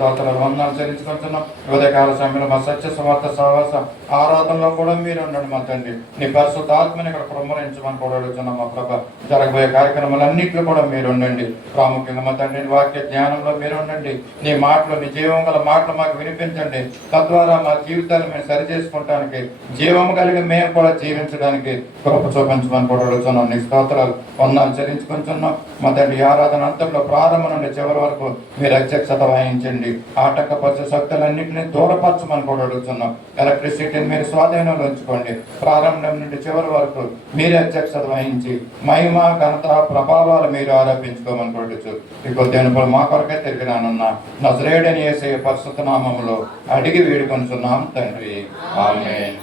స్తోత్రాలు వందనాలు చెల్లించుకుంటున్నాం. ఉదయకాల సమయంలో మా సత్య సమర్థ సహవాస ఆరాధనలో కూడా మీరు ఉండండి మా తండ్రి. నీ పరిశుద్ధ ఆత్మని ఇక్కడ కుమ్మరించమని కూడా అడుగుతున్నాం మా ప్రభ. జరగబోయే కార్యక్రమాలన్నింటిలో కూడా మీరు ఉండండి. ప్రాముఖ్యంగా మా తండ్రి వాక్య జ్ఞానంలో మీరు ఉండండి. నీ మాటలు, నీ జీవం గల మాటలు మాకు వినిపించండి. తద్వారా మా జీవితాలు మేము సరి చేసుకోవటానికి, జీవము కలిగి మేము కూడా జీవించడానికి కృప చూపించమని కూడా అడుగుతున్నాం. నీ స్తోత్రాలు వందనాలు చెల్లించుకుంటున్నాం మా తండ్రి. ఆరాధన అంతట్లో ప్రారంభం నుండి చివరి వరకు మీరు అధ్యక్షత వహించండి. ఆటంకపరిచే శక్తులన్నింటినీ దూరపరచమని కూడా అడుగుతున్నాం. ఎలక్ట్రిసిటీని మీరు స్వాధీనంలో ఉంచుకోండి. ప్రారంభం నుండి చివరి వరకు మీరే అధ్యక్షత వహించి మహిమ, ఘనత, ప్రభావాలు మీరు ఆరోపించుకోమని కొడుచు ఈ కొద్దిగా మా కొరకే తిరిగి రానున్న నజరేయుడైన యేసయ్య పరిశుద్ధ నామములో అడిగి వేడుకొనుచున్నాం తండ్రి. ఆమేన్.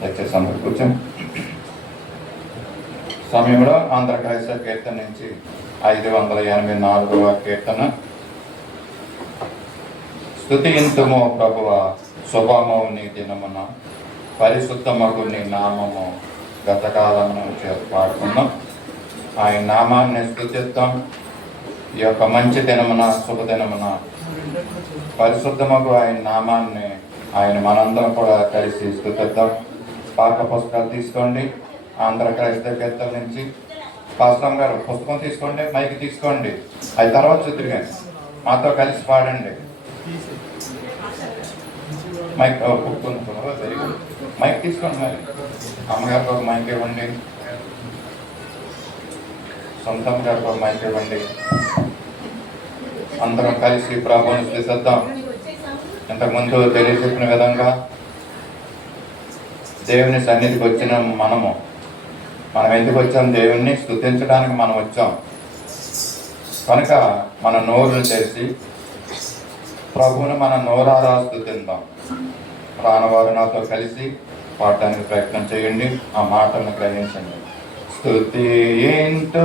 దయచేసి అందరూ కూర్చొని సమయంలో ఆంధ్ర క్రైస్తవ కీర్తన నుంచి 584వ కీర్తన. స్తుతింతుము ప్రభువా, శుభమవు నీ దినమున, పరిశుద్ధమగు నీ నామము గతకాలమున పాడుకుందాం. ఆయన నామాన్ని స్తుతిద్దాం. ఈ యొక్క మంచి దినమున, శుభదినమున పరిశుద్ధమగు ఆయన నామాన్ని ఆయన మనందరం కూడా కలిసి స్తుతిద్దాం. పాఠ పుస్తకాలు తీసుకోండి. ఆంధ్ర క్రైస్తవ కీర్తన నుంచి పాస్టర్ గారు పుస్తకం తీసుకోండి, మైక్ తీసుకోండి. అది తర్వాత చూద్దరు మాతో కలిసి పాడండి. Mic very good. మైక్ తీసుకోండి. మరి అమ్మగారికి ఒక మైక్ ఇవ్వండి, సొంతం గారికి ఒక మైక్ ఇవ్వండి. అందరం కలిసి ప్రభువుని స్తుతిద్దాం. ఇంతకుముందు తెలియజెప్పిన విధంగా దేవుని సన్నిధికి వచ్చిన మనం ఎందుకు వచ్చాం? దేవుణ్ణి స్తుతించడానికి మనం వచ్చాం. కనుక మన నోరును తెరిచి ప్రభువుని మన నోరారా స్తుతిద్దాం. రానవారు నాతో కలిసి పాడటానికి ప్రయత్నం చేయండి. ఆ మాటలను గ్రహించండి. స్తుతింతుము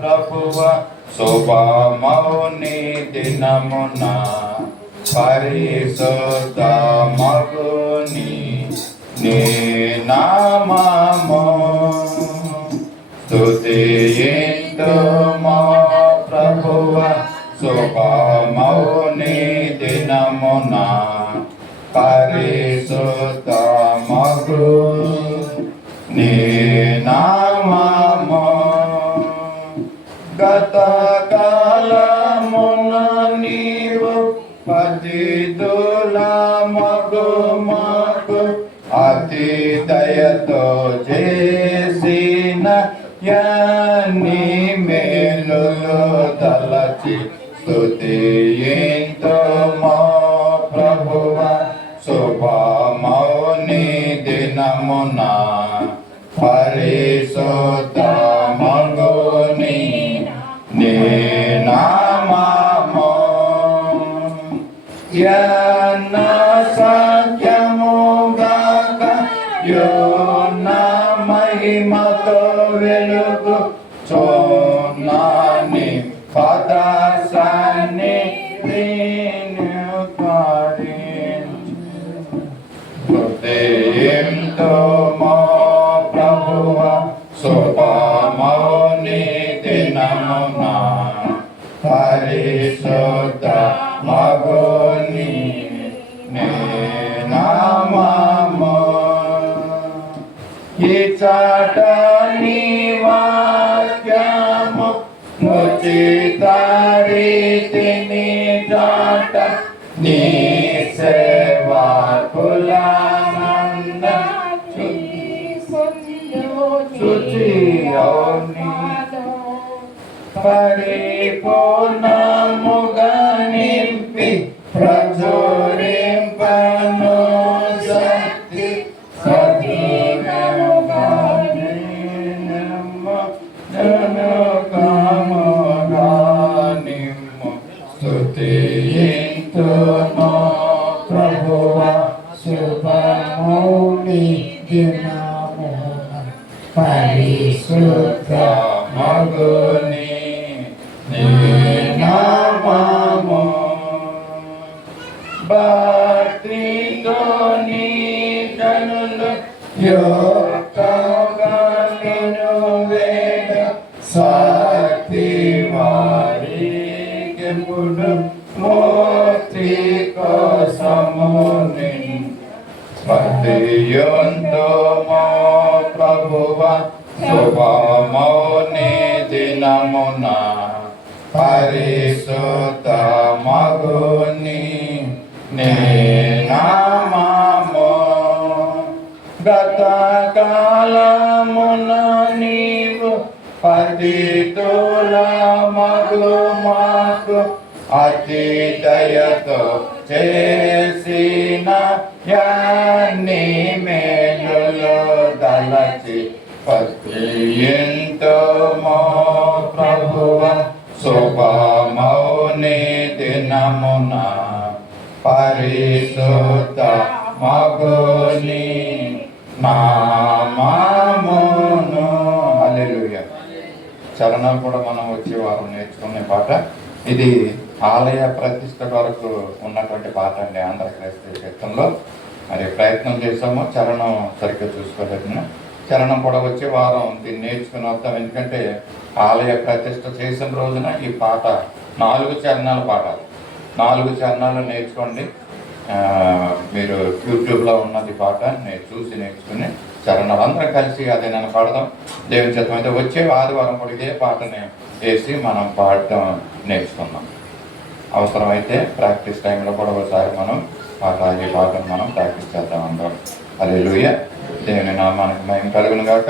ప్రభువా, శుభమవు నీ దినమున, పరిశుద్ధమగు నీ నామము. స్తుతింతుము ప్రభువా, శుభమవు నీ దినమున, పరిశుద్ధమగు నీ నామము. గతకాలమున నీవు పతితుల మగు మాకు అతి దయతో చేసిన యాని మేలులు తలచి స్తుతింతుము ప్రభువా, శుభమవు నీ దినమున, పరిశుద్ధమగు నీ నామము. యన్న సత్యముగాక యోన మహిమతో వెలుగు చోనాని పదసాన్ని స్తుతింతుము ప్రభువా, శుభమవు నీ దినమున, పరిశుద్ధమగు నీ నామము. ఇచ్చట నీ వాక్యము ఉచిత రీతిని చాట, నీ సేవకులానంద శుచియోని పరిపూర్ణముగా నింపి ప్రచురింపను శక్తి సజీవముగా నిమ్ము. స్తుతింతుము ప్రభువా, శుభమవు నీ దినమున, పరిశుద్ధమగు నీ నామము. భక్తితో నీ జనులు యోగంగా నిన్ను వేద శక్తి వారికి ఎప్పుడు ముక్తి కోసము స్మృతియుందుము ప్రభువ శుభమౌని దినమున పరిశుద్ధ మగుని నీ నామము గత కాలమున నీవు పతితుల మగు మాకు అతి దయతో చేసిన యాన్ని మేలులో దలచి పతియంతమో ప్రభువ శుభమౌని దినమున పరిశుద్ధ మగుని నామమును. హల్లెలూయా. చరణాలు కూడా మనం వచ్చే వారం నేర్చుకునే పాట. ఇది ఆలయ ప్రతిష్ట వరకు ఉన్నటువంటి పాట అండి ఆంధ్ర క్రైస్తవ కీర్తనలో. మరి ప్రయత్నం చేసాము, చరణం సరిగ్గా చూసుకోలేదు. చరణం కూడా వచ్చే వారం దీన్ని నేర్చుకుని వస్తాం. ఎందుకంటే ఆలయ ప్రతిష్ట చేసిన రోజున ఈ పాట 4 చరణాల పాట. 4 చరణాలు నేర్చుకోండి. మీరు యూట్యూబ్లో ఉన్నది పాట చూసి నేర్చుకుని చరణాలు అందరం కలిసి అదే నన్ను పాడదాం. దేవుని చిత్తం అయితే వచ్చే ఆదివారం కూడా ఇదే పాటని వేసి మనం పాడటం నేర్చుకుందాం. అవసరమైతే ప్రాక్టీస్ టైంలో కూడా ఒకసారి మనం ఈ పాటను మనం ప్రాక్టీస్ చేద్దాం అందరం. హల్లెలూయా. దేవుని నామానికి మహిమ కలుగును గాక.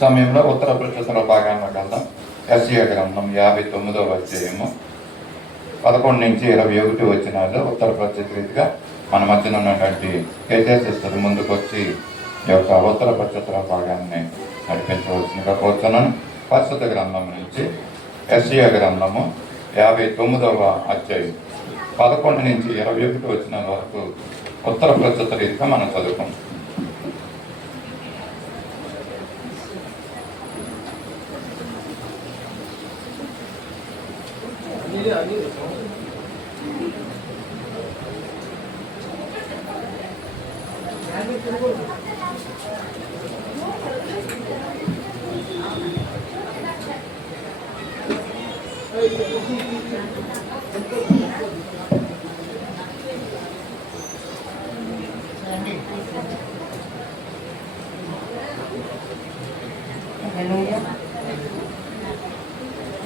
సమయంలో ఉత్తర ప్రచుతుల భాగాల్లోకి వెళ్దాం. యెషయా గ్రంథం 59వ అధ్యాయము 11 నుంచి 21 వచనాలు ఉత్తర ప్రచుత రీతిగా మన మధ్యన ఉన్నటువంటి కేజీఎస్ ముందుకు వచ్చి ఈ యొక్క ఉత్తర ప్రచుతుల భాగాన్ని నడిపించవలసిందిగా కోరుతున్నాను. పరిశుద్ధ గ్రంథం నుంచి యెషయా గ్రంథము 59వ అధ్యాయం 11 నుంచి 21 వచనాల వరకు ఉత్తర ప్రచుత రీతిగా మనం చదువుకుంటాం.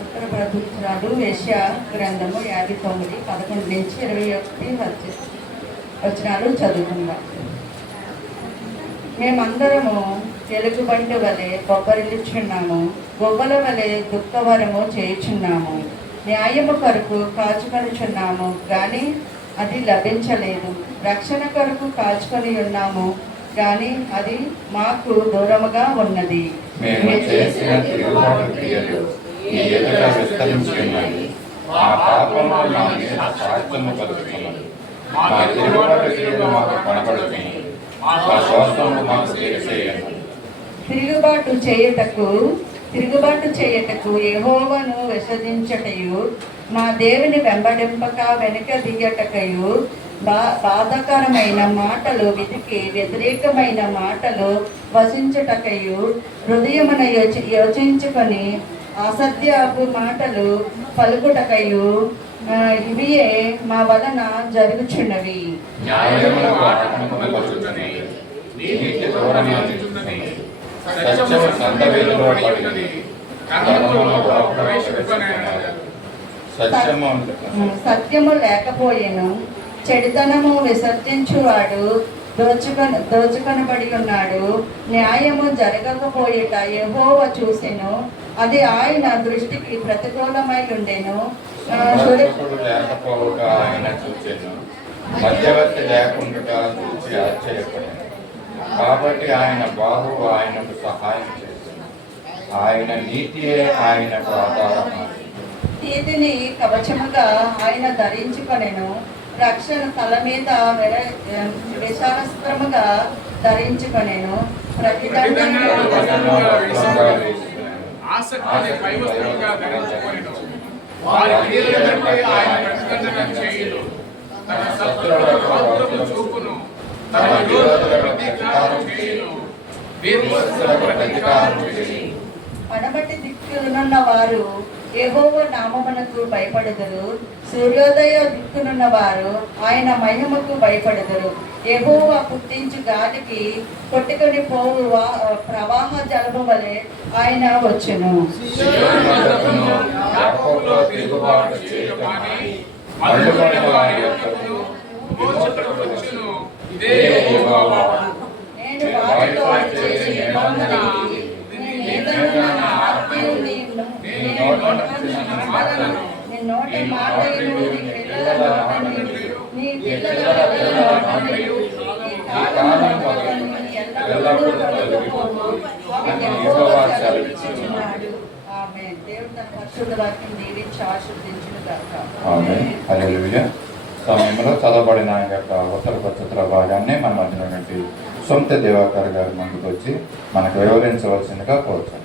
ఉత్తర ప్రచురాలు యెషయా గ్రంథము 59 11 నుంచి 21 వచనాలు చదువుకుందాం. మేమందరము ఎలుగుబంటి వలె బొబ్బరిల్లుచున్నాము, గొవ్వల వలె దుఃఖవరము చేయుచున్నాము. న్యాయము కొరకు కాచుకొనుచున్నాము కానీ అది లభించలేదు. రక్షణ కొరకు కాచుకొని ఉన్నాము కానీ అది మాకు దూరముగా ఉన్నది. మేము చేసిన తిరుగుబాటు క్రియలు నీ ఎదుట విస్తరించి ఉన్నాయి. మా పాపములు మా మీద సాక్ష్యము పలుకుతున్నది. మా తిరుగుబాటు క్రియలు మాకు కనబడుతున్నాయి. మా దోషములు మాకు తెలియజేయండి. తిరుగుబాటు చేయుటకు యెహోవాను విసర్జించుటయు, మా దేవుని వెంబడింపక వెనుక దిగటకయు, బాధకరమైన మాటలు విధికి వ్యతిరేకమైన మాటలు వసించుటకయు, హృదయమున యోచించుకొని అసత్యపు మాటలు పలుకుటకయు ఇవియే మా వలన జరుగుచున్నవి. సత్యము లేకపోయేను, చెడుతనము విసర్జించువాడు దోచుకొనబడి ఉన్నాడు. న్యాయము జరగకపోయేట యెహోవా చూసెను, అది ఆయన దృష్టికి ప్రతికూలమై ఉండెను. మధ్యవర్తి లేకుండా చూసి ఆశ్చర్యపడను. కాబట్టి ఆయన బాహు ఆయనకు సహాయం చేసింది, ఆయన నీతియే ఆయనకు ఆధారం. నీతిని కవచముగా ఆయన ధరించుకొనెను, రక్షణ తల మీద విశాలస్త్రముగా ధరించుకొనెను. పడబట్టి దిక్కులున్న వారు యెహోవా నామమునకు భయపడెదరు. సూర్యోదయ దిక్కునున్న వారు ఆయన మహిమకు భయపడెదరు. యెహోవా పుట్టించు గాలికి కొట్టుకొని పోవు ప్రవాహ జలము వలె ఆయన వచ్చును. నేను వారితో చేసే నిబంధన ఏదైనా నా ఆజ్ఞలు నీ నోట మాటలు నీ పిల్లల నోటను నీ పిల్లల నోటను ఈ కాలం మొదలుకొని ఎల్లప్పుడూ కలుగుపోను అని యెహోవా సెలవిచ్చుచున్నాడు. ఆమేన్. దేవుడు తన పరిశుద్ధ వాక్యం దీవించి ఆశీర్వదించును గాక. ఆమేన్. హల్లెలూయా. సమయంలో చదవబడిన యొక్క ఉత్తర పత్రిక భాగాన్ని మన మధ్యలో సొంత దివాకర్ గారి ముందుకు వచ్చి మనకు వివరించవలసిందిగా కోరుతాను.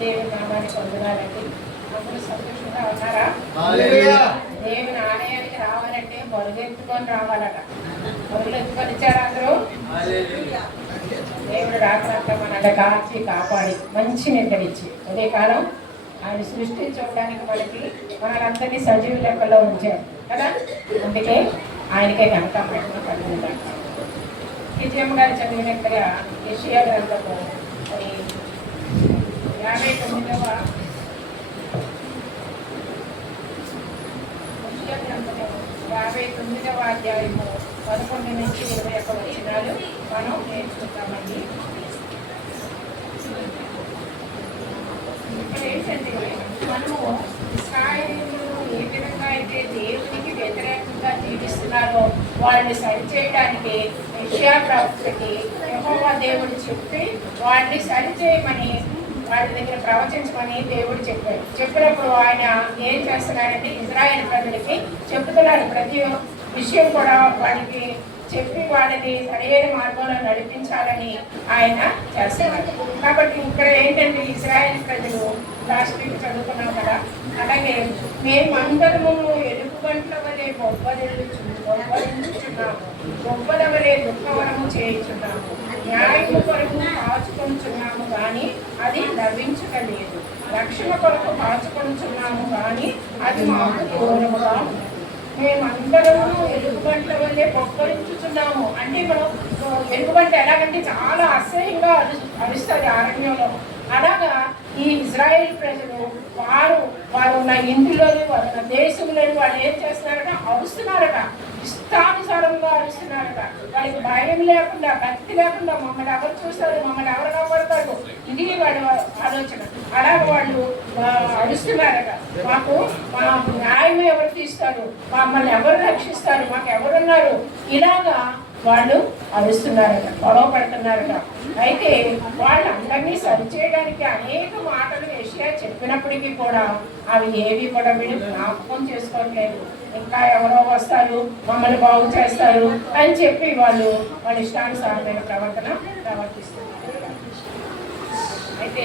దేవుని నామానికి వందనాలండి. అందరూ సంతోషంగా ఉన్నారా? దేవుని ఆలయానికి రావాలంటే బరుగెత్తుకొని రావాలట. బరువులు ఎత్తుకొని ఇచ్చారు అందరూ. దేవుడు రాత్రంతా మనల్ని కాచి కాపాడి మంచి నిద్రనిచ్చి ఉదయకాలం ఆయన సృష్టి చూడడానికి మనలందరినీ సజీవ లెక్కల్లో ఉంచారు కదా. అందుకే ఆయనకే కనుక పెట్టిన పడుతుంది. విజయమ్మ గారు చదివినట్టుగా యెషయా గ్రంథము 59వ అధ్యాయము 11 నుంచి 21 వచనాలు మనం నేర్చుకుంటామండి. ఇక్కడ ఏంటంటే మనము ఇశ్రాయేలీయులు ఏ విధంగా అయితే దేవునికి వ్యతిరేకంగా జీవిస్తున్నారో వాళ్ళని సరిచేయడానికి యెషయా ప్రవక్తకి యెహోవా దేవుడు చెప్పి వాళ్ళని సరిచేయమని వాళ్ళ దగ్గర ప్రవచించమని దేవుడు చెప్పాడు. చెప్పినప్పుడు ఆయన ఏం చేస్తున్నాడంటే ఇజ్రాయేల్ ప్రజలకి చెప్తున్నాడు. ప్రతి విషయం కూడా వాళ్ళకి చెప్పి వాళ్ళని సరైన మార్గంలో నడిపించాలని ఆయన చేస్తున్నారు. కాబట్టి ఇక్కడ ఏంటంటే ఇజ్రాయేల్ ప్రజలు లాస్ట్ వీక్ చదువుకున్నాం కదా. అలాగే మేమందరము ఎలుగు గంటల వలె గొప్పదించుచున్నాము, గొప్పల వలె దుఃఖవరము చేయించున్నాము, న్యాయము కొరకు కాచుకొంచున్నాము కానీ అది లభించలేదు, రక్షణ కొరకు కాచుకొంచున్నాము కానీ అది మాకు దూరముగా ఉంది. మేమందరము ఎలుగుబంట్ల వల్లే పొక్కరించుతున్నాము. అంటే మనం ఎలుగుబంట ఎలాగంటే చాలా అసహ్యంగా అరుస్తుంది అరణ్యంలో. అలాగా ఈ ఇజ్రాయేల్ ప్రజలు వారు ఉన్న ఇంటిలోని వారు ఉన్న దేశంలోని వాళ్ళు ఏం చేస్తున్నారట, అరుస్తున్నారట, ఇష్టానుసారంగా అరుస్తున్నారట. వాళ్ళకి భయం లేకుండా, భక్తి లేకుండా మమ్మల్ని ఎవరు చూస్తారు, మమ్మల్ని ఎవరు కాపాడతారు, ఇది వాళ్ళ ఆలోచన. అలాగ వాళ్ళు అరుస్తున్నారట. మాకు న్యాయం ఎవరు తీస్తారు, మమ్మల్ని ఎవరు రక్షిస్తారు, మాకు ఎవరున్నారు, ఇలాగా వాళ్ళు అరుస్తున్నారట, గొడవ పడుతున్నారట. అయితే వాళ్ళందరినీ సరిచేయడానికి అనేక మాటలు యెషయా చెప్పినప్పటికీ కూడా అవి ఏవి కూడా వీళ్ళు జ్ఞాపకం చేసుకోవట్లేదు. ఇంకా ఎవరో వస్తారు, మమ్మల్ని బాగు చేస్తారు అని చెప్పి వాళ్ళ ఇష్టానుసారమైన ప్రవర్తిస్తున్నారు. అయితే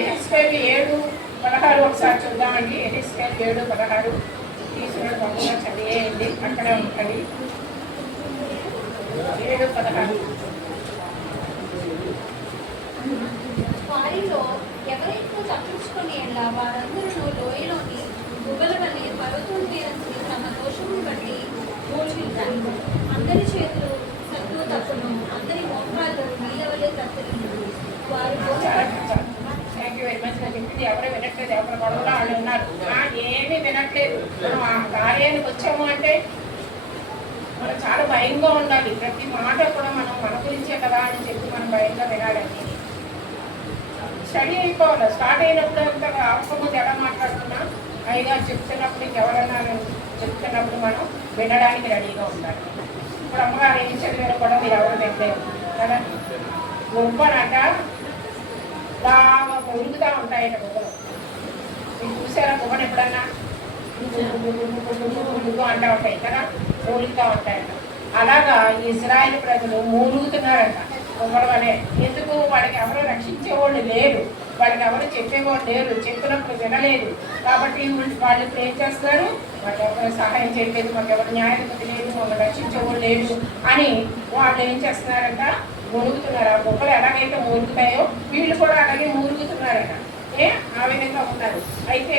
ఎహెజ్కేలు 7:16 ఒకసారి చూద్దామండి. ఎహెజ్కేలు 7:16 తీసుకుని తప్పుగా చదివేయండి, అక్కడ ఉంటుంది. 7:16 వారిలో ఎవరైతే తప్పించుకొని వారందరూ లోయలోని గుబ్బల వల్ల పర్వతం మీద తమ దోషమును బట్టి మోచుకుంటారు. అందరి చేతులు సత్తు తప్పును, అందరి మోకాళ్ళు నీళ్ళ వల్లే తప్పలేదు. వారు చెప్పింది ఎవరు వినట్లేదు, ఎవరు గొడవలో వాళ్ళు ఉన్నారు. ఏమీ వినట్లేదు. మనం ఆ కార్యానికి వచ్చాము అంటే మనం చాలా భయంగా ఉండాలి. ప్రతి మాట కూడా మనం మన గురించే కదా అని చెప్పి మనం భయంగా వినాలని స్టడీ అయిపోవాలి. స్టార్ట్ అయినప్పుడు అంతా అవ్వకముందు ఎలా మాట్లాడుతున్నా అయిగా చెప్తున్నప్పుడు ఇంకెవరన్నా చెప్తున్నప్పుడు మనం వినడానికి రెడీగా ఉండాలి. ఇప్పుడు అమ్మగారు ఏం చదివారో కూడా మీరు ఎవరు పెట్టలేదు కదా. గొప్పనట బాగా పొరుగుతూ ఉంటాయట గుబ్బలు. మీరు చూసారా గుబ్బను ఎప్పుడన్నా? అంటూ ఉంటాయి కదా, మూలుగుతూ ఉంటాయట. అలాగా ఇజ్రాయేల్ ప్రజలు మూలుగుతున్నారంట గుబ్బల వలె. ఎందుకు? వాళ్ళకి ఎవరో రక్షించేవాళ్ళు లేరు. వాళ్ళకి ఎవరు చెప్పేవాళ్ళు లేరు, చెప్పినప్పుడు వినలేదు. కాబట్టి వాళ్ళు ఇప్పుడు ఏం చేస్తున్నారు, మాకు ఎవరు సహాయం చేయలేదు, మాకు ఎవరు న్యాయపతి లేదు, మమ్మల్ని రక్షించేవాళ్ళు లేదు అని వాళ్ళు ఏం చేస్తున్నారంట, మునుగుతున్నారు. ఆ బొక్కలు ఎలాగైతే మునుగుతాయో వీళ్ళు కూడా అలాగే మునుగుతున్నారట. ఆ విధంగా ఉన్నారు. అయితే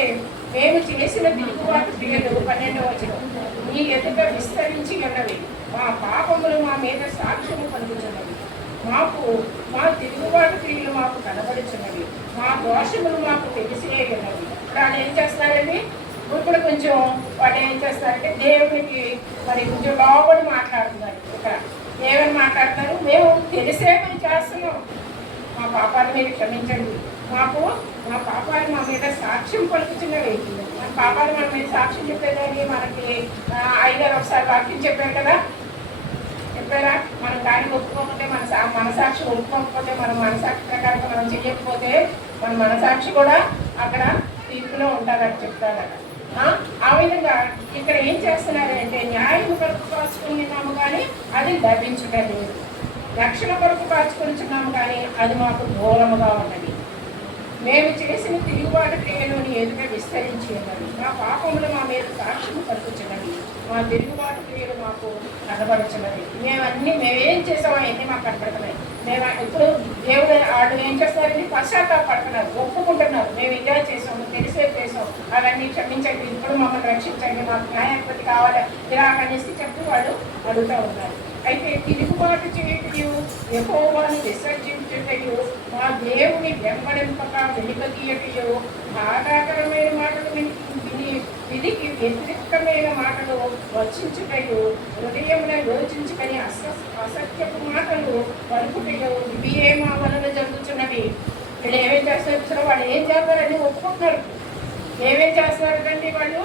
మేము చేసిన తిరుగుబాటు క్రియలు 12వ వచనం, మీ ఎదుట విస్తరించి ఉన్నవి, మా పాపములు మా మీద సాక్ష్యము పలుకుతున్నవి, మా తిరుగుబాటు క్రియలు మాకు కనబడుచున్నవి, మా దోషములు మాకు తెలిసే ఉన్నవి. వాళ్ళు ఏం చేస్తారండి, ఇప్పుడు కొంచెం వాళ్ళు ఏం చేస్తారంటే దేవునికి మరి కొంచెం లోబడి మాట్లాడుతున్నారు. ఇక్కడ ఏమని మాట్లాడుతున్నారు, మేము తెలిసే మేము చేస్తున్నాం, మా పాపాలు మీరు క్షమించండి, మా పాపాలు మా మీద సాక్ష్యం పలుకుతున్నవి. మన పాపాలు మన మీద సాక్ష్యం చెప్పేదని మనకి ఐదారు ఒకసారి వాక్యం చెప్పారు కదా, చెప్పారా? మనం దాన్ని ఒప్పుకోకపోతే మన సాక్షి ఒప్పుకోకపోతే మన మనసాక్షి ప్రకారం మనం చెయ్యకపోతే మన మనసాక్షి కూడా అక్కడ తీర్పులో ఉంటారని చెప్తారట. ఆ విధంగా ఇక్కడ ఏం చేస్తున్నారంటే న్యాయం కొరకు కాచుకున్నాము కానీ అది లభించటం లేదు, రక్షణ కొరకు కాచుకుంటున్నాము కానీ అది మాకు దూరముగా ఉన్నది. మేము చేసిన తిరుగుబాటు క్రియలోని ఎదుట విస్తరించి ఉన్నది, మా పాపములు మా మీద సాక్ష్యం పలుకుచున్నది, మా తిరుగుబాటు క్రియలు మాకు కనబడుచున్నది. మేమేం చేసామో అన్నీ మాకు కనబడుతున్నాయి. మేము ఇప్పుడు దేవుడు వాళ్ళు ఏం చేస్తారండి, పశ్చాత్తాపడుతున్నారు, ఒప్పుకుంటున్నారు, మేము ఇలా చేసాము, తెలిసే చేసాం, అవన్నీ క్షమించండి, ఇప్పుడు మమ్మల్ని రక్షించండి, మాకు న్యాయాధిపతి కావాలి, ఇలా అనేసి చెప్పి వాళ్ళు అడుగుతూ ఉన్నారు. అయితే తిరుగుబాటు చేయటయు, యెహోవాను విసర్జించుటయు, మా దేవుని వెంబడింపక వెనుకతీయటయు, బాధాకరమైన మాటలు విధికి వ్యతిరేకమైన మాటలు వర్షించుటయు, హృదయమున యోచించుకొని అసత్యపు మాటలు పలుకుటయు, ఇవి మా వలన జరుగుతున్నవి. వీళ్ళు ఏమేం చేస్తారు, వాళ్ళు ఏం చేస్తారని ఒప్పుకుంటున్నారు. ఏమేం చేస్తున్నారు కండి, వాళ్ళు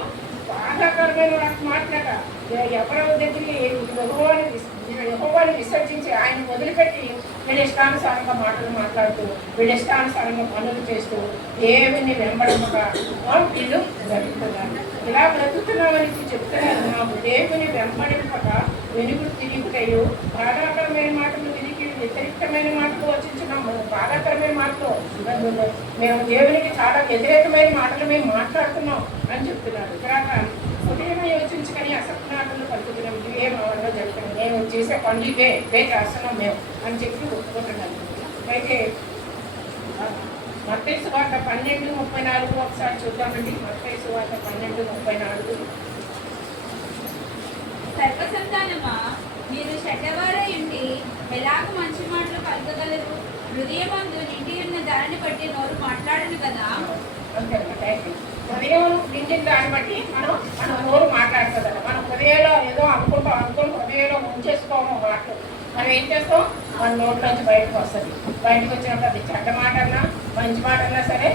బాధాకరమైన మాటలట, ఎవరో దగ్గరికి యెహోవాని విసర్జించి ఆయన వదిలిపెట్టి వీళ్ళ ఇష్టానుసారంగా మాటలు మాట్లాడుతూ వీళ్ళ ఇష్టానుసారంగా పనులు చేస్తూ దేవుని వెంబడముగా వీళ్ళు బ్రతుకుతున్నారు. ఇలా బ్రతుకుతున్నామని చెప్తున్నారు. మాకు దేవుని వెంబడింపక వెనుకలు తిరుగుతాయో, బాధాకరమైన మాటలు తిరిగి వ్యతిరేకమైన మాటలు వచ్చించున్నాము. బాధాకరమైన మాటలు మేము దేవునికి చాలా వ్యతిరేకమైన మాటలు మేము మాట్లాడుతున్నాం అని చెప్తున్నారు. తర్వాత ఉదయం యోచించుకొని అసత్నాటలు పలుకుతున్నాం, ఇవే మా వల్ల జరుగుతుంది, మేము చేసే పనులు ఇవే చేస్తున్నాం మేము అని చెప్పి ఒప్పుకుంటున్నాను. అయితే మత్తయి సువార్త 12:34 ఒకసారి చూద్దామండి. మత్తయి సువార్త 12:34. సర్వసంతానమా, మీరు చెడ్డవారై ఉండి ఎలాగ మంచి మాటలు పలకగలరు? హృదయమందు నిండి ఉన్న దానిని బట్టి నోరు మాట్లాడను కదా. హృదయం నిండిన దాన్ని బట్టి మనం నోరు మాట్లాడుతుందట. మనం హృదయంలో ఏదో అనుకుని హృదయంలో ఉంచేసుకోము మాటలు. మనం ఏం చేస్తాం, మన నోట్లోంచి బయటకు వస్తుంది. బయటకు వచ్చినప్పుడు అది చెడ్డ మాట అన్నా మంచి మాట అన్నా సరే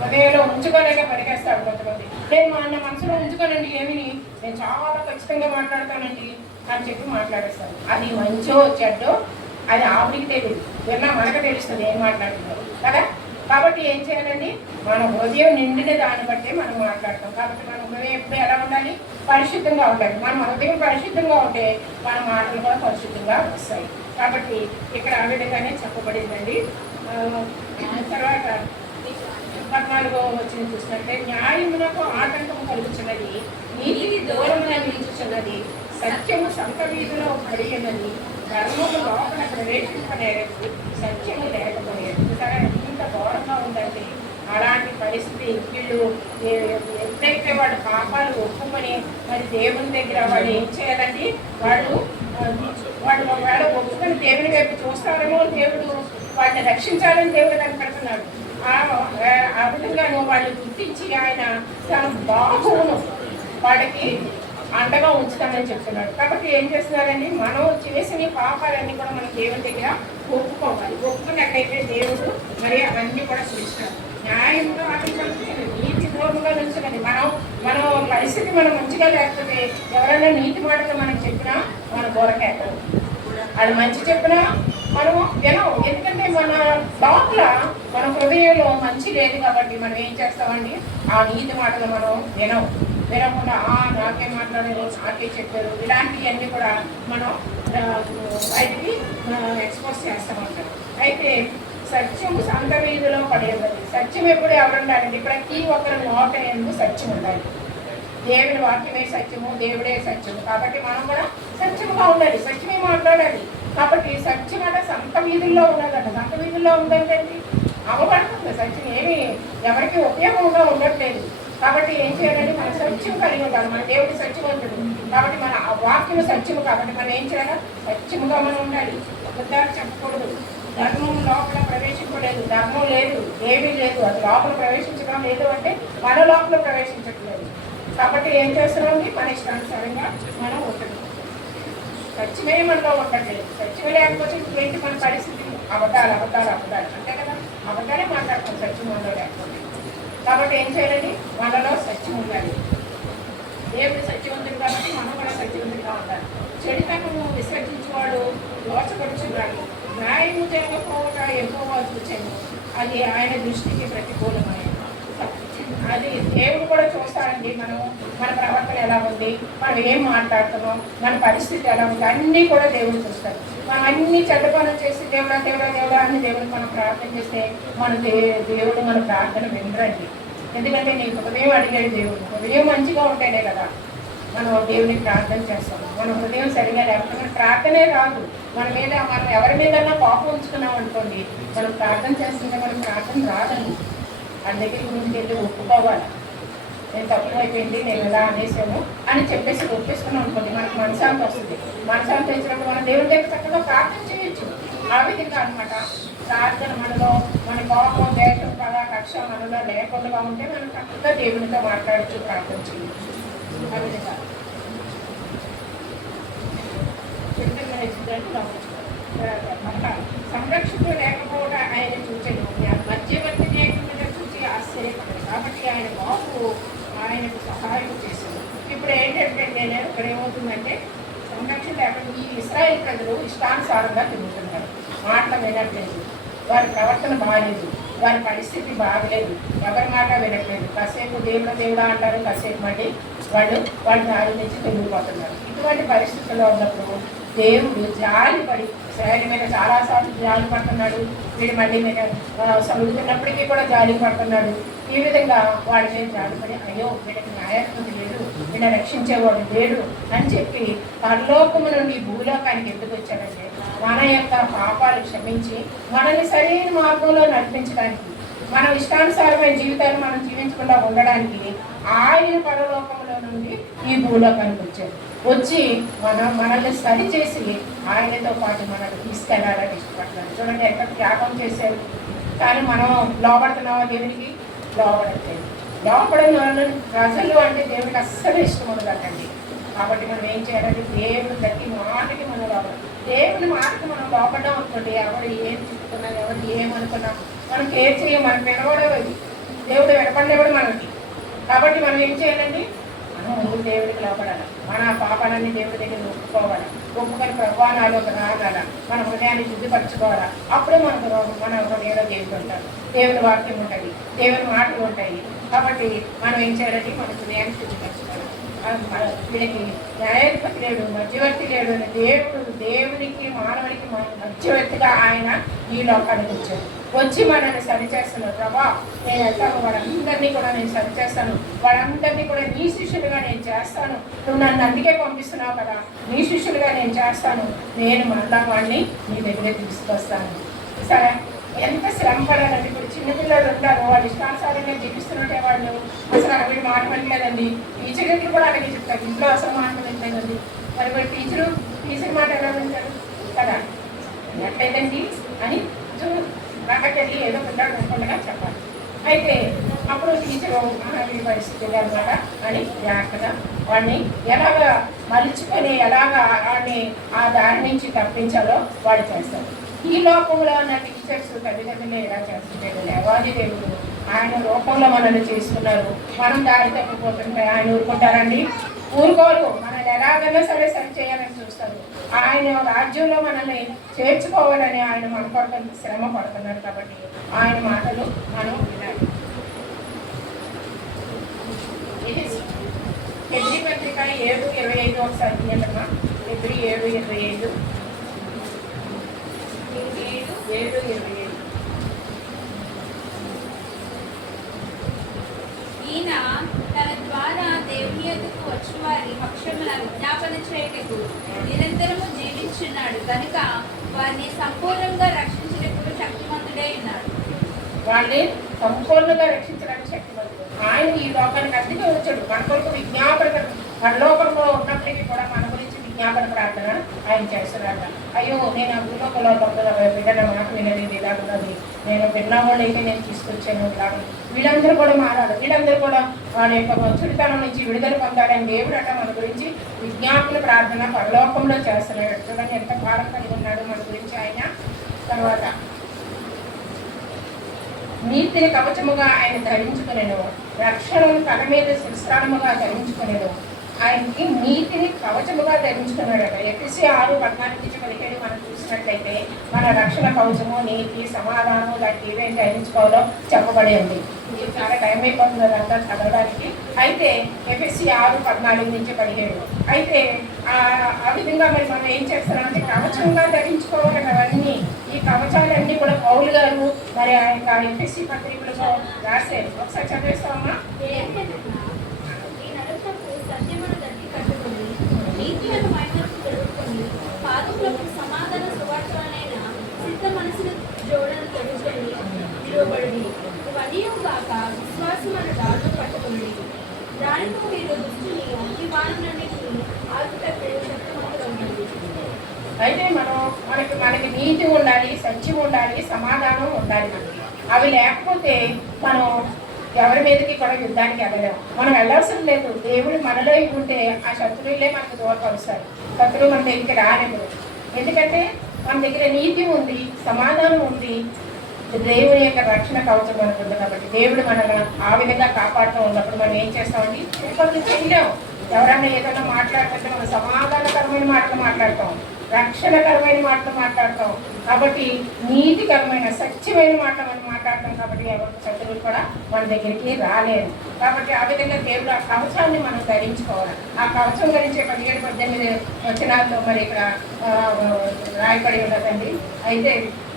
హృదయంలో ఉంచుకోలేక పరిగేస్తాడు కొంతమంది. నేను మా అన్న మనసులో ఉంచుకోనండి, ఏమిని నేను చాలా ఖచ్చితంగా మాట్లాడతానండి అని చెప్పి మాట్లాడేస్తాను. అది మంచో చెడ్డో అది ఆవిడికి తెలియదు, విన్నా మనకు తెలుస్తుంది ఏం మాట్లాడుతున్నారు కదా. కాబట్టి ఏం చేయాలండి, మన హృదయం నిండిన దాన్ని బట్టే మనం మాట్లాడతాం. కాబట్టి మన హృదయం ఎప్పుడు ఎలా ఉండాలి, పరిశుద్ధంగా ఉండాలి. మన హృదయం పరిశుద్ధంగా ఉంటే మన మాటలు కూడా పరిశుద్ధంగా వస్తాయి. కాబట్టి ఇక్కడ ఆ విధంగానే చెప్పబడిందండి. తర్వాత 14వ వచనం చూసినట్టే, న్యాయమునకు ఆటంకం కలుగుతున్నది, నీతికి దూరమున నిలుచుచున్నది, సత్యము సంత వీధిలో పడియన్నది, ధర్మము లోపల ప్రవేశింపనేరదు, సత్యము లేకపోలేదు. సరే ఇంత ఘోరంగా ఉందండి. అలాంటి పరిస్థితి వీళ్ళు ఎప్పుడైతే వాళ్ళ పాపాలు ఒప్పుకొని మరి దేవుని దగ్గర వాళ్ళు ఏం చేయాలండి, వాళ్ళు ఒకవేళ ఒప్పుకొని దేవుని వైపు చూస్తారేమో, దేవుడు వాళ్ళని రక్షించాలని దేవుడు కనిపెడుతున్నాడు. ఆ విధంగా వాళ్ళు గుర్తించి ఆయన తన బాహువును వాళ్ళకి అండగా ఉంచుతానని చెప్తున్నాడు. కాబట్టి ఏం చేస్తున్నారండి, మనం చేసిన పాపాలన్నీ కూడా మనం దేవుని దగ్గర ఒప్పుకోవాలి. ఒప్పుకున్నట్లయితే దేవుడు మరి అవన్నీ కూడా చూస్తాడు. న్యాయంగా ఆటంకాలు నీతి దూరంగా నిలుచున్నది. మన పరిస్థితి మనం మంచిగా లేకపోతే ఎవరైనా నీతి మాటలు మనకు చెప్పినా మన గోరకేస్తాం, అది మంచి చెప్పినా మనము వినం. ఎందుకంటే మన లోపల మన హృదయంలో మంచి లేదు కాబట్టి మనం ఏం చేస్తామండి, ఆ నీతి మాటలు మనం వినకుండా నాకే మాట్లాడారు, నాకే చెప్పారు, ఇలాంటివన్నీ కూడా మనం బయటికి ఎక్స్పోజ్ చేస్తూ ఉంటాం. అయితే సత్యము సంత వీధిలో పడేది. సత్యం ఎప్పుడు ఎవరుండాలండి? ప్రతి ఒక్కరి నోట యందు సత్యం ఉండాలి. దేవుని వాక్యమే సత్యము, దేవుడే సత్యము. కాబట్టి మనం కూడా సత్యముగా ఉండాలి, సత్యమే మాట్లాడాలి. కాబట్టి సత్యం అంటే సంత వీధుల్లో ఉన్నదట. సంత వీధుల్లో ఉందండి, అమ్మబడుతుంది. సత్యం ఏమి ఎవరికి ఉపయోగంగా ఉండట్లేదు. కాబట్టి ఏం చేయాలంటే మన సత్యం కలిగి ఉండాలి. మన దేవుడి సత్యవంతుడు కాబట్టి మన వాక్యం సత్యము. కాబట్టి మనం ఏం చేయాలి? సత్యముగా మనం ఉండాలి. అబద్ధాలు చెప్పకూడదు. ధర్మం లోపల ప్రవేశించలేదు, ధర్మం లేదు, ఏమీ లేదు. అది లోపల ప్రవేశించడం లేదు అంటే మన లోపల ప్రవేశించట్లేదు. కాబట్టి ఏం చేస్తున్నాం? మన ఇష్టానుసారంగా మనం ఉంటుంది. సత్యమే మనలో ఉండట్లేదు. సత్యమే లేకపోతే ఇంకేంటి మన పరిస్థితి? అబద్ధాలు అబద్ధాలు అబద్ధాలు అంతే కదా. అబద్ధాలే మాట్లాడతాం సత్యం మనలో లేకపోతే. కాబట్టి ఏం చేయాలండి? మనలో సత్యం ఉండాలి. దేవుడు సత్యవంతుడు కాబట్టి మనం కూడా సత్యవంతుడిగా ఉండాలి. చెడుతనము విసర్జించేవాడు దోచపడుచున్నాడు. న్యాయము జరగకపోవట ఎక్కువ చూచాను, అది ఆయన దృష్టికి ప్రతికూలమైన. అది దేవుడు కూడా చూస్తారండి. మన ప్రవర్తన ఎలా ఉంది, మనం ఏం మాట్లాడుతున్నాం, మన పరిస్థితి ఎలా ఉంది, అన్నీ కూడా దేవుడు చూస్తారు. మనం అన్ని చెడ్డ పనులు చేసి దేవుడా దేవుడా దేవుడా అని దేవుడికి మనం ప్రార్థన చేస్తే దేవుడు మన ప్రార్థన వినరండి. ఎందుకంటే నీకు హృదయం అడిగాడు దేవుడు. హృదయం మంచిగా ఉంటేనే కదా మనం దేవునికి ప్రార్థన చేస్తాం. మన హృదయం సరిగా లేకపోతే మన ప్రార్థనే రాదు. మనం ఎవరి మీదన్నా కోపం ఉంచుకున్నాం అనుకోండి, మనం ప్రార్థన చేస్తుంటే మన ప్రార్థన రాదండి. వాళ్ళ దగ్గర గురించి వెళ్ళి ఒప్పుకోవాలి. నేను తప్పు అయిపోయింది, నేను ఎలా అనేసాను అని చెప్పేసి ఒప్పేసుకున్నాం అనుకోండి, మనకు మనశాంతి వస్తుంది. మనశాంతి వచ్చినప్పుడు మనం దేవుడి దగ్గర చక్కగా ప్రార్థన చేయొచ్చు. ఆ విధంగా అనమాట ప్రార్థన మనలో మన కోపం, దేశం, పద, కక్ష మనలో లేకుండా ఉంటే మనం చక్కగా దేవునితో మాట్లాడచ్చు, ప్రార్థన చేయొచ్చు. ఆ విధంగా సంరక్షకుడు లేకపోవడం ఆయన చూచాను, మధ్యవర్తి లేకుండా చూసి ఆశ్చర్యపడ్డాడు. కాబట్టి ఆయన బాబు ఆయనకు సహాయం చేశాడు. ఇప్పుడు ఏంటంటే నేను ఇక్కడ ఏమవుతుందంటే సంరక్షణ లేకుండా ఈ ఇశ్రాయేలు ప్రజలు ఇష్టానుసారంగా తిరుగుతున్నారు. మాటలు వినట్లేదు, వారి ప్రవర్తన బాగాలేదు, వారి పరిస్థితి బాగలేదు, ఎవరి మాట వినట్లేదు. కాసేపు దేవుడా అంటారు, కాసేపు మళ్ళీ వాళ్ళ దారి నుంచి తిరిగిపోతున్నారు. ఇటువంటి పరిస్థితుల్లో ఉన్నప్పుడు దేవుడు జాలిపడి ఇశ్రాయేలు మీద చాలాసార్లు జాలి పడుతున్నాడు. వీడు మళ్ళీ మీద సముద్రున్నప్పటికీ కూడా జాలి పడుతున్నాడు. ఈ విధంగా వాళ్ళ మీద జాలిపడి అయ్యో వీళ్ళకి న్యాయాధిపతి లేడు, వీళ్ళ రక్షించేవాడు లేడు అని చెప్పి పరలోకము నుండి భూలోకానికి ఎందుకు వచ్చాడంటే మన యొక్క పాపాలు క్షమించి మనల్ని సరైన మార్గంలో నడిపించడానికి, మన ఇష్టానుసారమైన జీవితాన్ని మనం జీవించకుండా ఉండడానికి ఆయన పరలోకంలో నుండి ఈ భూలోకానికి వచ్చి మనల్ని సరి చేసి ఆయనతో పాటు మనల్ని తీసుకెళ్లాలని ఇష్టపడతారు. చూడండి ఎంత త్యాగం చేశారు. కానీ మనం లోపడుతున్నావా దేవునికి? లోపడట్లేదు. లోపడని ప్రజలు అంటే దేవునికి అస్సలు ఇష్టం ఉండదండి. కాబట్టి మనం ఏం చేయాలంటే దేవుని ప్రతి మాటకి మనం లోపడ, దేవుని మాటకి మనం లోపడ్డాం అనుకోండి, ఎవరు ఏం చెప్తున్నా, ఎవరు ఏమనుకున్నా మనం కేర్ చేయం. మనం వినబడేది దేవుడు వినపడేవాడు మనకి. కాబట్టి మనం ఏం చేయాలండి? మనం ముందు దేవుడికి లోపడాలి. మన పాపాలన్నీ దేవుడి దగ్గర ఒప్పుకోవాలి. ఒప్పుకొని ప్రభావాలు రాగాల మన హృదయాన్ని శుద్ధిపరచుకోవాలా. అప్పుడే మన హృదయంలో దేవుడు ఉంటాడు, దేవుని వాక్యం ఉంటుంది, దేవుని మాటలు ఉంటాయి. కాబట్టి మనం ఏం చేయాలంటే మన హృదయాన్ని శుద్ధిపరచుకోవాలి. వీళ్ళకి న్యాయాధిపతి లేడు, మధ్యవర్తి లేడు అని దేవునికి మానవుడికి మధ్యవర్తిగా ఆయన ఈ లోకానికి వచ్చాడు. వచ్చి మనల్ని సరిచేస్తున్నాడు. ప్రభా నేను వెళ్తాను, వాళ్ళందరినీ కూడా నేను సరిచేస్తాను, వాళ్ళందరినీ కూడా నీ శిష్యులుగా నేను చేస్తాను, నువ్వు నన్ను అందుకే పంపిస్తున్నావు కదా, నీ శిష్యులుగా నేను చేస్తాను, నేను మళ్ళా వాడిని నీ దగ్గరే తీసుకొస్తాను. సరే ఎంత శ్రమ పడాలండి. ఇప్పుడు చిన్నపిల్లలు ఉంటారు, వాళ్ళు ఇష్టానుసారంగా జీవిస్తుంటే వాళ్ళు అసలు వీళ్ళు మాట వినలేదండి. టీచర్లు కూడా అలాగే చెప్తారు, ఇంట్లో అసలు మాట వినలేదండి. మరి మరి టీచర్ మాట ఎలా వింటారు కదా, వినట్లేదండి అని నాకెళ్ళి ఏదో పిల్లలు అనుకుండగా చెప్పాలి. అయితే అప్పుడు టీచర్ వీడి పరిస్థితి అనమాట అని జాగ్రత్తగా వాడిని ఎలాగ మలుచుకొని ఎలాగ వాడిని ఆ దారి నుంచి తప్పించాలో వాడు చేస్తారు. ఈ లోకంలో ఉన్న టీచర్స్ తల్లిదండ్రులు ఎలా చేస్తుంటారు? దేవాది దేవుడు ఆయన రూపంలో మనల్ని చేసుకున్నారు. మనం దారి తప్పిపోతుంటే ఆయన ఊరుకుంటారండి? ఊరుకోరు. మనల్ని ఎలాగైనా సరే సరి చేయాలని చూస్తారు. ఆయన రాజ్యంలో మనల్ని చేర్చుకోవాలని ఆయన మన కొరకు శ్రమ పడుతున్నారు. కాబట్టి ఆయన మాటలు మనం వినాలి. ఇది హెబ్రీ పత్రిక 7:25 ఒకసారి తీయాలమ్మా. హెబ్రీ 7:25. 7:25 విజ్ఞాపన చేయటకు నిరంతరము జీవించున్నాడు కనుక వారిని సంపూర్ణంగా రక్షించినప్పుడు శక్తిమంతుడై ఉన్నాడు. వాళ్ళని సంపూర్ణంగా రక్షించడానికి శక్తివంతుడు. ఆయన ఈ లోకానికి అందుకే వచ్చాడు, మన కొరకు విజ్ఞాపన, పరలోకంలో ఉన్నప్పటికీ కూడా మన గురించి విజ్ఞాపన ప్రార్థన ఆయన చేస్తున్నాడు. అయ్యో నేను ఆ భూలోకంలో బిడ్డన మాట వినలేదు, ఇలా ఉన్నది, నేను విన్నవాళ్ళు అయితే నేను తీసుకొచ్చాను, ఇలాగ వీళ్ళందరూ కూడా మారాలి, వీళ్ళందరూ కూడా వాళ్ళ యొక్క చుడితనం నుంచి విడుదల పొందాలని దేవుడు అట మన గురించి విజ్ఞాపన ప్రార్థన పరలోకంలో చేస్తున్నాడు. చూడండి ఎంత భారం కలిగి ఉన్నాడు మన గురించి ఆయన. తర్వాత నీతిని కవచముగా ఆయన ధరించుకునేను, రక్షణను తల మీద శిరస్త్రాణముగా ధరించుకునేను. ఆయనకి నీతిని కవచముగా ధరించుకున్నాడు. ఎఫెసీ 6:14-15 మనం చూసినట్లయితే మన రక్షణ కవచము, నీతి, సమాధానము లాంటి ఏమేమి ధరించుకోవాలో చెప్పబడి ఉంది. ఇది చాలా టైం అయిపోతుంది అదంతా చదవడానికి. అయితే ఎఫెసీ 6:14-17 అయితే ఆ విధంగా మరి మనం ఏం చేస్తున్నామంటే కవచంగా ధరించుకోవాలి అవన్నీ. ఈ కవచాలన్నీ కూడా పౌలు గారు మరి ఆయన ఎఫెసీ పత్రికలో రాశారు. ఒకసారి చదివేస్తామా? సత్యమును దట్టి కట్టుకుని నీతిలను మైమరపు తొడుక్కొని పాదములకు సమాధాన సువార్తలైన సిద్ధ మనసును జోడను తొడుక్కొని నిలువబడి ఇవన్నీ కాక విశ్వాసమును దారులు పట్టుకుని దానితో మీరు దుష్టుని అన్ని బాణములన్నిటిని ఆకుతప్పే శక్తిమంతులవుతుంది. అయితే మనకి నీతి ఉండాలి, సత్యం ఉండాలి, సమాధానం ఉండాలి. అవి లేకపోతే మనం ఎవరి మీదకి కూడా యుద్ధానికి వెళ్ళలేము. మనం వెళ్ళాల్సిన లేదు. దేవుడు మనలో ఉంటే ఆ శత్రువులే మనకు దూరపరుస్తారు. శత్రువు మన దగ్గరికి రానివ్వరు. ఎందుకంటే మన దగ్గర నీతి ఉంది, సమాధానం ఉంది, దేవుని యొక్క రక్షణ కవచం మనకు ఉంది. కాబట్టి దేవుడు మనల్ని ఆ విధంగా కాపాడుతూ ఉన్నప్పుడు మనం ఏం చేస్తామండి? పనులు చేయలేము. ఎవరన్నా ఏదైనా మాట్లాడుతుంటే మనం సమాధానకరమైన మాటలు మాట్లాడతాం, రక్షణకరమైన మాటలు మాట్లాడతాం. కాబట్టి నీతికరమైన సత్యమైన మాటలు మనం మాట్లాడతాం. కాబట్టి ఎవరి శత్రువులు కూడా మన దగ్గరికి రాలేరు. కాబట్టి ఆ విధంగా దేవుడు ఆ కవచాన్ని మనం ధరించుకోవాలి. ఆ కవచం గురించి 17-18 వచనాల్లో మరి ఇక్కడ రాయబడి ఉన్నదండి. అయితే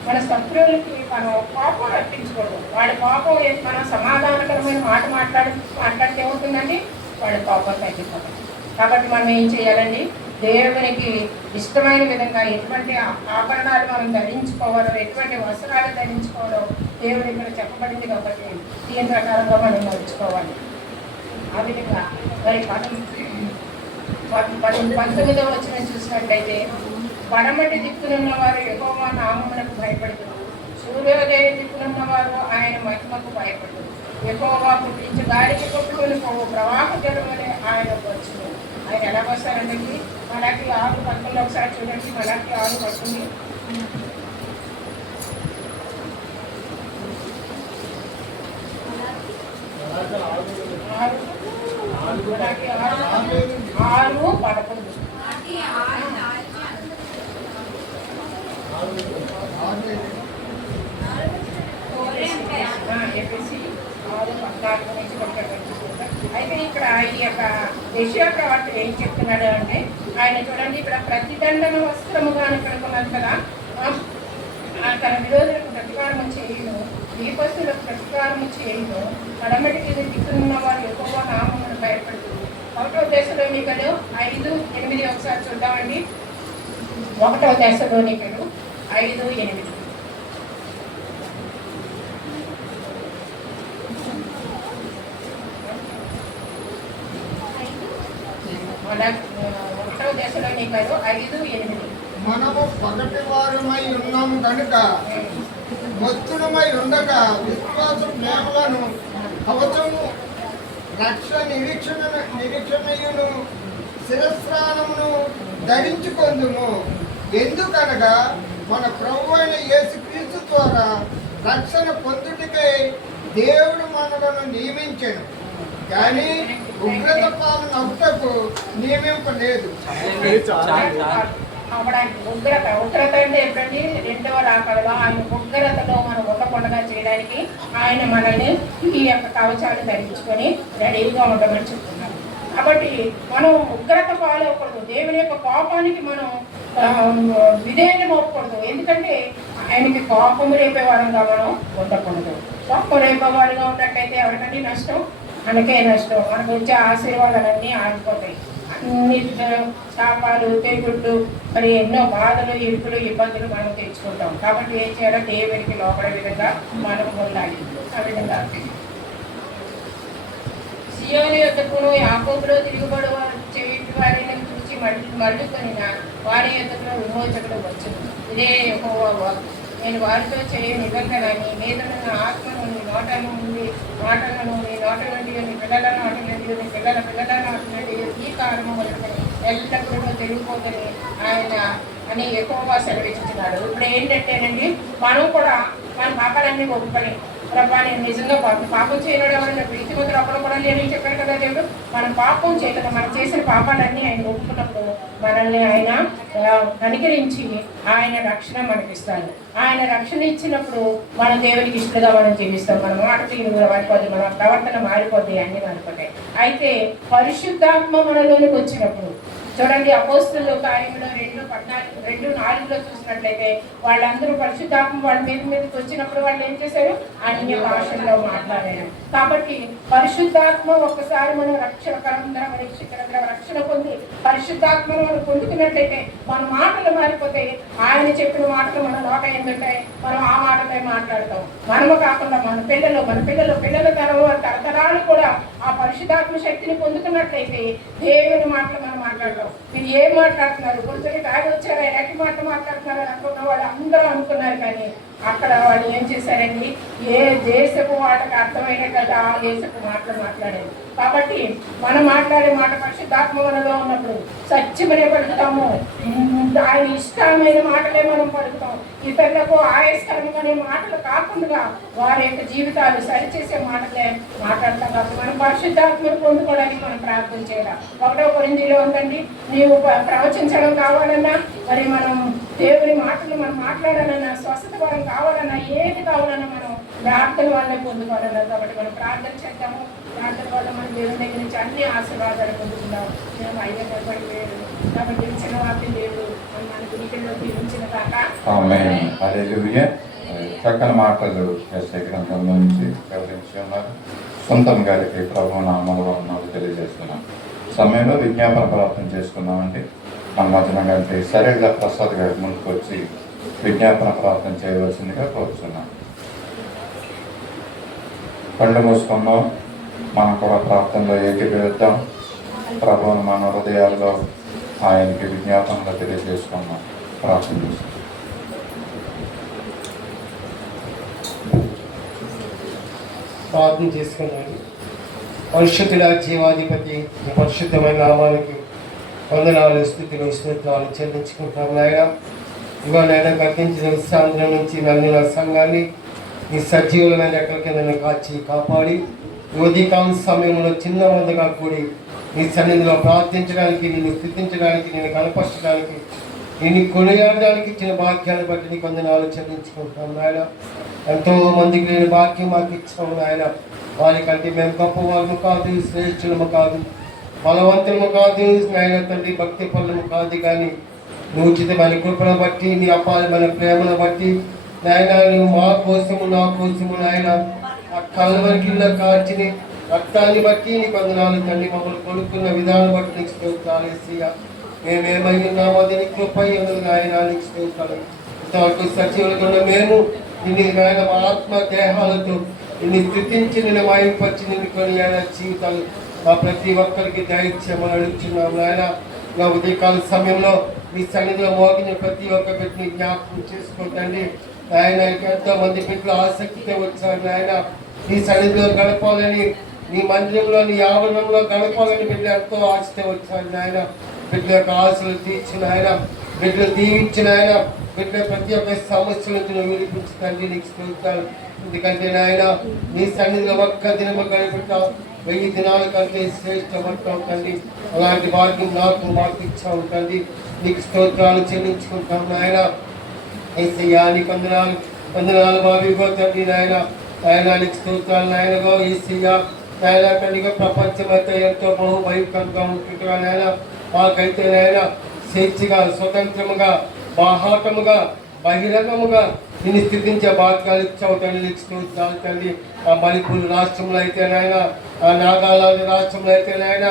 మన శత్రువులకి మనం కోపం రప్పించకూడదు. వాళ్ళ కోపం మనం సమాధానకరమైన మాట మాట్లాడితే ఏమవుతుందండి? వాళ్ళ కోపం తగ్గిపోతుంది. కాబట్టి మనం ఏం చేయాలండి? దేవునికి ఇష్టమైన విధంగా ఎటువంటి ఆభరణాలు మనం ధరించుకోవాలో, ఎటువంటి వస్త్రాలు ధరించుకోవాలో దేవుడు ఇక్కడ చెప్పబడింది. కాబట్టి దీని ప్రకారంగా మనం నడుచుకోవాలి. ఆ విధంగా మరి 19వ వచనం చూసినట్లయితే పడమటి దిక్కునున్న వారు యెహోవా నామమునకు భయపడుతున్నారు, సూర్యోదయ దిక్కునున్న వారు ఆయన మహిమకు భయపడుతున్నారు. యెహోవా పుట్టించి గాలికి కొట్టుకొని పోవు ప్రవాహ జలం వలె ఆయన వచ్చును. ఆయన ఎలా వస్తారండి? మలాకి 6:11 ఒకసారి చూడండి. మలాకి 6:11 అయితే ఇక్కడ ఈ యొక్క యెషయా ప్రవక్త ఏం చెప్తున్నాడు అంటే, ఆయన చూడండి ఇక్కడ ప్రతిదండన వస్త్రముగా అని కనుక్కున్నారు కదా, తన విరోధులకు ప్రతికారం చేయను, దీపస్తులకు ప్రతికారం చేయను, పడమటికి దిక్కునున్న వారు ఎక్కువ నామమును భయపడుతుంది. 1వ దశలోనికలు 5:8 ఒకసారి చూద్దామండి. 1వ దశలోనికలు 5:8 1వ దశలోనికలు 5:8 మనము పగటి వారమై ఉన్నాము కనుక భక్తులమై ఉండగా విశ్వాస ప్రేమలను కవచము నిరీక్షణయును శిరస్త్రాణమును ధరించుకొందుము. ఎందుకనగా మన ప్రభువైన అయిన యేసుక్రీస్తు ద్వారా రక్షణ పొందుటకై దేవుడు మనలను నియమించెను, కానీ ఉగ్రత పాలన అవుటకు నియమింపలేదు. ఉగ్రత అంటే ఎప్పుడండి? 2వ రాకడలో ఆయన ఉగ్రతలో మనం ఉండకుండా చేయడానికి ఆయన మనల్ని ఈ యొక్క కవచాన్ని ధరించుకొని రెడీగా ఉండమని చెప్తున్నారు. కాబట్టి మనం ఉగ్రత పాలవకూడదు. దేవుని యొక్క కోపానికి మనం విధేయత మోపకూడదు. ఎందుకంటే ఆయనకి కోపము రేపేవారంగా మనం ఉండకూడదు. కోపం రేపేవారుగా ఉన్నట్టయితే ఎవరికంటే నష్టం? మనకే నష్టం. మనకు వచ్చే ఆశీర్వాదాలన్నీ ఆగిపోతాయి. శాపాలు, తెగుళ్ళు, మరి ఎన్నో బాధలు, ఇరుకులు, ఇబ్బందులు మనం తెచ్చుకుంటాం. కాబట్టి ఏం చేయాలో దేవుడికి లోపడే విధంగా మనం ఉండాలి. ఆ విధంగా సియోను యొద్దకును యాకోబులో తిరుగుబడు చేయటి వారిని చూసి మళ్ళుకొనిన వారి యొద్దకు విమోచకుడు వచ్చును. ఇదే యెహోవా వాక్కు. నేను వారితో చేయ నిబంధన నీ మీద ఉన్న ఆత్మను నీ నోట నుండి మాటలను నీ నోట నుండి నీ పిల్లల నోట నుండి నీ పిల్లల నోట నుండి ఈ కారణము వలన ఎల్లప్పుడూ తిరిగిపోతుంది ఆయన అని యెహోవా సెలవిస్తున్నాడు. ఇప్పుడు ఏంటంటేనండి, మనం కూడా మన పాపాలన్నీ ఒప్పుకొని, ప్రభా నేను నిజంగా పాపం చేయడం ఎవరైనా ప్రీతి మందులు అప్పుడు కూడా లేని చెప్పాడు కదా దేవుడు. మనం పాపం చేయకుండా మనం చేసిన పాపాలన్నీ ఆయన ఒప్పుకున్నప్పుడు మనల్ని ఆయన కనికరించి ఆయన రక్షణ మనకిస్తాడు. ఆయన రక్షణ ఇచ్చినప్పుడు మనం దేవునికి ఇష్టంగా మనం జీవిస్తాం. మన మాట తీరు మారిపోద్ది, మన ప్రవర్తన మారిపోద్ది, అన్ని మారిపోతాయి. అయితే పరిశుద్ధాత్మ మనలోనికి వచ్చినప్పుడు చూడండి, అపోస్తుల కార్యంలో 2:4 చూసినట్లయితే వాళ్ళందరూ పరిశుద్ధాత్మ వాళ్ళ మీదకి వచ్చినప్పుడు వాళ్ళు ఏం చేశారు? అన్య భాషల్లో మాట్లాడారు. కాబట్టి పరిశుద్ధాత్మ ఒక్కసారి మనం రక్షణ పొంది పరిశుద్ధాత్మను మనం పొందుతున్నట్లయితే మన మాటలు మారిపోతాయి. ఆయన చెప్పిన మాటలు మన నోట ఏంటంటాయి, మనం ఆ మాటలే మాట్లాడతాం. మనము కాకుండా మన పిల్లల తరతరాలు కూడా ఆ పరిశుద్ధాత్మ శక్తిని పొందుతున్నట్లయితే దేవుని మాటలు మనం మాట్లాడతాం. మీరు ఏం మాట్లాడుతున్నారు, కొంచెం తాగి వచ్చారా, ఎలాంటి మాట మాట్లాడుతున్నారని అనుకున్న వాళ్ళు అందరూ అనుకున్నారు. కానీ అక్కడ వాళ్ళు ఏం చేశారండి, ఏ దేశపు మాటకు అర్థమైన కదా ఆ దేశపు మాటలు మాట్లాడారు. కాబట్టి మనం మాట్లాడే మాట పరిశుద్ధాత్మ మనలో ఉన్నప్పుడు సత్యమనే పలుకుతాము. ఆయన ఇష్టమైన మాటలే మనం పలుకుతాం. ఇతరులకు ఆయస్కరమైన మాటలు కాకుండా వారి యొక్క జీవితాలు సరిచేసే మాటలే మాట్లాడతాం. కాబట్టి మనం పరిశుద్ధాత్మను పొందుకోవడానికి మనం ప్రార్థన చేయాలి. 1 కొరింథీలో ఉందండి, నీవు ప్రవచించడం కావాలన్నా, మరి మనం దేవుని మాటలు మనం మాట్లాడాలన్నా, స్వస్థత వరం కావాలన్నా, ఏది కావాలన్నా మనం ప్రార్థన వల్లే పొందుకోవాలన్నా. కాబట్టి మనం ప్రార్థన చేద్దాము. ప్రార్థన వల్ల మనం దేవుని దగ్గర నుంచి అన్ని ఆశీర్వాదాలు పొందుతున్నాం. మేము అయ్యే కనబడి లేదు కాబట్టి గెలిచిన వార్త లేదు అని మనకు వీటిల్లో తీర్చిన కాక చక్కని మాటలు ఎస్ఐ గ్రంథంలో నుంచి వివరించి ఉన్నారు. సొంతం గారికి ప్రభు నామములో ఉన్నాడు తెలియజేస్తున్నాం. సమయంలో విజ్ఞాపన ప్రార్థన చేసుకున్నామంటే మన మధ్యన గారికి సరిగ్గా ప్రసాద్ గారి ముందుకు వచ్చి విజ్ఞాపన ప్రార్థన చేయవలసిందిగా కోరుతున్నాం. కళ్ళు మూసుకున్నాం, మనం కూడా ప్రార్థనలో ఏకీభవిద్దాం. ప్రభువును మన హృదయాల్లో ఆయనకి విజ్ఞాపనలో తెలియజేసుకున్నాం. ప్రార్థన చేస్తాం. ప్రార్థన చేసుకున్నాను. పరిశుద్ధుల జీవాధిపతి పరిశుద్ధమైన నామానికి వందనాలు, స్తుతులు, స్తోత్రాలు చెల్లించుకుంటాం. నాయన ఇవాళ గతించిన విశ్రాంతి నుంచి వెళ్ళిన సంఘాన్ని ఈ సజీవులమైన ఎక్కడికి నన్ను కాచి కాపాడి ఉదయకాల సమయంలో చిన్న మందగా కూడి నీ సన్నిధిలో ప్రార్థించడానికి, నిన్ను స్థుతించడానికి, నేను కనపరచడానికి, నేను కొనియాడడానికి ఇచ్చిన భాగ్యాన్ని బట్టి నీకు వందనాలు చెల్లించుకుంటాం. నాయన ఎంతో మందికి నేను భాగ్యం మాకు ఇచ్చాము. నాయన వారికంటే మేము గొప్ప వాళ్ళము కాదు, శ్రేష్ఠులము కాదు, బలవంతులము కాదు, నాయన తండ్రి భక్తి పనులము కాదు. కానీ నువ్వు ఉచితమైన కృపను బట్టి, నీ అపారమైన ప్రేమను బట్టి నాయన నువ్వు మా కోసము, నా కోసము నాయన ఆ కలవరి కింద కార్చిని రక్తాన్ని బట్టి నీకు వందనాలు తండ్రి. మమ్మల్ని కొనుక్కున్న విధానం బట్టి నీకు స్తోత్రాలు. యేసయ్యా మేమేమై ఉన్నామో అది నీ కృప ఉన్నది నాయన, నీకు స్తోత్రాలు. ఇంతవరకు సజీవులుగా ఉన్న మేము నిన్ను నాయన మా ఆత్మ దేహాలతో నిన్ను స్థుతించి, నిన్ను మాయింపచ్చి, నిన్ను కొనియాడ జీవితాలు మా ప్రతి ఒక్కరికి దయచేయమని అడుగుతున్నాము. నాయన నా ఉదయకాల సమయంలో మీ సన్నిధిలో మోగిన ప్రతి ఒక్క బిడ్డని జ్ఞాపకం చేసుకోండి. ఆయన ఎంతో మంది బిడ్డలు ఆసక్తితో వచ్చారు. నాయన నీ సన్నిధిలో గడపాలని, నీ మందిరంలో, నీ ఆవరణంలో గడపాలని బిడ్డలు ఎంతో ఆశతో వచ్చారు. నాయన బిడ్డల యొక్క ఆశలు తీర్చిన ఆయన, బిడ్డలు దీవించిన ఆయన, బిడ్డల ప్రతి ఒక్క సమస్య నుంచి నువ్వు విడిపించి తండ్రి నీకు స్తోత్రాలు. ఎందుకంటే నాయన నీ సన్నిధిలో ఒక్క దినము గడిపెట్టావు, 1000 దినాల కంటే శ్రేష్టమంటావు తండ్రి. అలాంటి భాగ్యం మాకు ఇచ్చావు తండ్రి. నీకు స్తోత్రాలు చెల్లించుకుంటాం నాయన. యేసయ్యా నీకు వందనాలు బాబిగో తండ్రి. నాయన నీకు స్తోత్రాలు నాయనగో. యేసయ్యా నాయన తండ్రిగా ప్రపంచం అయితే ఎంతో బహుభయంకరంగా ఉంటుంటా నాయన. మాకైతే నాయన స్వేచ్ఛగా, స్వతంత్రముగా, బాహాటముగా, బహిరంగముగా నిన్ను స్థితించే భాగ్యాలు ఇచ్చావు తండ్రి. నీకు స్తోత్రాలు తండ్రి. ఆ మణిపూర్ రాష్ట్రంలో అయితే నాయన, ఆ నాగాలాండ్ రాష్ట్రంలో అయితే నాయన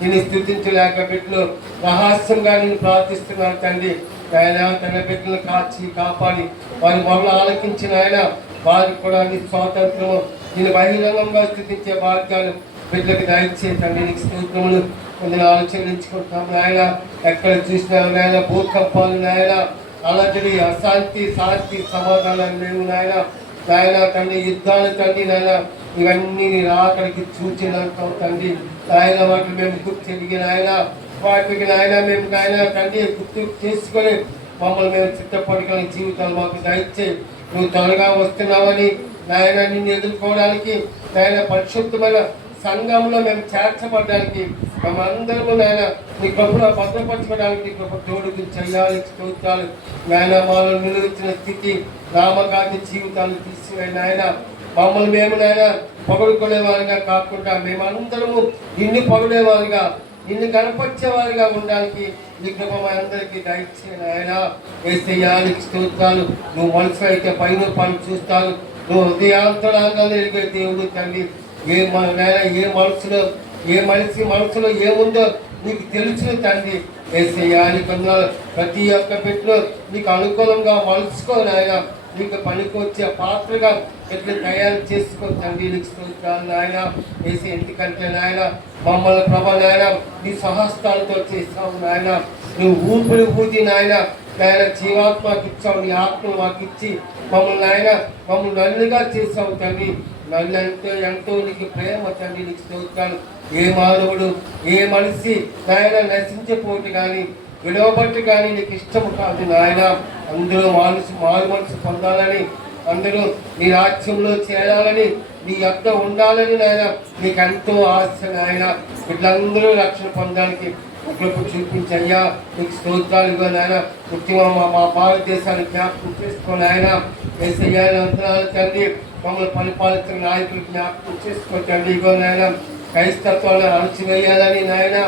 నేను స్థుతించలేక బిడ్డలు రహస్యంగా నేను ప్రార్థిస్తున్నాను తండ్రి. ఆయన తన బిడ్డలను కాచి కాపాడి వారి మొదలు ఆలకించిన ఆయన వారికి కూడా నీ స్వాతంత్రము నేను బహిరంగంగా స్థుతించే భాగ్యాలు బిడ్డలకు దయచే తండ్రి. నీకు స్తోత్రములు వందనాలు చెల్లించుకుంటాము నాయన. ఎక్కడ చూసినా నాయన భూకంపాలు నాయన, అలజడి, అశాంతి, శాంతి, సమాధానాలు లేవు నాయన. నాయన తండ్రి యుద్ధాలు తండ్రి నాయన ఇవన్నీ అక్కడికి సూచనలు తండ్రి. నాయన వాటిని మేము గుర్తిరిగి నాయన వాటికి నాయన మేము నాయన తండ్రి గుర్తు చేసుకొని మమ్మల్ని మేము సిద్ధపడగల జీవితాలు మాకు దయచే. నువ్వు త్వరగా వస్తున్నావని నాయన నిన్ను ఎదుర్కోవడానికి నాయన పరిశుద్ధమైన సంఘంలో మేము చేర్చబడడానికి మేమందరము నాయన నీ కృపలో భద్రపరచుకోవడానికి నీ కృప తోడుకు చేయాలి. స్తోత్రాలు నాయన. మాలో నిలువచ్చిన స్థితి నామకాంతి జీవితాలు తీసివేయి నాయన. మమ్మల్ని మేము నాయన పొగడుకునేవారిగా కాకుండా మేమందరము నిన్ను పొగడేవారిగా నిన్ను కనపరిచేవారిగా ఉండడానికి నీ కృప మా అందరికీ దయచే నాయన. యేసయ్యానికి స్తోత్రాలు. నువ్వు మనసు అయితే పైన పని చూస్తాను. నువ్వు హృదయాంతరాంగాలు ఎరిగే దేవుడు తండ్రి. ఏ మనిషి మనసులో ఏముందో నీకు తెలుసు తండ్రి. యేసయ్యానికి ప్రతి ఒక్క బిడ్డలో నీకు అనుకూలంగా మలుచుకోని ఆయన నీకు పనికి వచ్చే పాత్రగా ఎట్లా తయారు చేసుకో తండ్రి. నీకు స్తోత్రాలు నాయన. వేసి ఎందుకంటే నాయన మమ్మల్ని ప్రభా నాయన నీ సహస్తాలతో చేస్తావు నాయన. నువ్వు ఊపిరి ఊది నాయన నాయన జీవాత్మకి ఇచ్చావు. నీ ఆత్మను మాకు ఇచ్చి మమ్మల్ని నాయన మమ్మల్ని నన్నుగా చేసావు తండ్రి. నన్ను ఎంతో నీకు ప్రేమ తండ్రి. నీకు స్తోత్రాలు. ఏ మానవుడు ఏ మనిషి నాయన నశించిపోటు కానీ విడవబట్టి కానీ నీకు ఇష్టము కాదు నాయన. అందరూ మారు మనసు పొందాలని, అందరూ నీ రాజ్యంలో చేరాలని, నీ యొక్క ఉండాలని నాయన నీకు ఎంతో ఆశ నాయన. వీళ్ళందరూ రక్షణ పొందడానికి కృప చూపించయ్యా. నీకు స్తోత్రాలు ఇవ్వ నాయన. ముఖ్యంగా మా భారతదేశాన్ని జ్ఞాపకం చేసుకోని ఆయన. యేసయ్యా వందనాలు తండ్రి. మమ్మల్ని పరిపాలిస్తున్న నాయకులు జ్ఞాపకం చేసుకో తండ్రి. ఇగో నాయన క్రైస్తత్వాన్ని అణచివేయాలని నాయన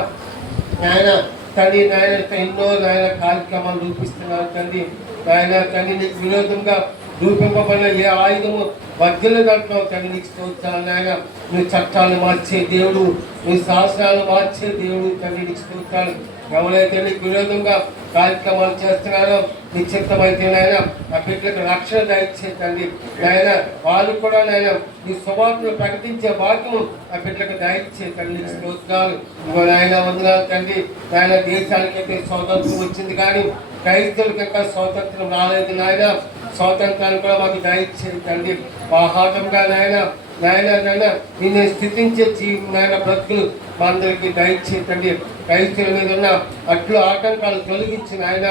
తండ్రి నాయన ఎన్నో నాయన కార్యక్రమాలు రూపిస్తున్నారు తండ్రి. నాయన తండ్రి నీకు విరోధంగా రూపింపబడిన ఏ ఆయుధము మధ్యలో కట్టినావు తండ్రి. నీకు స్తోత్రాలు నాయన. నువ్వు చట్టాలు మార్చే దేవుడు, నువ్వు శాసనాలు మార్చే దేవుడు తండ్రి. నీకు స్తోత్రాలు. ఎవరైతే నీకు విరోధంగా కార్యక్రమాలు చేస్తున్నారో నిశ్చితమైతే నాయన ఆ బిడ్డలకు రక్షణ దయచే తండ్రి. నాయన వాళ్ళు కూడా నాయన నీ స్వభావం ప్రకటించే భాగ్యం ఆ బిడ్డలకు దయచే తండ్రి. స్తోత్రాలు. ఇంకో నాయన వందనాలు తండ్రి. నాయన దేశానికైతే స్వాతంత్రం వచ్చింది కానీ క్రైస్తవులకి ఇంకా స్వాతంత్రం రాలేదు నాయన. స్వాతంత్రాన్ని కూడా మాకు దయచే తండ్రి. ఆహాటంగా నాయన నిన్ను స్థితించే నాయన బ్రతుకులు మా అందరికీ దయచే తండ్రి. క్రైస్తవుల మీద ఉన్న అట్లు ఆటంకాలు తొలగించిన ఆయన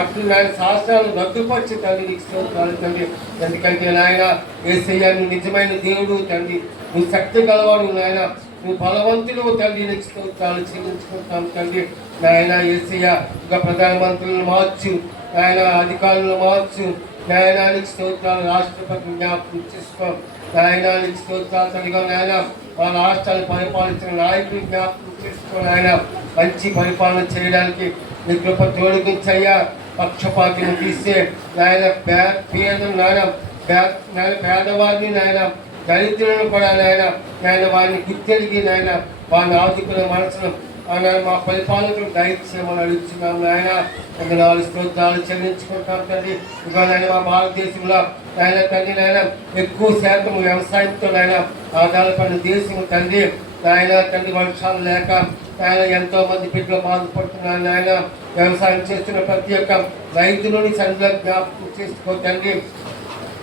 అట్లు నాయన శాస్త్రాలు రద్దుపరిచి తండ్రి. నీకు స్తోత్రాలు తండ్రి. ఎందుకంటే నాయన యేసయ్యా నువ్వు నిజమైన దేవుడు తండ్రి. నువ్వు శక్తి గలవాడు నాయన. నువ్వు బలవంతుడు తండ్రి. నీకు స్తోత్రాలు చెల్లించుకుంటాం తండ్రి. నాయన యేసయ్యా ఇంకా ప్రధానమంత్రులను మార్చు నాయన, అధికారులను మార్చు నాయనానికి స్తోత్రాలు. రాష్ట్రపతి జ్ఞాపకం చేసుకో నాయనానికి స్తోత్రాలు తల్లిగా నాయన. మా రాష్ట్రాన్ని పరిపాలించిన నాయకులు జ్ఞాపకం చేసుకొని ఆయన మంచి పరిపాలన చేయడానికి నీ కృప తోడుగుంచయ్యా. పక్షపాతిని తీసే నాయన పేదవారిని నాయన దళితులను కూడా నాయన వారిని గుర్తెరిగి నాయన వారిని ఆదుకునే మనసును మా పరిపాలకులు దయచేయమని అడుగుతున్నాం నాయన. వందనాలు స్తోత్రాలు చెల్లించుకుంటాం తండ్రి. ఇంకా నాయన మా భారతదేశంలో నాయన తండ్రి నాయన ఎక్కువ శాతం వ్యవసాయంతో నాయన ఆధారపడిన దేశం తండ్రి. నాయన తండ్రి వర్షాలు లేక నాయన ఎంతో మంది బిడ్డలు బాధపడుతున్నారు నాయన. వ్యవసాయం చేస్తున్న ప్రతి ఒక్క రైతులని సంఘ జ్ఞాపకం చేసుకో తండ్రి.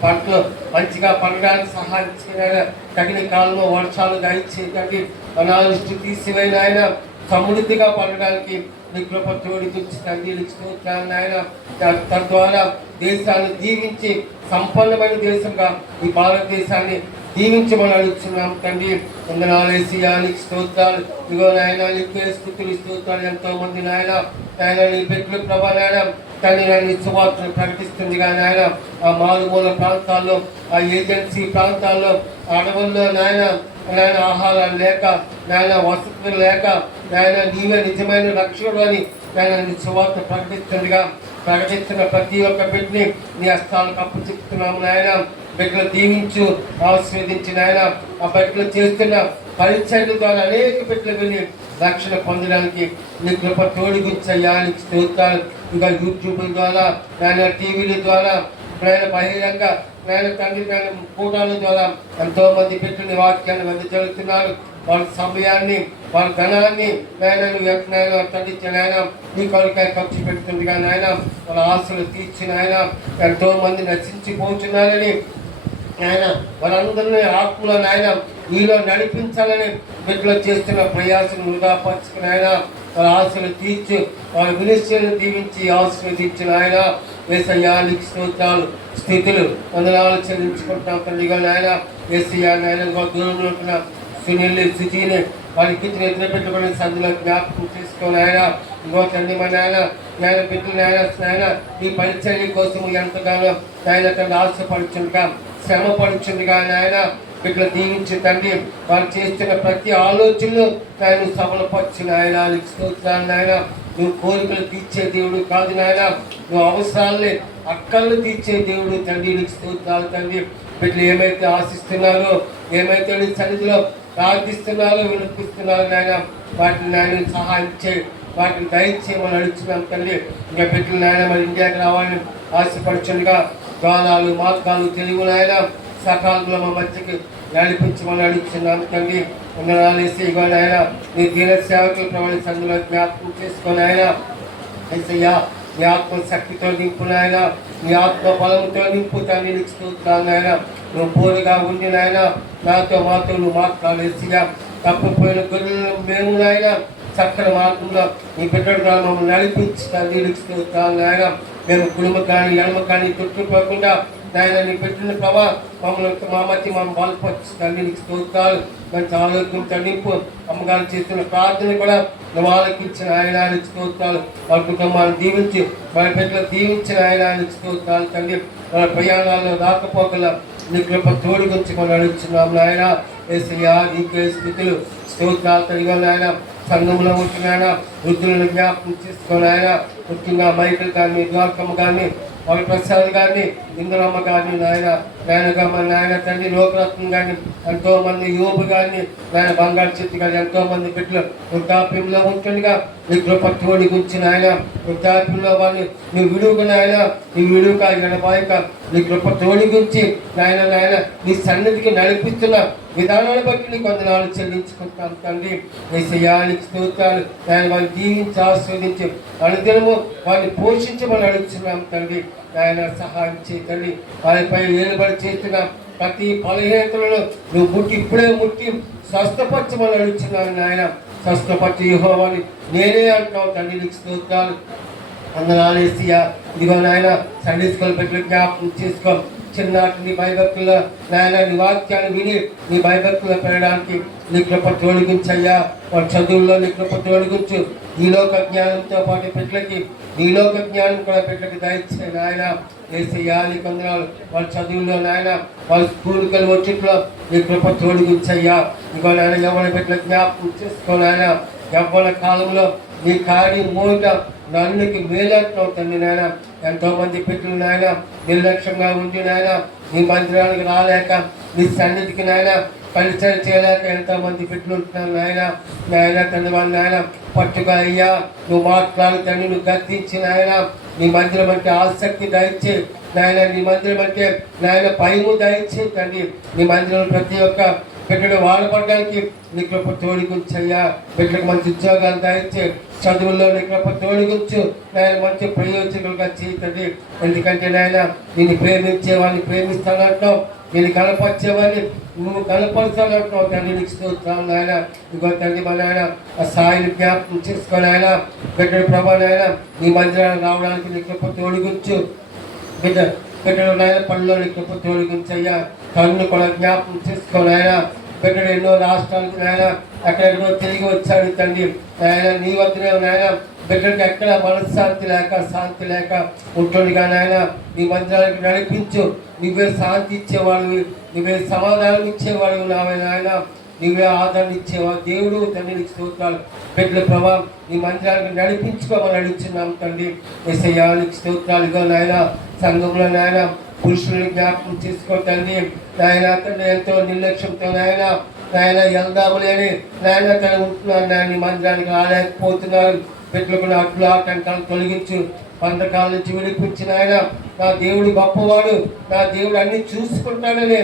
పంటలు మంచిగా పండడానికి సహాయం చేయాలి. తగిన కాలంలో వర్షాలు దయచేయండి. అనావృష్టి తీసివేయని ఆయన సమృద్ధిగా పండడానికి నీ కృప తోడికి తండ్రి. ఆయన తద్వారా దేశాన్ని దీవించి సంపన్నమైన దేశంగా ఈ భారతదేశాన్ని దీవించమని అడుగుతున్నాం తండ్రి. వందనాలు యేసయ్యా. నీకు స్తోత్రాలు. ఇగో నాయన నీకే స్తుతులు స్తోత్రాలు. ఎంతో మంది నాయన నీ బిడ్డలు ప్రభా నాయన తండ్రి నీ సువార్తను ప్రకటిస్తుందిగా నాయన ఆ మారుమూల ప్రాంతాల్లో, ఆ ఏజెన్సీ ప్రాంతాల్లో, అడవుల్లో నాయన ఆహారాలు లేక నాయన వసతులు లేక నాయన నీవే నిజమైన రక్షకుడు అని నాయన నీ సువార్త ప్రకటిస్తున్న ప్రతి ఒక్క బిడ్డని నీ హస్తాలకు అప్పచెప్తున్నాము నాయన. బిడ్డలు దీవించు, ఆశీర్వదించిన ఆయన ఆ బిడ్డలు చేస్తున్న పరిచర్య ద్వారా అనేక బిడ్డలు వెళ్ళి రక్షణ పొందడానికి నీ కృప తోడిగుంచయ్యా. నీకు స్తోత్రాలు. ఇంకా యూట్యూబ్ ద్వారా నాయన, టీవీల ద్వారా నాయన, బహిరంగ నాయన తండ్రి నాయన కూటాల ద్వారా ఎంతో మంది బిడ్డని వాక్యాన్ని వెదజల్లుతున్నారు. వాళ్ళ సమయాన్ని, వాళ్ళ ధనాన్ని నాయన తండ్రి నాయన నీ కొరకై ఖర్చు పెడుతుండగా నాయన వాళ్ళ ఆశలు తీర్చిన ఆయన ఎంతో మంది నశించిపోతున్నారని నాయన వాళ్ళందరినీ ఆత్మలో నాయన నీలో నడిపించాలని బిడ్డలు చేస్తున్న ప్రయాసం వృధాపరుచుకుని ఆయన వాళ్ళ ఆశలు తీర్చి వాళ్ళ వినిశ్చయం దీవించి ఆశీర్వదించిన ఆయన యేసయ్యా నీకు స్తోత్రాలు, స్థితులు, వందనాలు చెల్లించుకుంటున్నాం తండ్రిగా నాయన. యేసయ్యా నాయన దూరంలో ఉంటున్న సునీల్ని, శుచిని వాళ్ళకి ఇచ్చిన ఎదురు పెట్టుకుని సందులో జ్ఞాపకం చేసుకొని ఆయన ఇంకో తండ్రి మా నాయన బిడ్డలు నాయన నీ పరిచర్య కోసం ఎంతగానో నాయన తండ్రి ఆశపడుచుండగా, శ్రమ పడుచుండగా నాయన బిడ్డలు దీవించి తండ్రి వాళ్ళు చేస్తున్న ప్రతి ఆలోచనలు నాయన సఫలపరిచిన ఆయన నీకు స్తోత్రాలు నాయన. నువ్వు కోరికలు తీర్చే దేవుడు కాదు నాయన, నువ్వు అవసరాలని అక్కర్లు తీర్చే దేవుడు తండ్రి. నీకు స్తోత్రాలు తండ్రి. బిడ్డలు ఏమైతే ఆశిస్తున్నారో, ఏమైతే నీ సన్నిధిలో ప్రార్థిస్తున్నారో, వినిపిస్తున్నారో నాయన వాటిని నాయన సహాయం చేయి, వాటిని దయచేయమని అడుగుతున్నాం తండ్రి. ఇంకా బిడ్డలు నాయన మరి ఇండియాకి రావాలని ఆశపడుచుండగా ద్వారాలు, మార్గాలు, తెలుగు నాయన సకాలంలో మా మధ్యకి నడిపించమని అడుగుతున్నాం తండ్రి. వందనాలేసి ఇగో నాయన నీ దీన సేవకుల ప్రవళి సందులో జ్ఞాపకం చేసుకొని ఆయన ఏసయ్యా నీ ఆత్మ శక్తితో నింపు నాయన, నీ ఆత్మ బలంతో నింపు తండ్రి. నీకు స్తోత్రాలు నాయన. నువ్వు పూర్తిగా ఉండి నాయన నాతో మాతో నువ్వు మాట్లాడేసిగా తప్పిపోయిన గొర్రెలను మేము నాయన చక్కని మార్గంలో నీ బిడ్డడుగా మమ్మల్ని నడిపించి తండ్రి. నీకు స్తోత్రాలు నాయన. మేము కుటుంబ కానీ ఎడమ కానీ చుట్టుపోకుండా నాయన నీ పెట్టిన ప్రభా మమ్మల్ని మా మధ్య మమ్మల్ని బలపరిచి తండ్రి. నీకు స్తోత్రాలు. మంచి ఆరోగ్యం తగ్గింపు అమ్మగారు చేస్తున్న ప్రార్థన కూడా నువ్వు ఆలకించిన ఆయన నీకు స్తోత్రాలు. వాళ్ళ కుటుంబాన్ని దీవించి వాళ్ళ బిడ్డలు దీవించిన ఆయన నీకు స్తోత్రాలు తండ్రి. వాళ్ళ ప్రయాణాల్లో రాకపోకల నీ కృప తోడుగుంచి మనం అడుగుతున్నాం నాయన. యేసయ్యా నీకే స్థితులు, స్తోత్రాలు తల్లిగా నాయన. సంఘంలో ఉంటున్న ఆయన వృద్ధులను జ్ఞాపకం చేసుకొని ఆయన ముఖ్యంగా మైకల్ కానీ, ద్వారకమ్మ కానీ, వాళ్ళ ప్రసాద్ కానీ, ఇంద్రమ్మ కానీ నాయన తండ్రి లోకరత్నం కానీ ఎంతో మంది యువపు కానీ నాయన బంగారు చెట్టు కానీ ఎంతో మంది బిడ్డలు వృద్ధాప్యంలో ఉంటుండగా నీ కృప తోడి గుంచిన ఆయన వృద్ధాప్యంలో వాళ్ళు నీ విడుగు నాయన నీ విడుక ఎడబాయక నీ కృప తోడి గురించి నాయన నీ సన్నిధికి నడిపిస్తున్న విధానాన్ని బట్టి నీకు వందనాలు చెల్లించుకుంటాం తండ్రి. యేసయ్యా నీకు స్తోత్రాలు నాయన. వారిని దీవించి ఆస్వాదించి అనుదినము వారిని పోషించమని అడుగుతున్నాం తండ్రి. నాయన సహాయం చేయి తండ్రి. వారిపై ఏలుబడి చేస్తున్న ప్రతి బలహీనతలను నువ్వు ఇప్పుడే ముట్టి స్వస్థపరచమని అడుగుతున్నాను నాయన. స్వస్థపరిచి యెహోవాని నేనే అంటున్నావు తండ్రి. నీకు స్తోత్రాలు, వందనాలు యేసయ్యా. ఇదిగో నాయన సండే స్కూల్ పెట్టి జ్ఞాపకం చేసుకో. చిన్ననాటి నీ భయభక్తుల్లో నాయన నీ వాక్యాన్ని విని నీ భయభక్తుల్లో పెరగడానికి నీ కృప తోడిగుంచయ్యా. వాళ్ళ చదువుల్లో నీ కృప తోడిగుంచు. ఈ లోక జ్ఞానంతో పాటు బిడ్డలకి నీ లోక జ్ఞానం కూడా బిడ్డలకి దయచే నాయన. యేసయ్యా నీకు వందనాలు. వాళ్ళ చదువుల్లో నాయన వాళ్ళ స్కూల్కి వెళ్ళి వచ్చేట్లో నీ కృప తోడిగుంచయ్యా. ఇంకో నాయన యవ్వన బిడ్డల జ్ఞాపకం చేసుకో నాయన. యవ్వన కాలంలో నీ కాడి మూట నన్నుకి మేలంటున్నావు తండ్రి నాయన. ఎంతో మంది బిడ్డలు నాయన నిర్లక్ష్యంగా ఉండి నాయన నీ మందిరానికి రాలేక నీ సన్నిధికి నాయన పరిచయం చేయలేక ఎంతో మంది బిడ్డలు ఉంటున్నారు నాయన తండ్రి వాళ్ళ నాయన పట్టుగా అయ్యా నువ్వు మాట్లాడు తండ్రి. నువ్వు గద్దించి నాయన నీ మందిరం అంటే ఆసక్తి దయచే నాయన. నీ మందిరం అంటే నాయన భయము దయచే తండ్రి. నీ మందిరం ప్రతి ఒక్క బిడ్డలు వాడపడడానికి నీ కృప తోడిగుంచయ్యా. బిడ్డలకు మంచి ఉద్యోగాలు దయచే, చదువుల్లో నీ కృప తోడిగుంచు నాయన. మంచి ప్రయోజకులుగా చేయండి. ఎందుకంటే నాయన నిన్ను ప్రేమించే వాళ్ళని ప్రేమిస్తానంటావు, నేను కనపరిచేవాడిని నువ్వు కనపరుస్తానంటున్నావు తండ్రి. నీకు స్తోత్రాలు నాయన. ఇంకో తండ్రి మా నాయన ఆ సాయిని జ్ఞాపకం చేసుకొని ఆయన బిడ్డల ప్రభా నాయన నీ మందిరానికి రావడానికి నీ కృప తోడిగుంచు. బిడ్డలు నాయన పనుల్లో నీ కృప తోడిగుంచయ్యా. కన్ను కూడా జ్ఞాపకం చేసుకొని ఆయన బిడ్డలు ఎన్నో రాష్ట్రాలకు నాయన ఎక్కడెక్కడో తిరిగి వచ్చాడు తండ్రి నాయన. నీ వద్దనే నాయన బిడ్డలకు ఎక్కడ మనశ్శాంతి లేక శాంతి లేక ఉంటుండగా నాయన నీ మందిరానికి నడిపించు. నువ్వే శాంతి ఇచ్చేవాడు, నువ్వే సమాధానం ఇచ్చేవాడు నాయన. నువ్వే ఆదరణ ఇచ్చేవా దేవుడు తండ్రి. నీకు స్తోత్రాలు. బిడ్డల ప్రభావం నీ మందిరానికి నడిపించుకోమని అడుగుతున్నాం తండ్రి. యేసయ్యా నీకు స్తోత్రాలు. ఇగో నాయన సంఘంలో నాయన పురుషులను జ్ఞాపకం చేసుకో తండ్రి నాయన. తండ్రి ఎంతో నిర్లక్ష్యంతో నాయన నాయన వెళ్దాములే అని నాయన తన ఉంటున్నారు నాయన మందిరానికి రాలేకపోతున్నారు. బిడ్డలకు అడ్లు ఆటంకాలు తొలగించు, బంధకాల నుంచి విడిపించిన ఆయన నా దేవుడు గొప్పవాడు, నా దేవుడు అన్ని చూసుకుంటాడని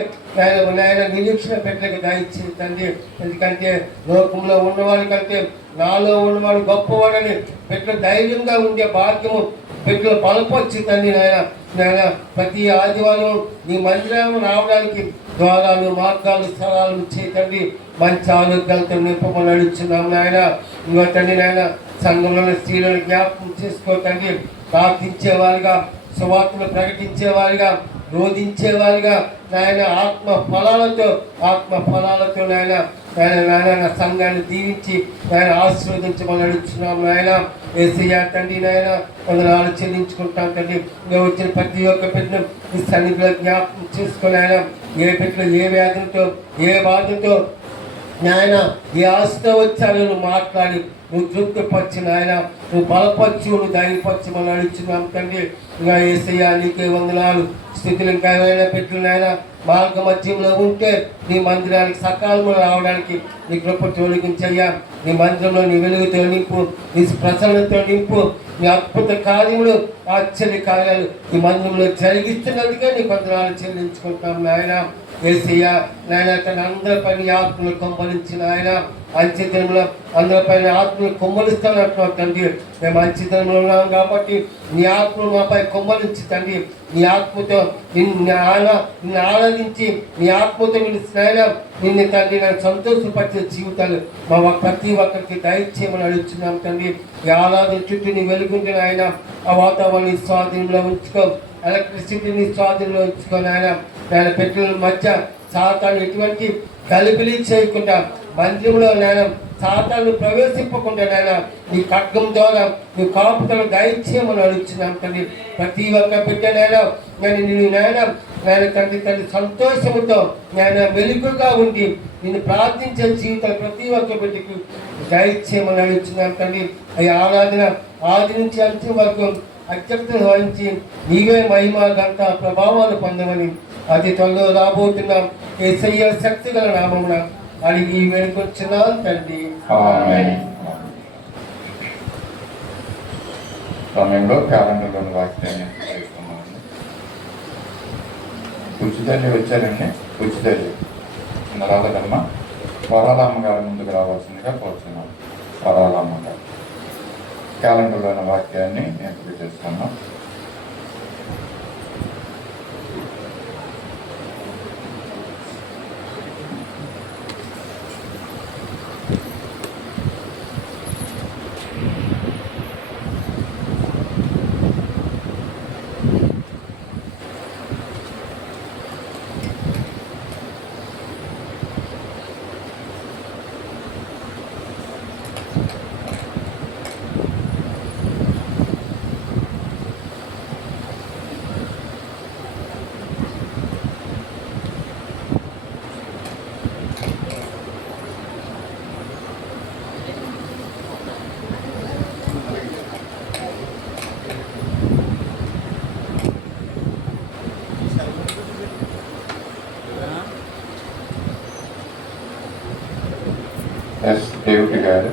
నాయన నిరీక్షణ బిడ్డలకు దయచి తండ్రి. ఎందుకంటే లోకంలో ఉన్నవాడి కంటే నాలో ఉన్నవాడు గొప్పవాడని బిడ్డలు ధైర్యంగా ఉండే భాగ్యము బిడ్డలు బలపరిచి తండ్రి. నాయన ప్రతి ఆదివారం నీ మందిరం రావడానికి ద్వారాలు, మార్గాలు, స్థలాలు చేయతండి. మంచి ఆరోగ్యాలతో నింపమని అడుగుతున్నాం నాయన. ఇంకో తండ్రి నాయన సంఘంలోని స్త్రీలను జ్ఞాపకం చేసుకోతండి. ప్రార్థించేవారిగా, సువార్తను ప్రకటించేవారిగా, రోధించేవారిగా నాయన ఆత్మ ఫలాలతో నాయన సంఘాన్ని దీవించి నాయన ఆశీర్వదించమని అడుగుతున్నాం నాయన. యేసయ్య తండ్రి నాయన వందనాలు చెల్లించుకుంటాం తండ్రి. ఇంకా వచ్చిన ప్రతి ఒక్క బిడ్డను ఈ సన్నిధిలో జ్ఞాపకం చేసుకుని ఆయన ఏ బిడ్డలు ఏ వ్యాధులతో ఏ బాధతో నాయన ఏ ఆశతో వచ్చాను నువ్వు మాట్లాడి నువ్వు తృప్తిపరిచి నాయన నువ్వు బలపరచు, నువ్వు ధైర్యపరచమని అడుగుతున్నాం తండ్రి. ఇంకా యేసయ్య నీకే వందనాలు. స్థితులు ఇంకా ఏమైనా బిడ్డలు నాయన మార్గ మధ్యంలో ఉంటే నీ మందిరానికి సకాలంలో రావడానికి నీ కృప తొలగించయ్యా. నీ మందిరంలో నీ వెలుగుతో నింపు, నీ ప్రసన్నతో నింపు. నీ అద్భుత కార్యములు, ఆశ్చర్య కార్యాలు ఈ మందిరంలో జరిగిస్తున్నందుకే నీ వందనాలు చెల్లించుకుంటాం నాయన. యేసయ్య నాయన తన అందరిపైన ఆత్మలు కొమ్మలించిన ఆయన అంచెతనంలో అందరిపైన ఆత్మలు కొమ్మలిస్తున్నట్టు తండ్రి. మేము అంచెతనంలో ఉన్నాం కాబట్టి నీ ఆత్మలు మాపై కొమ్మలించి తండ్రి. నీ ఆత్మతో నిన్ను ఆనందించి నీ ఆత్మతో నిన్ను తండ్రి నన్ను సంతోషపరిచే జీవితాలు మా ప్రతి ఒక్కరికి దయచేయమని అడుగుతున్నాం తండ్రి. ఈ ఆరాధన చుట్టూ నీ వెలుగుంటే ఆయన ఆ వాతావరణం స్వాధీనంలో ఉంచుకో, ఎలక్ట్రిసిటీని స్వాధీనంలో ఉంచుకొని ఆయన పెట్టిన మధ్య సాతాను ఎటువంటి గలిబిలి చేయకుండా మందిరంలో నాయన సాతాను ప్రవేశింపకుండా నాయన నీ ఖడ్గం ద్వారా నీ కాపుతలు దయచేయమని అడుగుతున్నాం తండ్రి. ప్రతి ఒక్క బిడ్డనైనా నేను తండ్రి సంతోషంతో నేను వెలుగుగా ఉండి నేను ప్రార్థించే జీవితాలు ప్రతి ఒక్క బిడ్డకి దయచేయమని అడుగుతున్నాం తండ్రి. ఈ ఆరాధన ఆది నుంచి అంత్యం వరకు అత్యంత వహించి నీవే మహిమ గంట ప్రభావాలు పొందమని అతి త్వరలో రాబోతున్నాం యేసయ్య శక్తి గల నామమున అడిగి వేడుకొచ్చున్నాం తండ్రి. సమయంలో క్యాలెండర్లోని వాక్యాన్ని చేస్తున్నామండి. ఉచితల్లి వచ్చారండి. ఉచితల్లి రాధకర్మ వరాలమ్మ గారి ముందుకు రావాల్సిందిగా కోరుతున్నాం. వరాలమ్మ గారు క్యాలెండర్లోని వాక్యాన్ని ఎంపిక చేస్తున్నాం. ఎస్ డేవిడ్ గారు,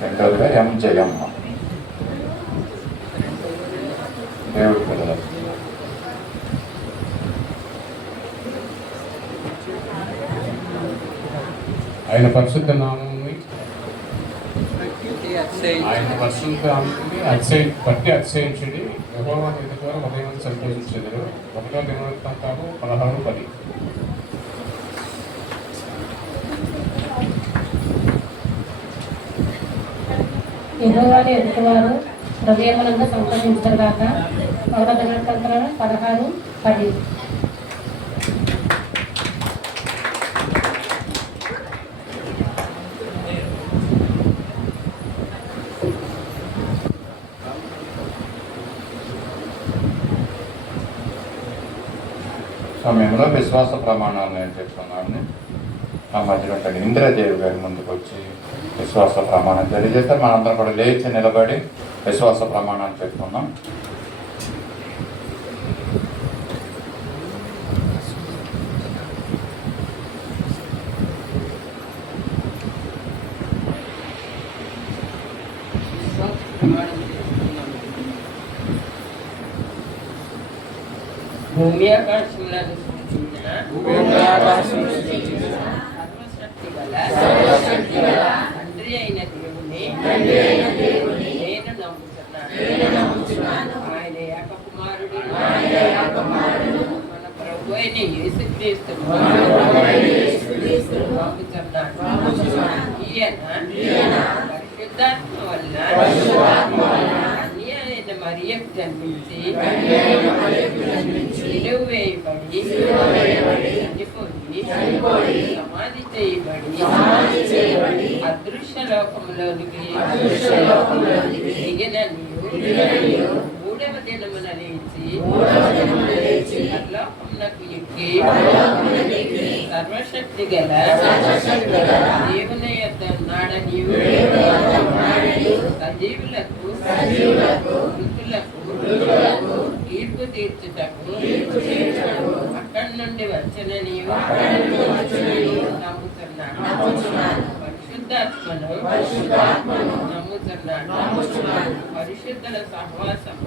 రెండవదిగా ఎం జయమ్మ. దేవుడి పిల్లలు ఆయన పరిశుద్ధ నామాన్ని అతిశయించుడి. యెహోవా నీతి ద్వారా హృదయం సంతోషించెదరు. 1వ దినవృత్తాంతము 16:10. యెహోవాను ఎదుటివారు హృదయమునందు సంతోషించుదురు గాక. 1వ దినవృత్తాంతము 16:10. సమయంలో విశ్వాస ప్రమాణాలు నేను చెప్తున్నాను. ఆ మధ్యలో ఇంద్రదేవి గారి ముందుకు వచ్చి విశ్వాస ప్రమాణం తెలియజేస్తే మనందరం కూడా లేచి నిలబడి విశ్వాస ప్రమాణాలు చెప్పుకున్నాం. కోసం ప్రమాణం చేస్తున్నాము. భూమి ఆకాశములను సృష్టించిన సర్వశక్తి గల తండ్రి అయిన దేవుని నేను నమ్ముతున్నాను. ఆయన ఏకకుమారుడు మన ప్రభు అయిన యేసుక్రీస్తును నమ్ముతున్నాను. ఈయన పరిశుద్ధాత్మ వలన కన్య అయిన మరియకు జన్మించి సిలువ వేయబడి చనిపోయి సమాధి చేయబడి అదృశ్య లోకములోనికి దిగిననియు మూడవ దినమున లేచి పరలోకమునకు ఎక్కి సర్వశక్తి గల దేవుని యొద్ద ఉన్నాడని సజీవులకు మృతులకు తీర్పు తీర్చుటకు అక్కడి నుండి వచ్చనని నమ్ముతున్నాను. పరిశుద్ధాత్మను నమ్ముతున్నాను. పరిశుద్ధుల సహవాసము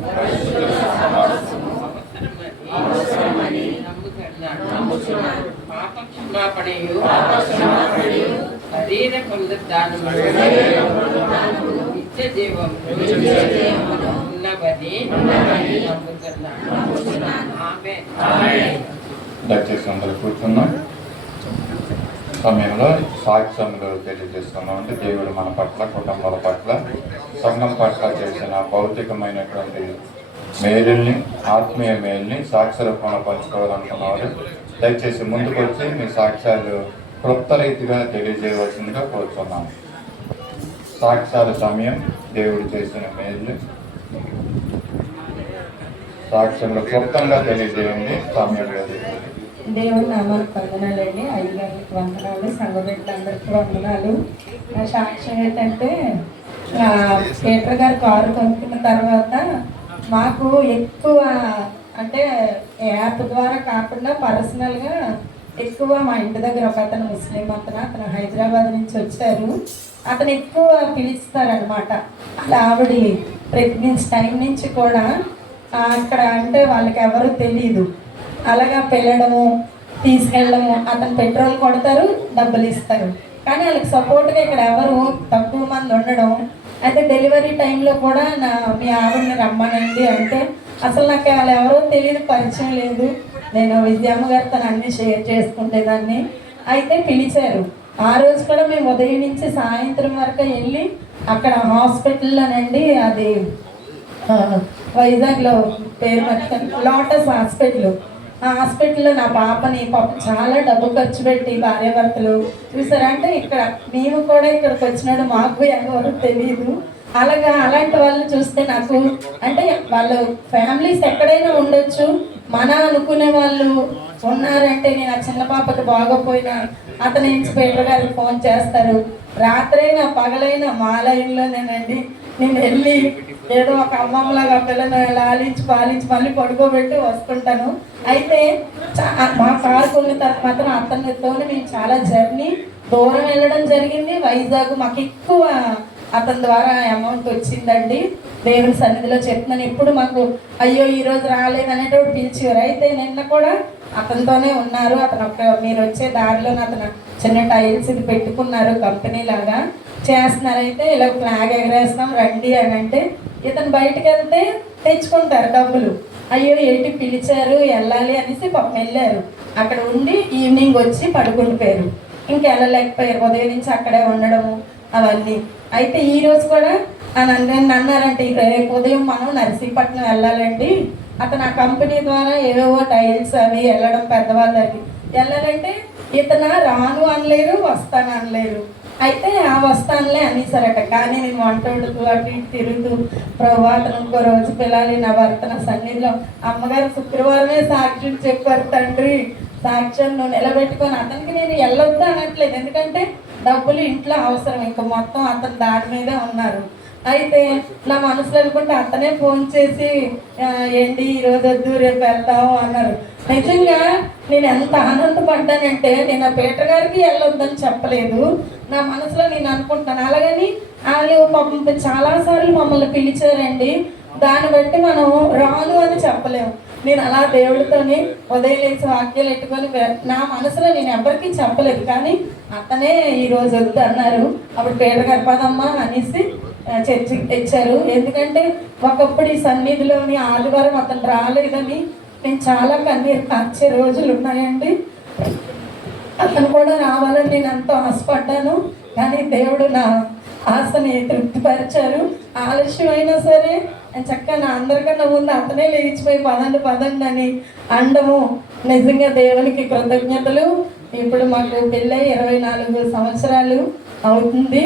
అవసరమని నమ్ముతున్నాను. పాప క్షమాపణయు శరీర పునరుద్ధానము నిత్య జీవములు ఉన్నవని నమ్ముతున్నాను. ఆమేన్. దయచేసి అందరూ కూర్చున్నాం. సమయంలో సాక్ష్యములు తెలియజేస్తున్నాం. అంటే దేవుడు మన పట్ల, కుటుంబాల పట్ల, సంఘం పట్ల చేసిన భౌతికమైనటువంటి మేలుల్ని, ఆత్మీయ మేలుని సాక్ష్య రూపంలో పంచుకోవాలనుకున్నవారు దయచేసి ముందుకు వచ్చి మీ సాక్ష్యాలు క్లుప్త రీతిగా తెలియజేయవలసిందిగా కోరుతున్నాం. సాక్ష్యాల సమయం, దేవుడు చేసిన మేలు సాక్ష్యంలో క్లుప్తంగా తెలియజేయండి. సమయం లేదు. దేవుని నామానికి వందనాలండి. అయ్యగారికి వందనాలు, సంఘ బిడ్డలందరికీ వందనాలు. నా సాక్ష్యం ఏంటంటే, పీటర్ గారు కారు కొనుక్కున్న తర్వాత మాకు ఎక్కువ అంటే యాప్ ద్వారా కాకుండా పర్సనల్గా ఎక్కువ మా ఇంటి దగ్గర ఒక అతను ముస్లిం అతను హైదరాబాద్ నుంచి వచ్చారు. అతను ఎక్కువ పిలుస్తారనమాట. అలా ఆవిడ ప్రెగ్నెన్సీ టైం నుంచి కూడా అక్కడ అంటే వాళ్ళకి ఎవరు తెలియదు. అలాగా పిల్లడము, తీసుకెళ్ళడము, అతను పెట్రోల్ కొడతారు, డబ్బులు ఇస్తారు. కానీ వాళ్ళకి సపోర్ట్గా ఇక్కడ ఎవరు తక్కువ మంది ఉండడం. అయితే డెలివరీ టైంలో కూడా మీ ఆవిడని రమ్మనండి అంటే అసలు నాకు వాళ్ళు ఎవరో తెలియదు, పరిచయం లేదు. నేను విజయమ్మ గారితో అన్నీ షేర్ చేసుకునేదాన్ని. అయితే పిలిచారు. ఆ రోజు కూడా మేము ఉదయం నుంచి సాయంత్రం వరకు వెళ్ళి అక్కడ హాస్పిటల్లోనండి, అది వైజాగ్లో పేరు మర్చిపోయాను, లోటస్ హాస్పిటల్. ఆ హాస్పిటల్లో నా పాపని చాలా డబ్బు ఖర్చు పెట్టి భార్యాభర్తలు చూసారంటే ఇక్కడ మేము కూడా ఇక్కడికి వచ్చినాడు, మాకు ఎవరు తెలియదు. అలాంటి వాళ్ళని చూస్తే నాకు అంటే వాళ్ళు ఫ్యామిలీస్ ఎక్కడైనా ఉండొచ్చు, మన అనుకునే వాళ్ళు ఉన్నారంటే నేను ఆ చిన్న పాపకి బాగోపోయినా అతను ఇన్స్పెక్టర్ గారికి ఫోన్ చేస్తారు. రాత్రైనా పగలైనా మా లైన్లోనేనండి నేను వెళ్ళి ఏదో ఒక అమ్మమ్మలాగా పిల్లని లాలించి పాలించి మళ్ళీ పడుకోబెట్టి వస్తుంటాను. అయితే మా కారు కొన్న తర్వాత మాత్రం అతనితోనే మేము చాలా జర్నీ దూరం వెళ్ళడం జరిగింది. వైజాగ్ మాకు ఎక్కువ అతని ద్వారా అమౌంట్ వచ్చిందండి. దేవుని సన్నిధిలో చెప్తున్నాను. ఎప్పుడు మాకు అయ్యో ఈరోజు రాలేదు అనేటప్పుడు పిలిచేవారు. అయితే నిన్న కూడా అతనితోనే ఉన్నారు. అతను మీరు వచ్చే దారిలో అతను చిన్న టైల్స్ ఇది పెట్టుకున్నారు, కంపెనీ లాగా చేస్తున్నారు. అయితే ఇలా ఫ్లాగ్ ఎగరేస్తాం రండి అని అంటే ఇతను బయటకు వెళ్తే తెచ్చుకుంటారు డబ్బులు. అయ్యో ఏంటి పిలిచారు వెళ్ళాలి అనేసి పాపం వెళ్ళారు. అక్కడ ఉండి ఈవినింగ్ వచ్చి పడుకుండిపోయారు. ఇంకా వెళ్ళలేకపోయారు. ఉదయం నుంచి అక్కడే ఉండడము అవన్నీ. అయితే ఈరోజు కూడా నన్ను అన్నారంటే రేపు ఉదయం మనం నర్సీపట్నం వెళ్ళాలండి. అతను ఆ కంపెనీ ద్వారా ఏవేవో టైల్స్ అవి వెళ్ళడం పెద్దవాళ్ళకి వెళ్ళాలంటే ఇతను రాను అనలేరు, వస్తాను అనలేరు. అయితే ఆ వస్తానులే అనేసారట. కానీ నేను వంట వండుతూ అటు ఇటు తిరుగుతూ ప్రభాతం ఇంకో రోజు పిల్లాలి నా భర్త నా సన్నిధిలో అమ్మగారు శుక్రవారమే సాక్ష్యం చెప్పారు. తండ్రి సాక్ష్యం నువ్వు నిలబెట్టుకొని అతనికి నేను వెళ్ళొద్దు అనట్లేదు. ఎందుకంటే డబ్బులు ఇంట్లో అవసరం, ఇంకా మొత్తం అతను దాని మీదే ఉన్నారు. అయితే నా మనసులో అనుకుంటే అతనే ఫోన్ చేసి ఏంటి ఈరోజు వద్దు రేపు వెళ్తాము అన్నారు. నిజంగా నేను ఎంత ఆనందపడ్డానంటే నేను ఆ పీటర్ గారికి వెళ్ళొద్దని చెప్పలేదు. నా మనసులో నేను అనుకుంటాను. అలాగని వాళ్ళు పాపం చాలాసార్లు మమ్మల్ని పిలిచారండి. దాన్ని బట్టి మనం రాను అని చెప్పలేము. నేను అలా దేవుడితోని ఉదయం లేచి వాక్యాలు పెట్టుకొని నా మనసులో నేను ఎవరికి చెప్పలేదు. కానీ అతనే ఈరోజు వద్దు అన్నారు. అప్పుడు పీటర్ గారి పదమ్మ అనేసి చర్చికి తెచ్చారు. ఎందుకంటే ఒకప్పుడు ఈ సన్నిధిలోని ఆదివారం అతను రాలేదని నేను చాలా కన్నీరు కార్చే రోజులు ఉన్నాయండి. అతను కూడా రావాలని నేను ఎంతో ఆశపడ్డాను. కానీ దేవుడు నా ఆశని తృప్తిపరిచారు. ఆలస్యం అయినా సరే చక్కగా నా అందరికన్నా ముందు అతనే లేచిపోయి పదండి అని అండము. నిజంగా దేవునికి కృతజ్ఞతలు. ఇప్పుడు మాకు పెళ్ళై 24 సంవత్సరాలు అవుతుంది.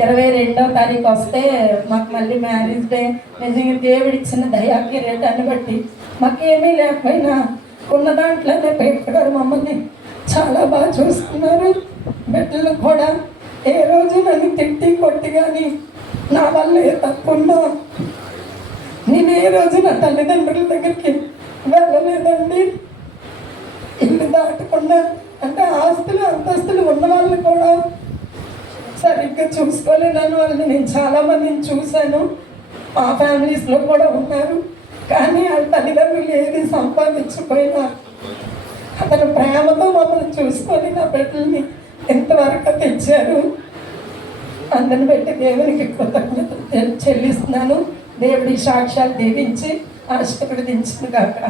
22వ తారీఖు వస్తే మాకు మళ్ళీ మ్యారేజ్ డే. నిజంగా దేవుడు ఇచ్చిన దయాకి రేటాన్ని బట్టి మాకేమీ లేకపోయినా ఉన్న దాంట్లోనే పెట్టారు. మమ్మల్ని చాలా బాగా చూసుకున్నారు. బిడ్డలు కూడా ఏ రోజు నన్ను తిట్టి కొట్టి కానీ నా వల్ల ఏ తప్పున్నా నేను ఏ రోజు నా తల్లిదండ్రుల దగ్గరికి వెళ్ళలేదండి. ఇల్లు దాటకుండా అంటే ఆస్తులు అంతస్తులు ఉన్న వాళ్ళు కూడా సరిగ్గా చూసుకోలేని వాళ్ళని నేను చాలామందిని చూశాను. మా ఫ్యామిలీస్లో కూడా ఉన్నారు. కానీ వాళ్ళ తల్లిదండ్రులు ఏది సంపాదించకపోయినా అతను ప్రేమతో మమ్మల్ని చూసుకొని నా బిడ్డల్ని ఎంతవరకు తెచ్చారు. అందరిని బట్టి దేవునికి కృతజ్ఞతలు చెల్లిస్తున్నాను. దేవుడి సాక్ష్యాలు దీవించి ఆశీర్వదించిన కాక.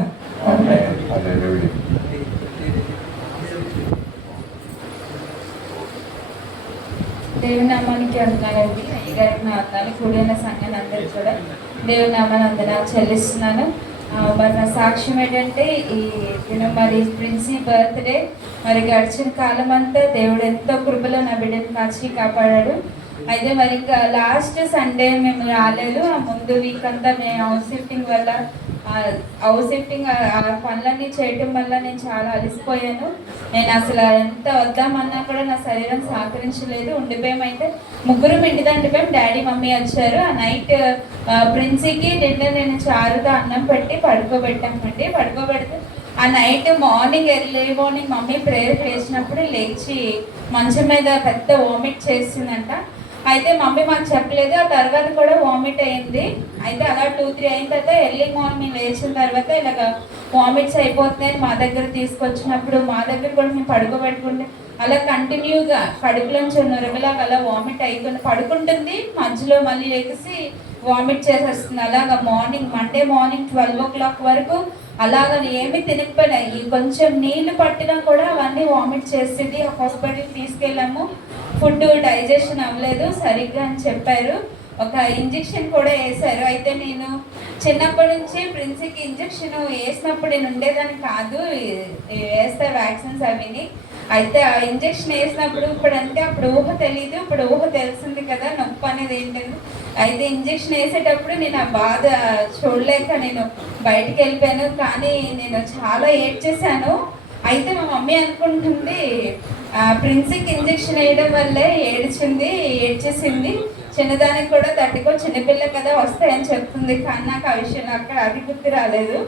దేవుని నామానికి వందనాలండి. అయ్యగారికి నా వందనాలు. కూడిన సంఘాన్ని అందరికీ కూడా దేవుని నామాన్ని వందనాలు చెల్లిస్తున్నాను. మరి నా సాక్ష్యం ఏంటంటే ఈ దినం మరి ప్రిన్సీ బర్త్డే. మరి గడిచిన కాలం అంతా దేవుడు ఎంతో కృపలో నా బిడ్డను కాచి కాపాడాడు. అయితే మరి ఇంకా లాస్ట్ సండే మేము రాలేదు. ఆ ముందు వీక్ అంతా మేము హౌస్ షిఫ్టింగ్ పనులన్నీ చేయటం వల్ల నేను చాలా అలసిపోయాను. నేను అసలు ఎంత వద్దామన్నా కూడా నా శరీరం సహకరించలేదు. ఉండిపోయామైతే ముగ్గురు ఇంటిదా ఉండిపోయాం. డాడీ మమ్మీ వచ్చారు. ఆ నైట్ ప్రిన్సీకి నేను చారుతో అన్నం పెట్టి పడుకోబెట్టామండి. పడుకోబెడితే ఆ night early morning mummy prayer చేసినప్పుడు లేచి మంచం మీద పెద్ద వామిట్ చేసిందంట. అయితే మమ్మీ మాకు చెప్పలేదు. ఆ తర్వాత కూడా వామిట్ అయింది. అయితే అలా 2-3 అయిన తర్వాత ఎర్లీ మార్నింగ్ లేచిన తర్వాత ఇలాగ వామిట్స్ అయిపోతున్నాయి. మా దగ్గర తీసుకొచ్చినప్పుడు మా దగ్గర కూడా మేము పడుకోబెట్టుకుంటే అలా కంటిన్యూగా కడుపులోంచి నొరగలాగా అలా వామిట్ అయిపోయింది. పడుకుంటుంది, మధ్యలో మళ్ళీ లేచి వామిట్ చేసేస్తుంది. అలాగా మండే మార్నింగ్ 12 o'clock వరకు అలాగ ఏమి తినకపోయినాయి. కొంచెం నీళ్లు పట్టినా కూడా అవన్నీ వామిట్ చేసేది. హాస్పిటల్కి తీసుకెళ్ళాము. ఫుడ్ డైజెషన్ అవ్వలేదు సరిగ్గా అని చెప్పారు. ఒక ఇంజెక్షన్ కూడా వేశారు. అయితే నేను చిన్నప్పటి నుంచి ప్రిన్సీకి ఇంజెక్షన్ వేసినప్పుడు నేను ఉండేదాన్ని కాదు. వేస్తారు వ్యాక్సిన్స్ అవిని. అయితే ఆ ఇంజెక్షన్ వేసినప్పుడు అప్పుడు ఊహ తెలియదు. ఇప్పుడు ఊహ తెలిసింది కదా నొప్పి అనేది ఏంటని. అయితే ఇంజెక్షన్ వేసేటప్పుడు నేను ఆ బాధ చూడలేక నేను బయటికి వెళ్ళిపోయాను. కానీ నేను చాలా ఏడ్చేసాను. అయితే మా మమ్మీ అనుకుంటుంది ప్రిన్సీకి ఇంజెక్షన్ వేయడం వల్లే ఏడ్చేసింది. చిన్నదానికి కూడా తట్టుకో, చిన్నపిల్ల కదా వస్తాయని చెప్తుంది. కానీ నాకు ఆ విషయం అక్కడ అది గుర్తు రాలేదు.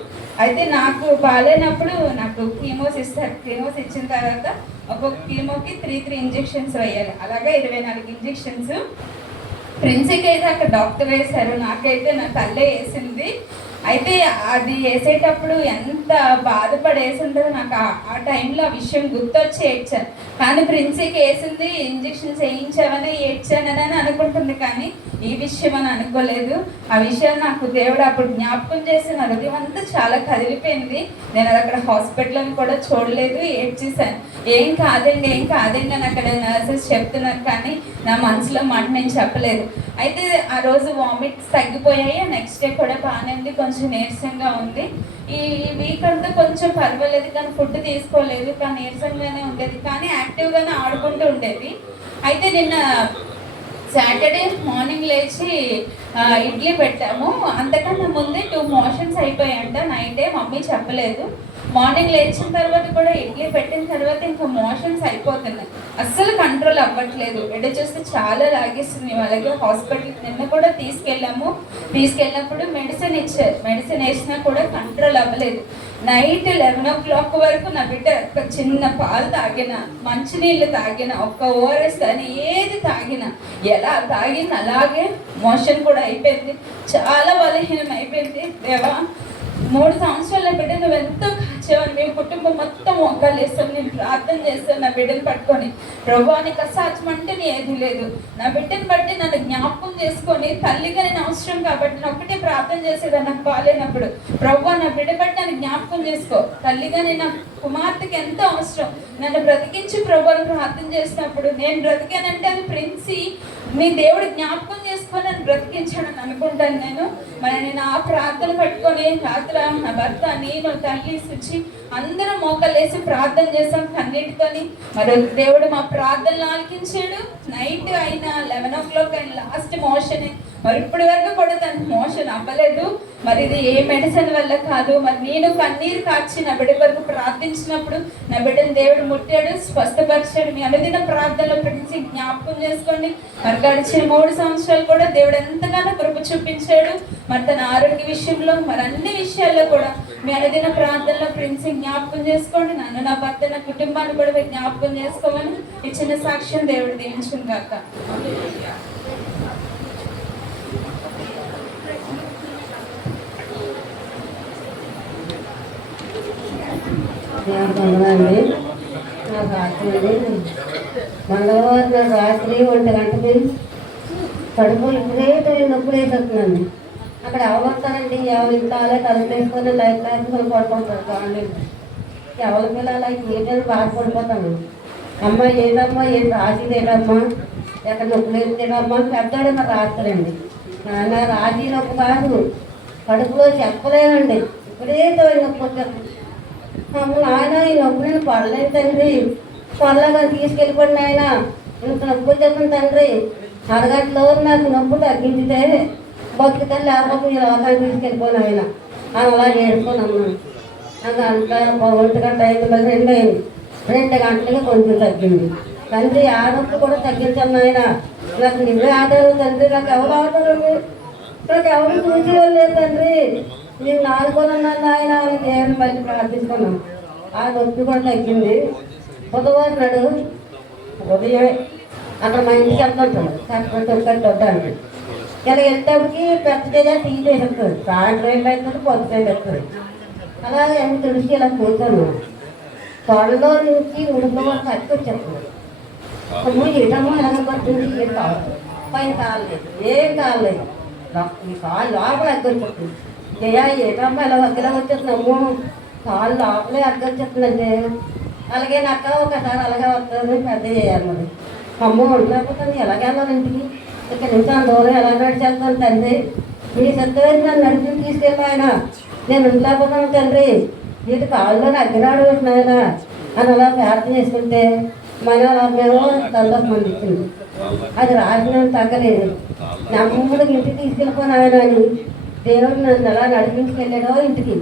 అయితే నాకు బాగాలేనప్పుడు నాకు కీమోస్ ఇస్తారు. కీమోస్ ఇచ్చిన తర్వాత ఒక్కొక్క కీమోకి 3 ఇంజెక్షన్స్ వేయాలి. అలాగే 24 ఇంజెక్షన్స్. ప్రిన్సీకి అయితే అక్కడ డాక్టర్ వేశారు. నాకైతే నా తల్లే వేసింది. అయితే అది వేసేటప్పుడు ఎంత బాధపడేసిందో నాకు ఆ టైంలో ఆ విషయం గుర్తొచ్చి ఏడ్చాను. కానీ ప్రిన్సీకి వేసింది ఇంజెక్షన్స్ వేయించామని ఏడ్చానని అనుకుంటుంది. కానీ ఈ విషయం అని అనుకోలేదు. ఆ విషయం నాకు దేవుడు అప్పుడు జ్ఞాపకం చేసి నా హృదయం అంతా చాలా కదిలిపోయింది. నేను అది అక్కడ హాస్పిటల్ని కూడా చూడలేదు, ఏడ్చేసాను. ఏం కాదండి అని అక్కడ నర్సెస్ చెప్తున్నారు. కానీ నా మనసులో మాట నేను చెప్పలేదు. అయితే ఆ రోజు వామిట్స్ తగ్గిపోయాయి. నెక్స్ట్ డే కూడా బాగానే ఉంది, కొంచెం నీరసంగా ఉంది. ఈ వీక్ అంతా కొంచెం పర్వాలేదు, కానీ ఫుడ్ తీసుకోలేదు. కానీ నీరసంగానే ఉండేది, కానీ యాక్టివ్గానే ఆడుకుంటూ ఉండేది. అయితే నిన్న సాటర్డే మార్నింగ్ లేచి ఇడ్లీ పెట్టాము. అంతకన్నా ముందే 2 మోషన్స్ అయిపోయాయంట నైటే. మమ్మీ చెప్పలేదు. మార్నింగ్ లేచిన తర్వాత కూడా ఇడ్లీ పెట్టిన తర్వాత ఇంకా మోషన్స్ అయిపోతున్నాయి, అస్సలు కంట్రోల్ అవ్వట్లేదు. బిడ్డ చూస్తే చాలా లాగేస్తుంది. అలాగే హాస్పిటల్కి నిన్న కూడా తీసుకెళ్ళినప్పుడు మెడిసిన్ ఇచ్చారు. మెడిసిన్ వేసినా కూడా కంట్రోల్ అవ్వలేదు. నైట్ 11 o'clock వరకు నా బిడ్డ ఒక చిన్న పాలు తాగిన, మంచినీళ్ళు తాగిన, ఒక్క ఓఆర్ఎస్ అని ఏది తాగిన, ఎలా తాగిన అలాగే మోషన్ కూడా అయిపోయింది. చాలా బలహీనం అయిపోయింది. దేవా, 3 సంవత్సరాల బిడ్డ నువ్వు ఎంతో కాచేవాడు. మేము కుటుంబం మొత్తం మొక్కలు వేస్తాం, నేను ప్రార్థన చేస్తాను నా బిడ్డను పట్టుకొని. ప్రభా, నీకు అసాధ్యం అంటే ఏది లేదు. నా బిడ్డను బట్టి నన్ను జ్ఞాపకం చేసుకొని, తల్లిగా నేను అవసరం కాబట్టి నేను ఒకటే ప్రార్థన చేసేదాన్ని నాకు బాగాలేనప్పుడు. ప్రభా, నా బిడ్డ బట్టి నన్ను జ్ఞాపకం చేసుకో. తల్లిగా నేను నా కుమార్తెకి ఎంతో అవసరం. నన్ను బ్రతికించి ప్రభువుని ప్రార్థన చేసినప్పుడు నేను బ్రతికానంటే అది ప్రిన్సి నీ దేవుడు జ్ఞాపకం చేసుకొని నన్ను బ్రతికించాడని అనుకుంటాను నేను. మరి నేను ఆ ప్రార్థన పట్టుకొని రాత్రి నా భర్త, నేను, తల్లి, శుచి అందరం మోకలేసి ప్రార్థన చేసాం కన్నీటితోని. మరి దేవుడు మా ప్రార్థనలు ఆలకించాడు. నైట్ అయినా 11 o'clock అయిన లాస్ట్ మోషన్. మరి ఇప్పటి వరకు కూడా తనకు మోషన్ అవ్వలేదు. మరి ఇది ఏ మెడిసిన్ వల్ల కాదు. మరి నేను కన్నీరు కార్చి నా బిడ్డ వరకు ప్రార్థించినప్పుడు నా బిడ్డను దేవుడు ముట్టాడు, స్వస్థపరిచాడు. మీ అనుదిన ప్రార్థనలో ప్రిన్సి జ్ఞాపకం చేసుకోండి. మరి గడిచిన 3 సంవత్సరాలు కూడా దేవుడు ఎంతగానో కృప చూపించాడు. మరి తన ఆరోగ్య విషయంలో, మరి అన్ని విషయాల్లో కూడా మీ అనుదిన ప్రార్థనలో ప్రిన్సి జ్ఞాపకం చేసుకోండి. నన్ను, నా భర్త, నా కుటుంబాన్ని కూడా మీరు జ్ఞాపకం చేసుకోమని ఈ చిన్న సాక్ష్యం దేవుడు దీవించును గాక. అండి నాకు రాత్రి మంగళవారం రాత్రి 1 గంటకి కడుపు విపరీతమైన నొప్పి వేసేస్తుందండి. అక్కడ ఎవరు ఎవరు ఇంతాలే తలుపు వేసుకొని లైట్ వేసుకొని పడుకుంటారు. కావాలి ఎవరి పిల్లలు ఏదైనా బాధపడిపోతాను. అమ్మ ఏదమ్మా, ఏం రాజీది ఏదమ్మా, ఎక్కడ నొప్పి లేదమ్మా పెద్దవాడు నాకు రాస్తాడండి. నాన్న రాజీ నొప్పి కాదు, కడుపులో చెప్పలేనండి, విపరీతమైన నొప్పి వచ్చేస్తుంది. అమ్మ నాయన ఈ నొప్పి నేను పడలేదు తండ్రి, పడలేగా తీసుకెళ్ళిపోండి ఆయన, ఇంత నొప్పి వచ్చేస్తుంది తండ్రి, అరగంటలో నాకు నొప్పి తగ్గించితే బతుకుతాను, లేకపోతే ఈ లోకాన్ని తీసుకెళ్ళిపోయిన ఆయన అని అలా చేసుకొని అన్నాను. నాకు అంతా 1 గంట అయింది, 2 అయింది. 2 గంటలకి కొంచెం తగ్గింది. తండ్రి ఆ నొప్పి కూడా తగ్గించాను ఆయన, నాకు నువ్వే ఆధారం తండ్రి, నాకు ఎవరు ఆధారం, నాకు ఎవరు చూసి లేదు తండ్రి, నేను నాలుగున్నాను ఆయన అని దేవుని మళ్ళీ ప్రార్థిస్తున్నాను. ఆ నొప్పి కూడా తగ్గింది. బుధవారం నాడు ఉదయమే అక్కడ మా ఇంటికి వెళ్తుంటాడు, కరెక్ట్ వద్దానికి. ఇలా వెళ్తేప్పటికి పెద్దగా టీ చేసేస్తుంది, సాయంత్రం అవుతుంది, పొద్దున వస్తుంది. అలాగే అన్ని తుడిచి ఇలా కూర్చొని త్వరలో నుంచి ఉడుకులో కట్టి వచ్చేస్తుంది. అమ్మ ఏటమ్మో ఎలాగ పడుతుంది, ఏం కావాలి, పైన కాలేదు, ఏం కాలేదు, ఈ కాలు లోపల అగ్గొచ్చేస్తుంది. ఏటమ్మా ఇలా వచ్చేస్తుంది, అమ్మో కాళ్ళు లోపలే అగ్గొచ్చేస్తుందంటే. అలాగే నాకు ఒకసారి అలాగే వస్తుంది, పెద్ద చేయాలి. మరి అమ్మ ఉండలేకపోతుంది, ఎలాగే వెళ్ళాలి ఇంటికి, ఇక్కడ నుంచి అంత దూరం ఎలా నడిచేస్తాను తండ్రి, మీ సిద్ధమైన నన్ను నడిచి తీసుకెళ్ళి ఆయన, నేను ఉండలేకపోతాను తండ్రి, వీటి కాళ్ళలో అగ్గిరాడు ఆయన అని అలా ప్రార్థన చేసుకుంటే మన మేము తల్లకు మంది ఇచ్చింది. అది రాసిన తగ్గలేదు. నమ్మముడు ఇంటికి తీసుకెళ్ళిపోయిన ఆయన అని దేవుడు నన్ను ఎలా నడిపించుకెళ్ళాడో ఇంటికి.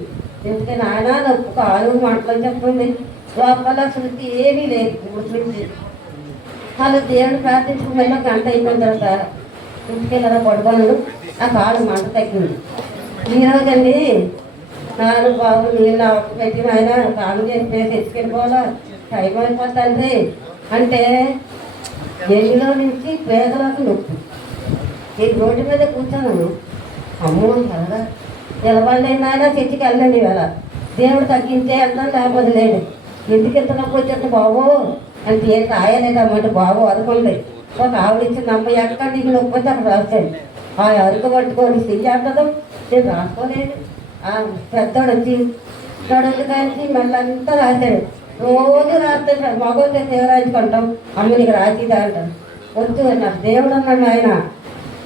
ఎందుకని ఆయన నొప్పు కాలు మాటలు చెప్తుంది, లోపల శృతి ఏమీ లేదు. నుంచి అలా దేవుడు ప్రార్థించుకుని మళ్ళీ 1 గంట అయిపోయిన తర్వాత ఇంటికి వెళ్ళా పడుకోను, ఆ కాలు మంట తగ్గింది. ఈరోజండి నాలుగు బాబు నీళ్ళు పెట్టిన ఆయన కాలు చేసి తెచ్చుకెళ్ళిపోవాలా, టైం అయిపోతుంది అంటే ఎల్లిలో నుంచి పేదలకు నొప్పి. ఈ రోడ్డు మీద కూర్చోను, అమ్మో ఎలాగా నిలబడలేని ఆయన చర్చికి వెళ్ళండి. ఇవాళ దేవుడు తగ్గించే వెళ్తాం, లేకపోతే లేదు. ఇంటికి ఎంత నొప్పి వచ్చేస్తుంది బాబు అంటే ఏం రాయలేదమ్మంటే బాబు అనుకోండి. ఒక ఆవిడ ఇచ్చిన అమ్మ ఎక్కడ నీకు నొప్పి వచ్చి అక్కడ రాస్తాడు. ఆ అరుకు పట్టుకొని చెయ్యడం నేను రాసుకోలేదు. ఆ పెద్దోడు వచ్చి నడుగు కలిసి మళ్ళీ అంతా రాశాడు. రోజు రాస్తాడు. మగోళ్ళు దేవరాజుకుంటాం, అమ్మ నీకు రాసిదా అంటాడు. వద్దు నాకు దేవుడు అన్నాడు ఆయన.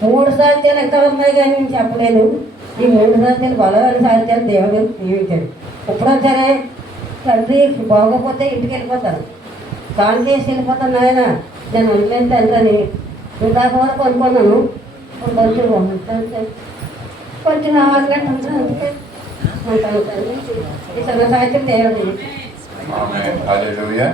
3 సాహిత్యాలు ఎంత ఉన్నాయి కానీ నేను చెప్పలేను. ఈ 3 సాహిత్యాలు బలమైన సాహిత్యాలు దేవుడు జీవించాడు. ఎప్పుడో సరే తండ్రి బాగోపోతే ఇంటికి వెళ్ళిపోతాను, కాల్ చేసి వెళ్ళిపోతాను ఆయన, నేను ఉండలేను తండ్రి అని. ఇందాక వరకు కొనుక్కున్నాను, కొంచెం 1 గంట ఉంటుంది. అందుకే ఉంటాను తండ్రి. ఈ సర్వ సాహిత్యం దేవుడి. ఆమేన్. హల్లెలూయా.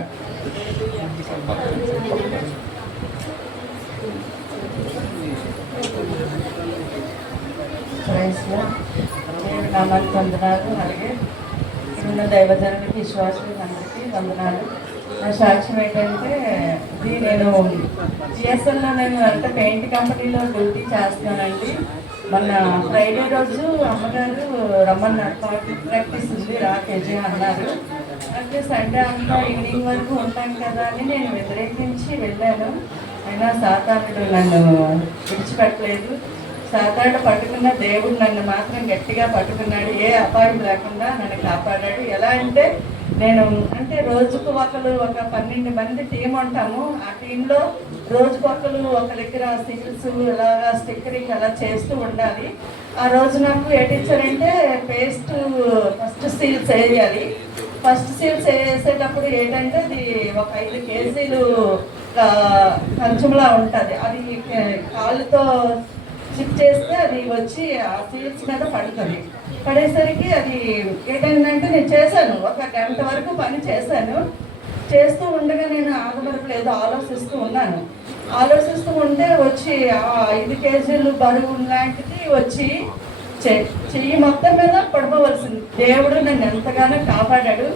దేవుడి నామానికి వందనాలు. అలాగే ఉన్న దైవజనులకి విశ్వాసులకి అందరికీ వందనాలు. నా సాక్ష్యం ఏంటంటే ఇది నేను జిఎస్ఎల్లో నేను అంటే పెయింట్ కంపెనీలో డ్యూటీ చేస్తున్నానండి. మొన్న ఫ్రైడే రోజు అమ్మగారు రమ్మన్నారు, ప్రాక్టీస్ ఉంది రా కేజీ అన్నారు. అంటే సండే అంతా ఈవినింగ్ వరకు ఉంటాం కదా అని నేను వ్యతిరేకించి వెళ్ళాను. అయినా సాతానుడు నన్ను విడిచిపెట్టలేదు. సాతానుడు పట్టుకున్న దేవుడు నన్ను మాత్రం గట్టిగా పట్టుకున్నాడు. ఏ అపాయం లేకుండా నన్ను కాపాడాడు. ఎలా అంటే నేను అంటే రోజుకు ఒక 12 మంది టీం ఉంటాము. ఆ టీంలో రోజుకొకరు ఒక దగ్గర సీల్స్ ఇలాగా స్టిక్కరింగ్ అలా చేస్తూ ఉండాలి. ఆ రోజు నాకు ఏ టీచర్ అంటే ఫస్ట్ సీల్స్ వేయాలి. ఫస్ట్ సీల్స్ వేసేటప్పుడు ఏంటంటే అది ఒక 5 కేజీలు కంచంలా ఉంటుంది. అది కాళ్ళతో చిప్ చేస్తే అది వచ్చి ఆ సీల్స్ మీద పడుతుంది. పడేసరికి అది ఏంటంటే నేను చేశాను, 1 గంట వరకు పని చేశాను. చేస్తూ ఉండగా నేను ఆగబడలేదు, ఆలోచిస్తూ ఉంటే వచ్చి 5 కేజీలు బరువు లాంటిది వచ్చి చెయ్యి మొత్తం మీద పడిపోవలసింది. దేవుడు నన్ను ఎంతగానో కాపాడాడు.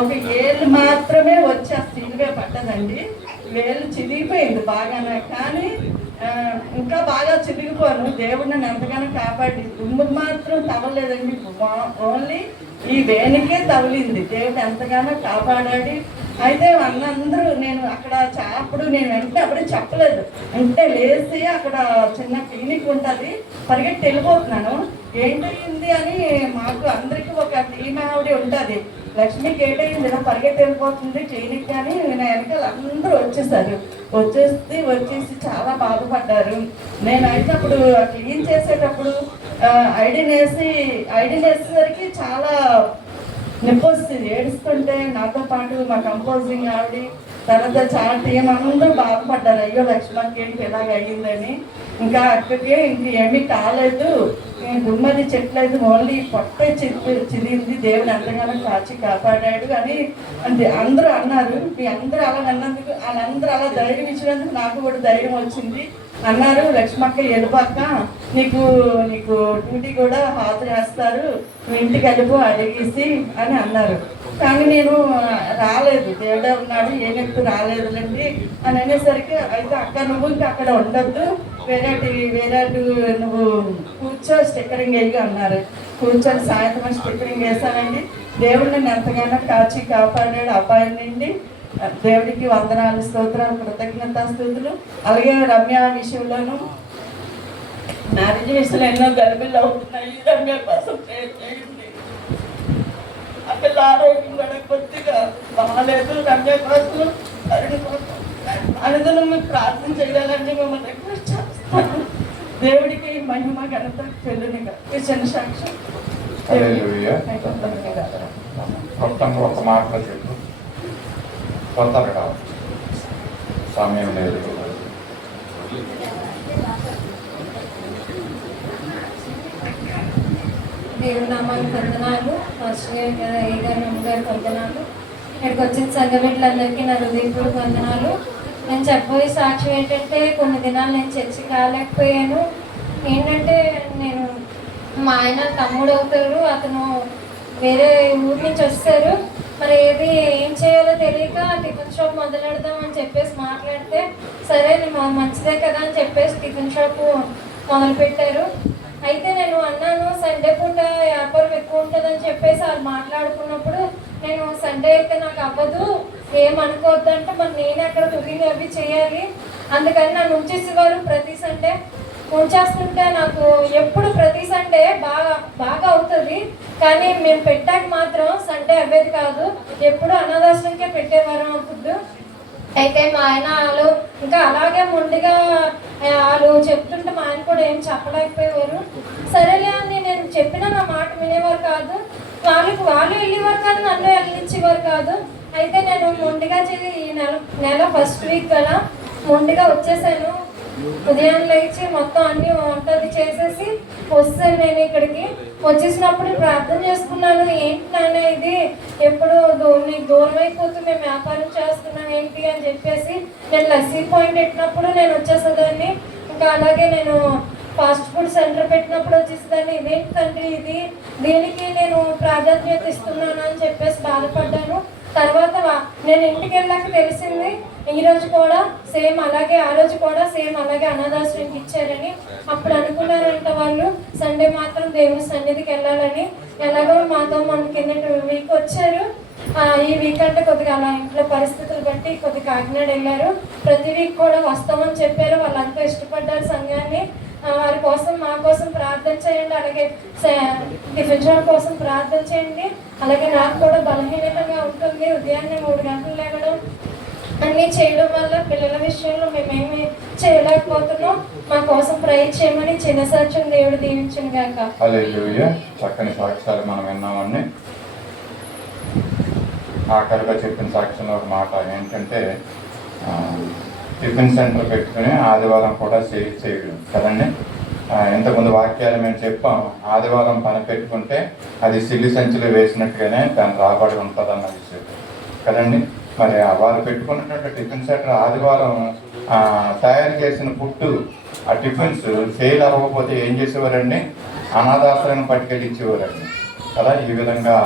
ఒక ఏళ్ళు మాత్రమే వచ్చి ఆ సీలుగా పడ్డదండి. వేలు చిరిగిపోయింది బాగానే, కానీ ఇంకా బాగా చిరిగిపోను. దేవుడు నన్ను ఎంతగానో కాపాడి దుమ్ము మాత్రం తవ్వలేదండి, ఓన్లీ ఈ వేనికే తగిలింది. దేవుడు ఎంతగానో కాపాడాడు. అయితే అందరూ నేను అక్కడ అప్పుడు నేను వెంటనే అప్పుడే చెప్పలేదు, అంటే లేచి అక్కడ చిన్న క్లినిక్ ఉంటుంది, పరిగెట్టి వెళ్ళిపోతున్నాను. ఏంటయింది అని మాకు అందరికీ ఒక టీం ఆవిడ ఉంటుంది, లక్ష్మికి ఏంటయింది ఇలా పరిగెట్టి వెళ్ళిపోతుంది క్లినిక్ కానీ నా వెనకాల అందరూ వచ్చేసి చాలా బాధపడ్డారు. నేనైతే అప్పుడు క్లీన్ చేసేటప్పుడు ఐడిన్ వేసేసరికి చాలా నొప్పి వస్తుంది. ఏడుస్తుంటే నాతో పాటు మా కంపోజింగ్ ఆవిడ తర్వాత చాలా టీం అందరూ బాధపడ్డారు, అయ్యో లక్ష్మణ్కి ఏంటి ఇలాగ అయ్యిందని. ఇంకా అక్కడికి ఏమీ కాలేదు, దుమ్మది చెట్లేదు, ఓన్లీ పొట్టే చిరిగింది. దేవుడు ఎంతగానో కాచి కాపాడాడు అని అంటే అందరూ అన్నారు. మీ అందరూ అలా అన్నందుకు వాళ్ళందరూ అలా ధైర్యం ఇచ్చినందుకు నాకు కూడా ధైర్యం వచ్చింది. అన్నారు, లక్ష్మక్క వెళ్ళిపోక నీకు డ్యూటీ కూడా హాజరు చేస్తారు, నువ్వు ఇంటికి వెళ్ళిపో అడిగేసి అని అన్నారు. కానీ నేను రాలేదు, దేవుడే ఉన్నాడు ఏమెక్కు రాలేదులండి అని అనేసరికి అయితే అక్క నువ్వు ఇంకా అక్కడ ఉండొద్దు, వేరే నువ్వు కూర్చో స్టిక్కరింగ్ వేయి అన్నారు. కూర్చొని సాయంత్రం స్టిక్కరింగ్ వేసానండి. దేవుడు నన్ను ఎంతగానో కాచి కాపాడాడు అబ్బాయి నుండి. దేవుడికి వందనాలు, స్తోత్రాలు, కృతజ్ఞతాస్తుతులు. అలాగే రమ్య విషయంలోనూ మ్యారేజ్ విషయంలో ఎన్నో గర్భిళ్ళు అవుతున్నాయి. రమ్య కోసం చేయండి. ఆ పిల్ల ఆరోగ్యం కూడా కొద్దిగా బాగాలేదు. రమ్య కోసం అనుదినం మీకు ప్రార్థన చేయాలంటే మిమ్మల్ని రిక్వెస్ట్ చేస్తాను. దేవుడికి మహిమ ఘనత చెల్లునిగా చిన్న సాక్ష్యం. ఒక మాటలో చెప్పు, తొందరగా సమయం లేదు. దేవుడి నామానికి వందనాలు. మాస్టర్ గారు, ఏ గారు, అమ్మగారికి వందనాలు. ఇక్కడికి వచ్చిన సంఘ బిడ్డలందరికీ నా హృదయపూర్వక వందనాలు. నేను చెప్పబోయే సాక్ష్యం ఏంటంటే కొన్ని దినాలు నేను చర్చి కాలేకపోయాను. ఏంటంటే నేను మా ఆయన తమ్ముడు అవుతాడు, అతను వేరే ఊరి నుంచి వస్తారు. మరి ఏం చేయాలో తెలియక టిఫిన్ షాప్ మొదలెడదామని చెప్పేసి మాట్లాడితే సరే మంచిదే కదా అని చెప్పేసి టిఫిన్ షాప్ మొదలుపెట్టారు. అయితే నేను అన్నాను సండే పూట వ్యాపారం ఎక్కువ ఉంటుందని చెప్పేసి వాళ్ళు మాట్లాడుకున్నప్పుడు నేను సండే అయితే నాకు అవ్వదు, ఏమనుకోవద్దంటే మరి నేను అక్కడ కుకింగ్ అవి చేయాలి, అందుకని నన్ను ఉంచేసేవారు ప్రతి సండే. ఉంచేస్తుంటే నాకు ఎప్పుడు ప్రతి సండే బాగా అవుతుంది, కానీ మేము పెట్టాక మాత్రం సండే అవ్వేది కాదు. ఎప్పుడు అనాథాశ్రమంకే పెట్టేవారు ఆ ఫుడ్. అయితే మా ఆయన వాళ్ళు ఇంకా అలాగే మొండిగా వాళ్ళు చెప్తుంటే మా ఆయన కూడా ఏం చెప్పలేకపోయేవారు. సరేలే అని నేను చెప్పినా నా మాట వినేవారు కాదు. వాళ్ళు వెళ్ళేవారు కాదు, నన్ను వెళ్ళనిచ్చేవారు కాదు. అయితే నేను మొండిగా చేసి ఈ నెల ఫస్ట్ వీక్ కదా మొండిగా వచ్చేసాను. ఉదయం లేచి మొత్తం అన్ని వంటది చేసేసి వస్తాను నేను ఇక్కడికి. వచ్చేసినప్పుడు ప్రార్థన చేసుకున్నాను, ఏంటి నాన్న ఇది ఎప్పుడు నీకు దూరం అయిపోతుంది, మేము వ్యాపారం చేస్తున్నాం ఏంటి అని చెప్పేసి. నేను లస్సీ పాయింట్ పెట్టినప్పుడు నేను వచ్చేసేదాన్ని, ఇంకా అలాగే నేను ఫాస్ట్ ఫుడ్ సెంటర్ పెట్టినప్పుడు వచ్చేసేదాన్ని. ఇదేంటి తండ్రి ఇది, దీనికి నేను ప్రాధాన్యత ఇస్తున్నాను అని చెప్పేసి బాధపడ్డాను. తర్వాత నేను ఇంటికి వెళ్ళాక తెలిసింది ఈరోజు కూడా సేమ్ అలాగే, ఆ రోజు కూడా సేమ్ అలాగే అనాథాశ్రయంకి ఇచ్చారని. అప్పుడు అనుకున్నారంట వాళ్ళు సండే మాత్రం దేవుని సన్నిధికి వెళ్ళాలని. ఎలాగో మాతో మన కింద వీక్ వచ్చారు. ఈ వీక్ అంటే కొద్దిగా అలా ఇంట్లో పరిస్థితులు బట్టి కొద్దిగా కాకినాడ వెళ్ళారు. ప్రతి వీక్ కూడా వస్తామని చెప్పారు. వాళ్ళంతా ఇష్టపడ్డారు సంఘాన్ని. వారి కోసం మా కోసం ప్రార్థన చేయండి, అలాగే టిఫిన్ షాప్ కోసం ప్రార్థన చేయండి. అలాగే నాకు కూడా బలహీనతగా ఉంటుంది, ఉదయాన్నే 3 గంటలు లేవడం అన్నీ చేయడం వల్ల పిల్లల విషయంలో మేమేమి చేయలేకపోతున్నాం. మా కోసం ప్రేయర్ చేయమని చిన్న సాక్ష్యం దేవుడు దీవించును గాక. హల్లెలూయా. చక్కని సాక్ష్యాలు మనం విన్నామని. ఆఖరిగా చెప్పిన సాక్ష్యంలో ఒక మాట ఏంటంటే, టిఫిన్ సెంటర్ పెట్టుకుని ఆదివారం కూడా చేయడం కదండి. ఇంతకుముందు వాక్యాలు మేము చెప్పాం, ఆదివారం పని పెట్టుకుంటే అది సిల్లి సంచులు వేసినట్టుగానే దాని రాబడి ఉంటుంది అన్న విషయం కదండి. మరి వాళ్ళు పెట్టుకున్నటువంటి టిఫిన్ సెంటర్ ఆదివారం తయారు చేసిన ఫుడ్, ఆ టిఫిన్స్ సేల్ అవ్వకపోతే ఏం చేసేవారండి, అనాథాశ్రయం పట్టుకెళ్ళి ఇచ్చేవారండి కదా. ఈ విధంగా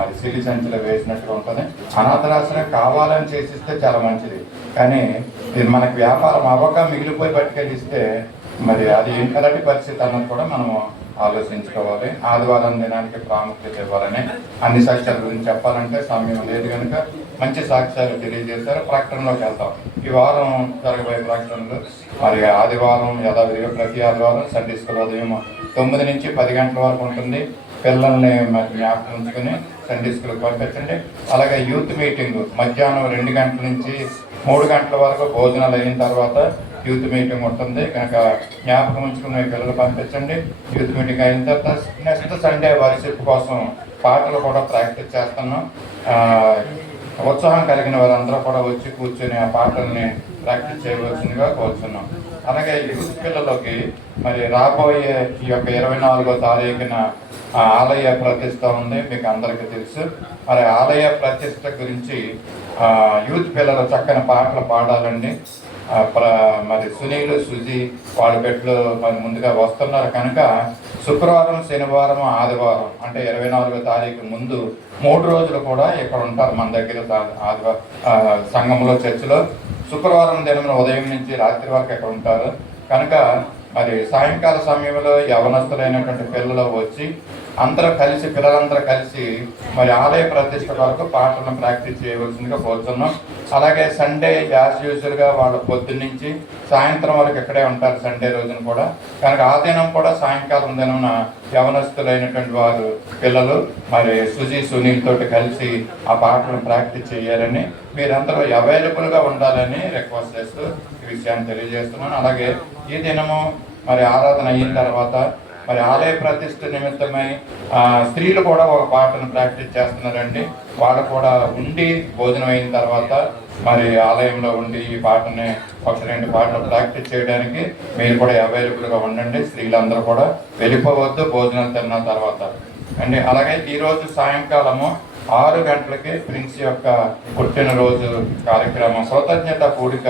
అది సిల్లి సంచులు వేసినట్టుగా ఉంటుంది. అనాథాశ్రయం కావాలని చేసిస్తే చాలా మంచిది, కానీ ఇది మనకు వ్యాపారం అవ్వక మిగిలిపోయి పట్టుకెళ్ళిస్తే మరి అది ఎలాంటి పరిస్థితి అన్నది కూడా మనము ఆలోచించుకోవాలి. ఆదివారం దినానికి ప్రాముఖ్యత ఇవ్వాలని. అన్ని సాక్ష్యాల గురించి చెప్పాలంటే సమయం లేదు కనుక మంచి సాక్ష్యాలు తెలియజేశారు. ప్రకటనలోకి వెళ్తాం. ఈ వారం జరగబోయే ప్రకటనలు మరి ఆదివారం యథావిధిగా ప్రతి ఆదివారం సండే స్కూల్ ఉదయం 9 నుంచి 10 గంటల వరకు ఉంటుంది. పిల్లల్ని మరి జ్ఞాపకం ఉంచుకొని సండే స్కూల్కి పంపించండి. అలాగే యూత్ మీటింగ్ మధ్యాహ్నం 2 గంటల నుంచి 3 గంటల వరకు భోజనాలు అయిన తర్వాత యూత్ మీటింగ్ ఉంటుంది కనుక జ్ఞాపకం ఉంచుకుని పిల్లలు పంపించండి. యూత్ మీటింగ్ అయిన తర్వాత నెక్స్ట్ సండే వర్షిప్ కోసం పాటలు కూడా ప్రాక్టీస్ చేస్తున్నాం. ఉత్సాహం కలిగిన వారందరూ కూడా వచ్చి కూర్చొని ఆ పాటల్ని ప్రాక్టీస్ చేయవలసిందిగా కోరుతున్నాం. అలాగే యూత్ పిల్లలకి మరి రాబోయే ఈ యొక్క 24వ తారీఖున ఆలయ ప్రతిష్ట ఉంది, మీకు అందరికీ తెలుసు. మరి ఆలయ ప్రతిష్ట గురించి యూత్ పిల్లలు చక్కని పాటలు పాడాలండి. మరి సునీలు సుజీ వాళ్ళ బిడ్డలు మరి ముందుగా వస్తున్నారు కనుక శుక్రవారం, శనివారం, ఆదివారం అంటే 24వ తారీఖు ముందు 3 రోజులు కూడా ఇక్కడ ఉంటారు మన దగ్గర సంఘంలో, చర్చిలో. శుక్రవారం దినం ఉదయం నుంచి రాత్రి వరకు ఇక్కడ ఉంటారు కనుక మరి సాయంకాల సమయంలో యవనస్తులైనటువంటి పిల్లలు వచ్చి పిల్లలందరూ కలిసి మరి ఆలయ ప్రతిష్ట వరకు పాటలను ప్రాక్టీస్ చేయవలసిందిగా కోరుతున్నాం. అలాగే సండే యాజ్ యూజువల్గా వాళ్ళు పొద్దున్నుంచి సాయంత్రం వరకు ఇక్కడే ఉంటారు సండే రోజున కూడా కనుక ఆ దినం కూడా సాయంకాలం దినం యవనస్తులైనటువంటి వారు పిల్లలు మరి సునీల్ తోటి కలిసి ఆ పాటలను ప్రాక్టీస్ చేయాలని, మీరందరూ అవైలబుల్గా ఉండాలని రిక్వెస్ట్ చేస్తూ ఈ విషయాన్ని తెలియజేస్తున్నాను. అలాగే ఈ దినము మరి ఆరాధన అయిన తర్వాత మరి ఆలయ ప్రతిష్ఠ నిమిత్తమై స్త్రీలు కూడా ఒక పాటను ప్రాక్టీస్ చేస్తున్నారండి. వాళ్ళు కూడా ఉండి భోజనం అయిన తర్వాత మరి ఆలయంలో ఉండి ఈ పాటని 1-2 పాటలు ప్రాక్టీస్ చేయడానికి మీరు కూడా అవైలబుల్గా ఉండండి. స్త్రీలందరూ కూడా వెళ్ళిపోవద్దు భోజనం తిన్న తర్వాత అండి. అలాగే ఈరోజు సాయంకాలము 6 గంటలకి ప్రిన్స్ యొక్క పుట్టినరోజు కార్యక్రమం కృతజ్ఞత కూడిక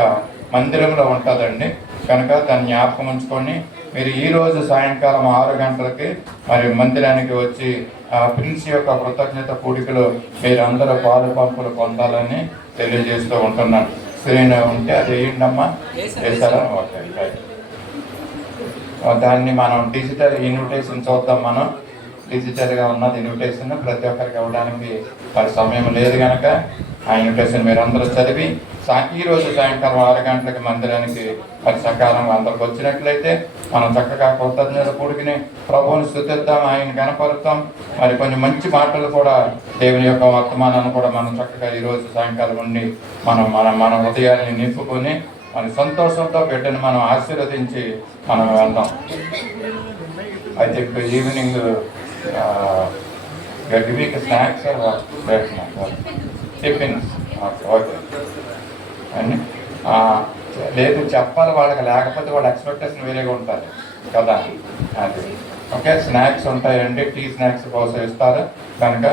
మందిరంలో ఉంటుందండి కనుక దాన్ని జ్ఞాపకం ఉంచుకొని మీరు ఈరోజు సాయంకాలం 6 గంటలకి మరి మందిరానికి వచ్చి ప్రిన్స్ యొక్క కృతజ్ఞత కూడికలో మీరందరూ పాలు పంపులు పొందాలని తెలియజేస్తూ ఉంటున్నాను. స్క్రీన్ ఉంటే అది వేయండమ్మా, వేసారా? ఓకే, దాన్ని మనం డిజిటల్ ఇన్విటేషన్ చూద్దాం. మనం డిజిటల్గా ఉన్నది ఇన్విటేషన్ ప్రతి ఒక్కరికి ఇవ్వడానికి మరి సమయం లేదు కనుక ఆ ఇన్విటేషన్ మీరు అందరూ చదివి ఈరోజు సాయంకాలం 6 గంటలకి మందిరానికి మరి సకాలంగా అందరికి వచ్చినట్లయితే మనం చక్కగా కృతజ్ఞత కూడికిని ప్రభువుని స్తుతిద్దాం, ఆయన కనపరుద్దాం. మరి కొన్ని మంచి మాటలు కూడా దేవుని యొక్క వర్తమానాన్ని కూడా మనం చక్కగా ఈరోజు సాయంకాలం ఉండి మన హృదయాన్ని నింపుకొని మన సంతోషంతో బిడ్డని మనం ఆశీర్వదించి మనం వెళ్దాం. అయితే ఇప్పుడు evening giving snacks tiffins okay అండి. లేదు చెప్పాలి వాళ్ళకి, లేకపోతే వాళ్ళ ఎక్స్పెక్టేషన్ వేరేగా ఉంటుంది కదా. అది ఓకే. స్నాక్స్ ఉంటాయండి, టీ స్నాక్స్ కోసం ఇస్తారు కనుక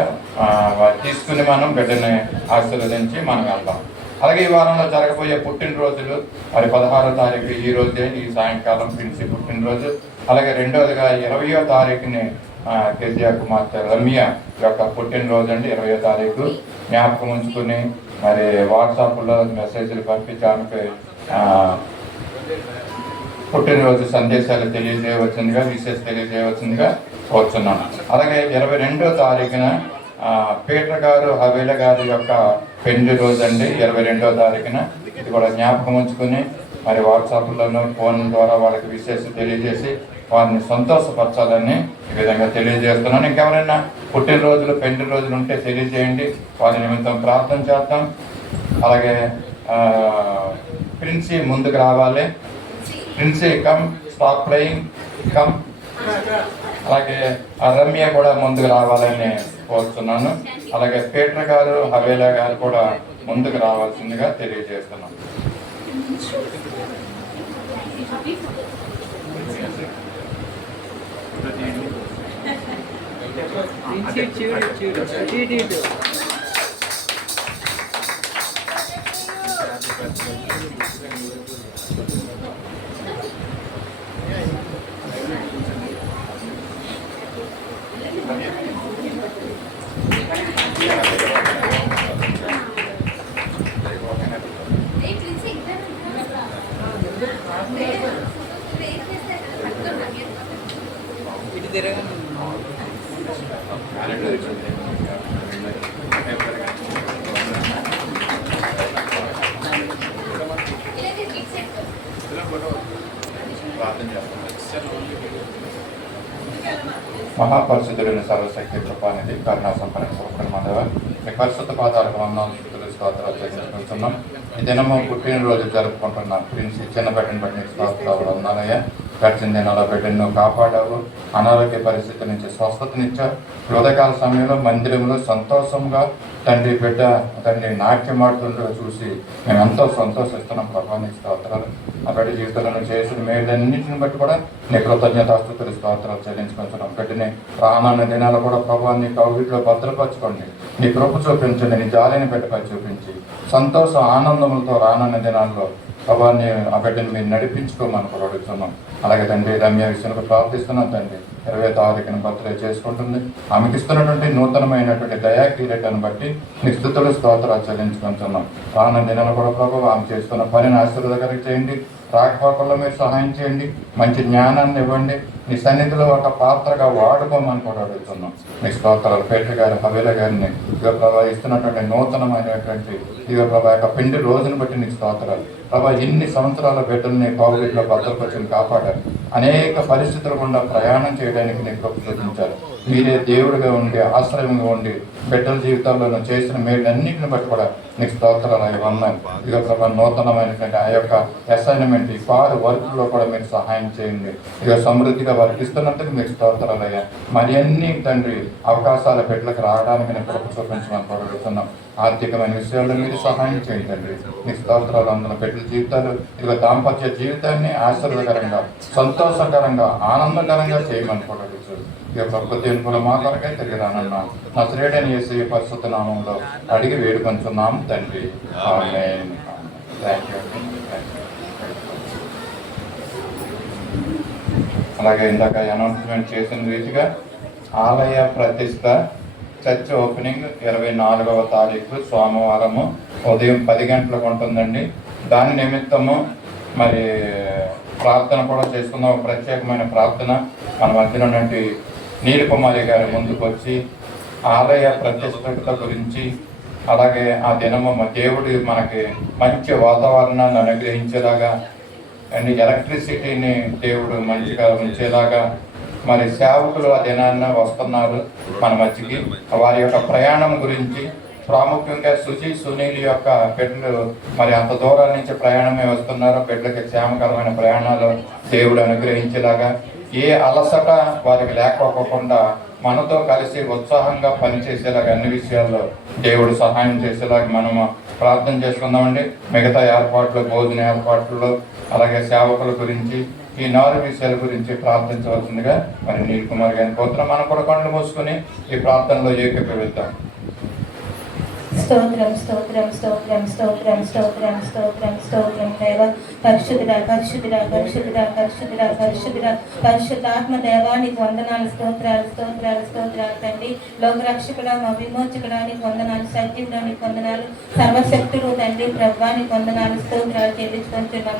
తీసుకుని మనం బిడ్డని ఆశీర్వదించి మనం వెళ్దాం. అలాగే ఈ వారంలో జరగబోయే పుట్టినరోజులు మరి 16వ తారీఖు ఈ రోజే, ఈ సాయంకాలం ప్రిన్సి పుట్టినరోజు. అలాగే రెండవదిగా 20వ తారీఖుని కేసీఆర్ కుమార్తె రమ్య యొక్క పుట్టినరోజు అండి. 20వ తారీఖు జ్ఞాపకం ఉంచుకుని మరి వాట్సాప్లో మెసేజ్లు పంపించడానికి పుట్టినరోజు సందేశాలు తెలియజేయవచ్చుందిగా, విషెస్ తెలియజేయవచ్చుందిగా కోరుచున్నాను. అలాగే 22వ తారీఖున పీటర్ గారు హవేల గారి యొక్క పెళ్లి రోజు అండి. 22వ తారీఖున ఇది కూడా జ్ఞాపకం ఉంచుకుని మరి వాట్సాప్లోనూ ఫోన్ ద్వారా వాళ్ళకి విషెస్ తెలియజేసి వారిని సంతోషపరచాలని ఈ విధంగా తెలియజేస్తున్నాను. ఇంకెవరైనా పుట్టినరోజులు పెళ్లి రోజులు ఉంటే తెలియజేయండి, వారి నిమిత్తం ప్రార్థన చేద్దాం. అలాగే ప్రిన్సీ ముందుకు రావాలి. Princy come, stop playing, come. అలాగే రమ్య కూడా ముందుకు రావాలని కోరుతున్నాను. అలాగే పీటర్ గారు హవేలా గారు కూడా ముందుకు రావాల్సిందిగా తెలియజేస్తున్నాను. మహాపరిశుద్ధులైన సర్వశక్తి కృపానిధి కరుణా సంపన్న సుఖమాధవ మీ పరిశుద్ధ పాదాలకు వందనాలు, స్తుతులు, స్తోత్రాలు చెల్లించుకుంటున్నాం. ఈ దినము పుట్టినరోజు జరుపుకుంటున్నాం. ప్రిన్సీ చిన్న బిడ్డను బట్టి స్తోత్రాలు వందనాలయ్యా. గడిచిన దినాల బిడ్డను కాపాడావు, అనారోగ్య పరిస్థితి నుంచి స్వస్థతనిచ్చావు. ఉదయకాల సమయంలో మందిరంలో సంతోషంగా తండ్రి బిడ్డ తండ్రి నాట్యమాడుతుండగా చూసి మేము ఎంతో సంతోషిస్తున్నాం. ప్రభానికి స్తోత్రాలు. ఆ బిడ్డ జీవితంలో చేసిన మేలన్నింటిని బట్టి కూడా నీ కృతజ్ఞతాస్తుతులు స్తోత్రాలు చెల్లించుకుంటున్నాం. బిడ్డని రానున్న దినాలు కూడా ప్రభావాన్ని కౌగిట్లో భద్రపరచుకోండి. నీ కృప చూపించండి, నీ జాలిని బిడ్డపై చూపించి సంతోష ఆనందములతో రానున్న దినాల్లో ప్రభావాన్ని ఆ బిడ్డని మీరు నడిపించుకోమని కూడా అడుగుతున్నాం. అలాగే తండ్రి రమ్య విషయంలో ప్రార్థిస్తున్నాం. తండ్రి 20వ తారీఖున బర్త్డే చేసుకుంటుంది. ఆమెకి ఇస్తున్నటువంటి నూతనమైనటువంటి దయా కిరీటాన్ని బట్టి నీ స్తుతులు స్తోత్రాలు చెల్లించుకుంటున్నాం. రానున్న దినాలు కూడా ప్రభావం ఆమె చేస్తున్న పనిని ఆశీర్వాదకరంగా చేయండి. రాకపోకల్లో మీరు సహాయం చేయండి, మంచి జ్ఞానాన్ని ఇవ్వండి. నీ సన్నిధిలో ఒక పాత్రగా వాడుకోమని కూడా అడుగుతున్నాం. మీ స్తోత్రాలు పీటర్ గారు హవేల గారిని ఇదిగో ప్రభా ఇస్తున్నటువంటి నూతనమైనటువంటి ఇదిగో ప్రభా యొక్క పెండి రోజును బట్టి నీకు స్తోత్రాలు. ప్రభా ఇన్ని సంవత్సరాల బిడ్డల్ని కోవిడ్లో భద్రపరిచిన కాపాడారు. అనేక పరిస్థితుల గుండా ప్రయాణం చేయడానికి నీకు కృప చూపించారు. మీరే దేవుడిగా ఉండి ఆశ్రయంగా ఉండి బిడ్డల జీవితాల్లో చేసిన మేలన్నింటిని బట్టి కూడా నీకు స్తోత్రాలు అవి ఉన్నాయి. ఇదిగో ప్రభా నూతనమైనటువంటి ఆ యొక్క అసైన్మెంట్ ఈ పాడు వర్క్లో కూడా మీరు సహాయం చేయండి. ఇక సమృద్ధిగా వారికి ఇస్తున్నందుకు మీకు స్తోత్రాలు అయ్యా. మరి అన్ని తండ్రి అవకాశాల బిడ్డలకు రావడానికి నేను కృప చూపించమని కోరుతున్నాం. ఆర్థికమైన విషయాల్లో మీరు సహాయం చేయండి. మీ స్తోత్రాలు అందులో బిడ్డల జీవితాలు ఇదిగో దాంపత్య జీవితాన్ని ఆశీర్వదకరంగా సంతోషకరంగా ఆనందకరంగా చేయమని కూడా ఈ యొక్క ప్రత్యేక మా కొరకే తిరిగిరానన్న నా శ్రేణి చేసి పరిశుద్ధ నామంలో అడిగి వేడుకొంచున్నాం తండ్రి. ఆమేన్. Thank you. అలాగే ఇందాక అనౌన్స్మెంట్ చేసిన రీతిగా ఆలయ ప్రతిష్ట చర్చ్ ఓపెనింగ్ 24వ తారీఖు సోమవారము ఉదయం 10 గంటలకు ఉంటుందండి. దాని నిమిత్తము మరి ప్రార్థన కూడా చేసుకుందాం. ఒక ప్రత్యేకమైన ప్రార్థన మన మధ్యలో నుండి నీలకుమారి గారి ముందుకు వచ్చి ఆలయ ప్రతిష్టత గురించి అలాగే ఆ దినము దేవుడు మనకి మంచి వాతావరణాన్ని అనుగ్రహించేలాగా అండ్ ఎలక్ట్రిసిటీని దేవుడు మంచిగా ఉంచేలాగా మరి సేవకులు ఆ దినాన్న వస్తున్నారు మన మధ్యకి. వారి యొక్క ప్రయాణం గురించి ప్రాముఖ్యంగా సునీల్ యొక్క బిడ్డలు మరి అంత దూరాల నుంచి ప్రయాణమే వస్తున్నారు. బిడ్డలకి క్షేమకరమైన ప్రయాణాలు దేవుడు అనుగ్రహించేలాగా ఏ అలసట వారికి లేకపోకుండా మనతో కలిసి ఉత్సాహంగా పనిచేసేలాగా అన్ని విషయాల్లో దేవుడు సహాయం చేసేలాగా మనము ప్రార్థన చేసుకుందామండి. మిగతా ఏర్పాట్లు, భోజన ఏర్పాట్లలో, అలాగే సేవకుల గురించి, ఈ 4 విషయాల గురించి ప్రార్థించవలసిందిగా మరి నీల్ కుమార్ గారిని కోరుతున్నాం. మనం కూడా కళ్ళు మూసుకొని ఈ ప్రార్థనలో ఏకీభవిద్దాం. స్తోత్రం స్తోత్రం స్తోత్రం స్తోత్రం స్తోత్రం స్తోత్రం స్తోత్రం దేవ పరిశుద్ధుడా పరిశుద్ధుడా పరిశుద్ధుడా పరిశుద్ధుడా పరిశుద్ధుడా పరిశుద్ధాత్మ దేవా నీకు వందనాలు, స్తోత్రాలు స్తోత్రాలు స్తోత్రాలు తండ్రి. లోకరక్షకుడా, మా విమోచకుడా నీకు వందనాలు, సజీవుడా నీకు వందనాలు, సర్వశక్తుడు తండ్రి ప్రభువా నీకు వందనాలు, స్తోత్రాలు చెల్లించుకుంటున్నాం